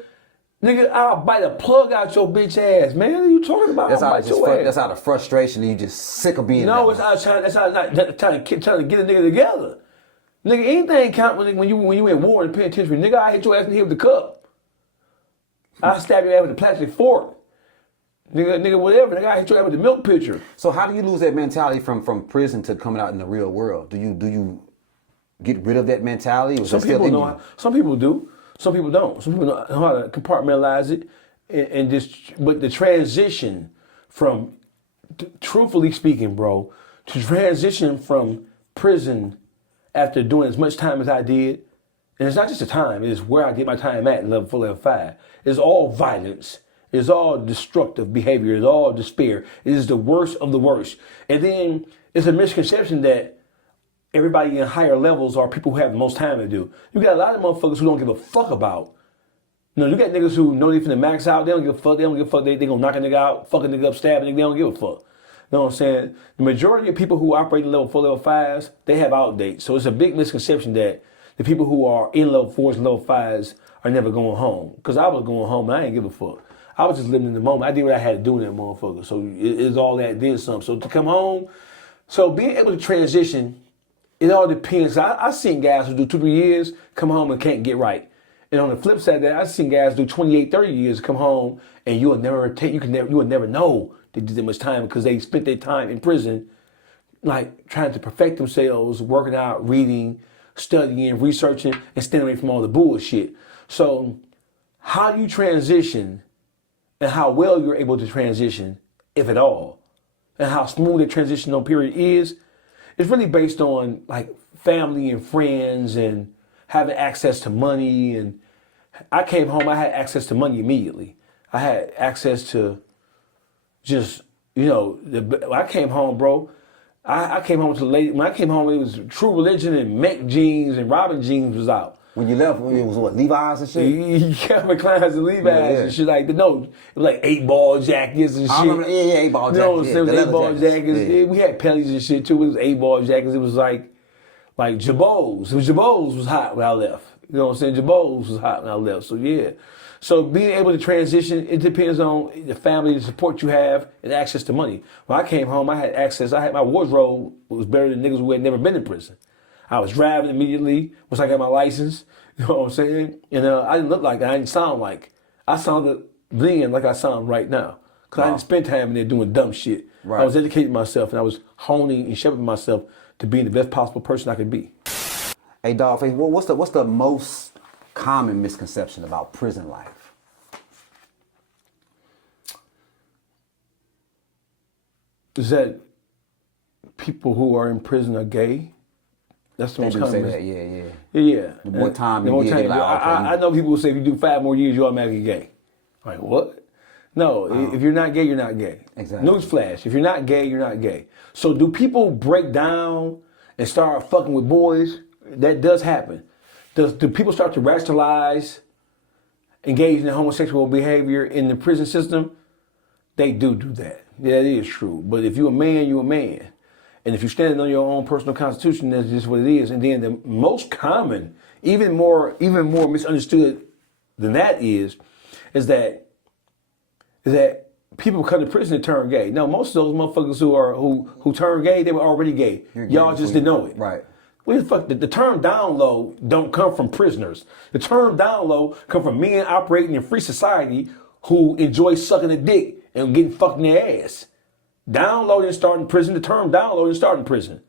Nigga, I'll bite a plug out your bitch ass, man. What are you talking about? That's out of frustration and you just sick of being No, that's out of trying to get a nigga together. Nigga, anything count when you in war in the penitentiary. Nigga, I hit your ass in the head with the cup. I stab your ass with a plastic fork. Nigga, whatever. Nigga, I hit your ass with the milk pitcher. So how do you lose that mentality from prison to coming out in the real world? Do you get rid of that mentality? Or Some people know. Some people do. Some people don't. Some people know how to compartmentalize it, and just. But the transition from, truthfully speaking, bro, to transition from prison after doing as much time as I did, And it's not just the time, it's where I get my time at in level 4, level 5. It's all violence. It's all destructive behavior. It's all despair. It is the worst of the worst. And then it's a misconception that everybody in higher levels are people who have the most time to do. You got a lot of motherfuckers who don't give a fuck about. You got niggas who know they finna max out. They don't give a fuck. They don't give a fuck. They gonna knock a nigga out, fuck a nigga up, stab a nigga. They don't give a fuck. You know what I'm saying? The majority of people who operate in level 4, level 5s, they have outdates. So it's a big misconception that the people who are in level 4s and level 5s are never going home. Because I was going home and I ain't give a fuck. I was just living in the moment. I did what I had to do in that motherfucker. So it's all that did something. So to come home, so being able to transition, it all depends. I've seen guys who do 2-3 years, come home and can't get right. And on the flip side of that, I've seen guys do 28, 30 years, come home, and you will never know they did that much time because they spent their time in prison, like trying to perfect themselves, working out, reading, studying, researching, and staying away from all the bullshit. So how do you transition and how well you're able to transition, if at all, and how smooth the transitional period is, it's really based on like family and friends and having access to money. And I came home, I had access to money immediately. I had access to just, I came home, bro. I came home to the lady. When I came home, it was True Religion and Mech jeans and Robin jeans was out. When you left, it was what, Levi's and shit? Calvin Klein's and Levi's and shit like that. No, it was like 8-ball jackets and shit. I remember, 8-ball jackets. You know what I'm saying? 8-ball jackets. Yeah, we had Pellies and shit too. It was 8-ball jackets. It was like Jabos. Jabos was hot when I left. You know what I'm saying? Jabos was hot when I left. So yeah. So being able to transition, it depends on the family, the support you have, and access to money. When I came home, I had access. I had my wardrobe was better than niggas who had never been in prison. I was driving immediately once I got my license. You know what I'm saying? And I didn't look like I didn't sound like. I sounded then like I sound right now. Because I didn't spend time in there doing dumb shit. Right. I was educating myself and I was honing and shaping myself to being the best possible person I could be. Hey, Dawgface, what's the most common misconception about prison life? Is that people who are in prison are gay? That's the most common. Yeah. The more time you get, I know people will say if you do 5 more years, you're automatically gay. Like, what? No, if you're not gay, you're not gay. Exactly. Newsflash, if you're not gay, you're not gay. So do people break down and start fucking with boys? That does happen. Do people start to rationalize engaging in homosexual behavior in the prison system? They do that. Yeah, that is true. But if you're a man, you're a man. And if you're standing on your own personal constitution, that's just what it is. And then the most common, even more misunderstood than that is that people come to prison and turn gay. Now, most of those motherfuckers who turn gay, they were already gay. Y'all just didn't know it. Right. What the fuck? The term down low don't come from prisoners. The term down low come from men operating in free society who enjoy sucking a dick and getting fucked in their ass. Down low didn't start in prison. The term down low didn't start in prison.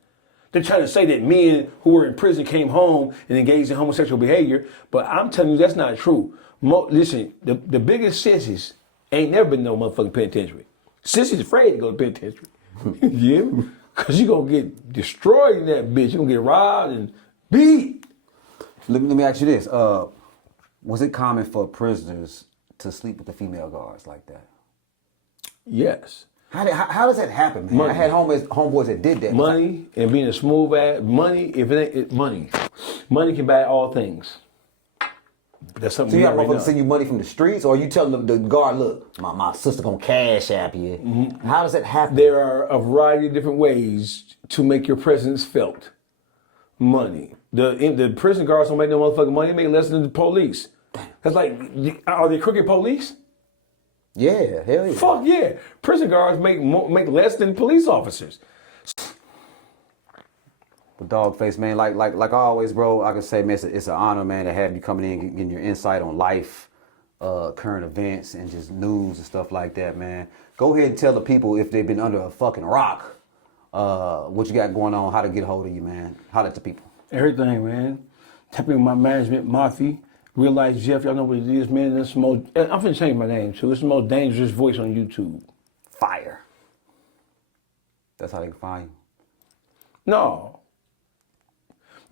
They're trying to say that men who were in prison came home and engaged in homosexual behavior, but I'm telling you that's not true. Listen, the biggest sissies ain't never been no motherfucking penitentiary. Sissies afraid to go to penitentiary. Yeah, because you're going to get destroyed in that bitch. You're going to get robbed and beat. Let me ask you this. Was it common for prisoners to sleep with the female guards like that? Yes. How does that happen, man? Money. I had homeboys that did that. Money and being a smooth ass. Money, if it ain't money. Money can buy all things. That's something. So you got motherfuckers send you money from the streets, or you telling the guard, look, my sister gonna cash app you. Mm-hmm. How does that happen? There are a variety of different ways to make your presence felt. Money. The prison guards don't make no motherfucking money. They make less than the police. That's like, are they crooked police? Yeah, hell yeah. Fuck yeah. Prison guards make less than police officers. But Dawgface, man, like always, bro, I can say, man, it's an honor, man, to have you coming in, getting your insight on life, current events, and just news and stuff like that, man. Go ahead and tell the people, if they've been under a fucking rock, what you got going on, how to get a hold of you, man. Holler at the people. Everything, man. Tap in with my management, Mafi. Real Life Jeff, y'all know what it is, man. I'm finna change my name, too. It's the most dangerous voice on YouTube. Fire. That's how they can find you. No.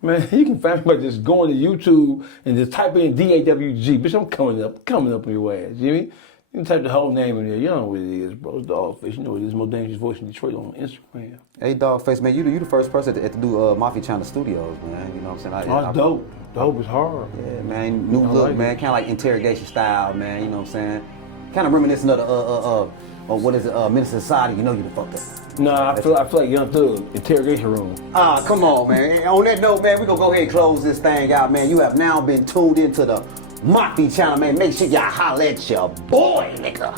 Man, you can find me by just going to YouTube and just type in DAWG. Bitch, I'm coming up on your ass, Jimmy. You can type the whole name in there. You know what it is, bro. It's Dawgface. You know what it is. Most dangerous voice in Detroit on Instagram. Hey, Dawgface, man, you the first person to do Mafi Channel Studios, man. You know what I'm saying? Oh, it's dope. Dope is hard. Yeah, man. New look, like man. Kind of like interrogation style, man. You know what I'm saying? Kind of reminiscent of the what is it? Minister Society. You know you the fuck that. Nah, I feel like Young Thug, interrogation room. Ah, come on, man. On that note, man, we gonna go ahead and close this thing out, man. You have now been tuned into the Mafi Channel, man. Make sure y'all holler at your boy, nigga.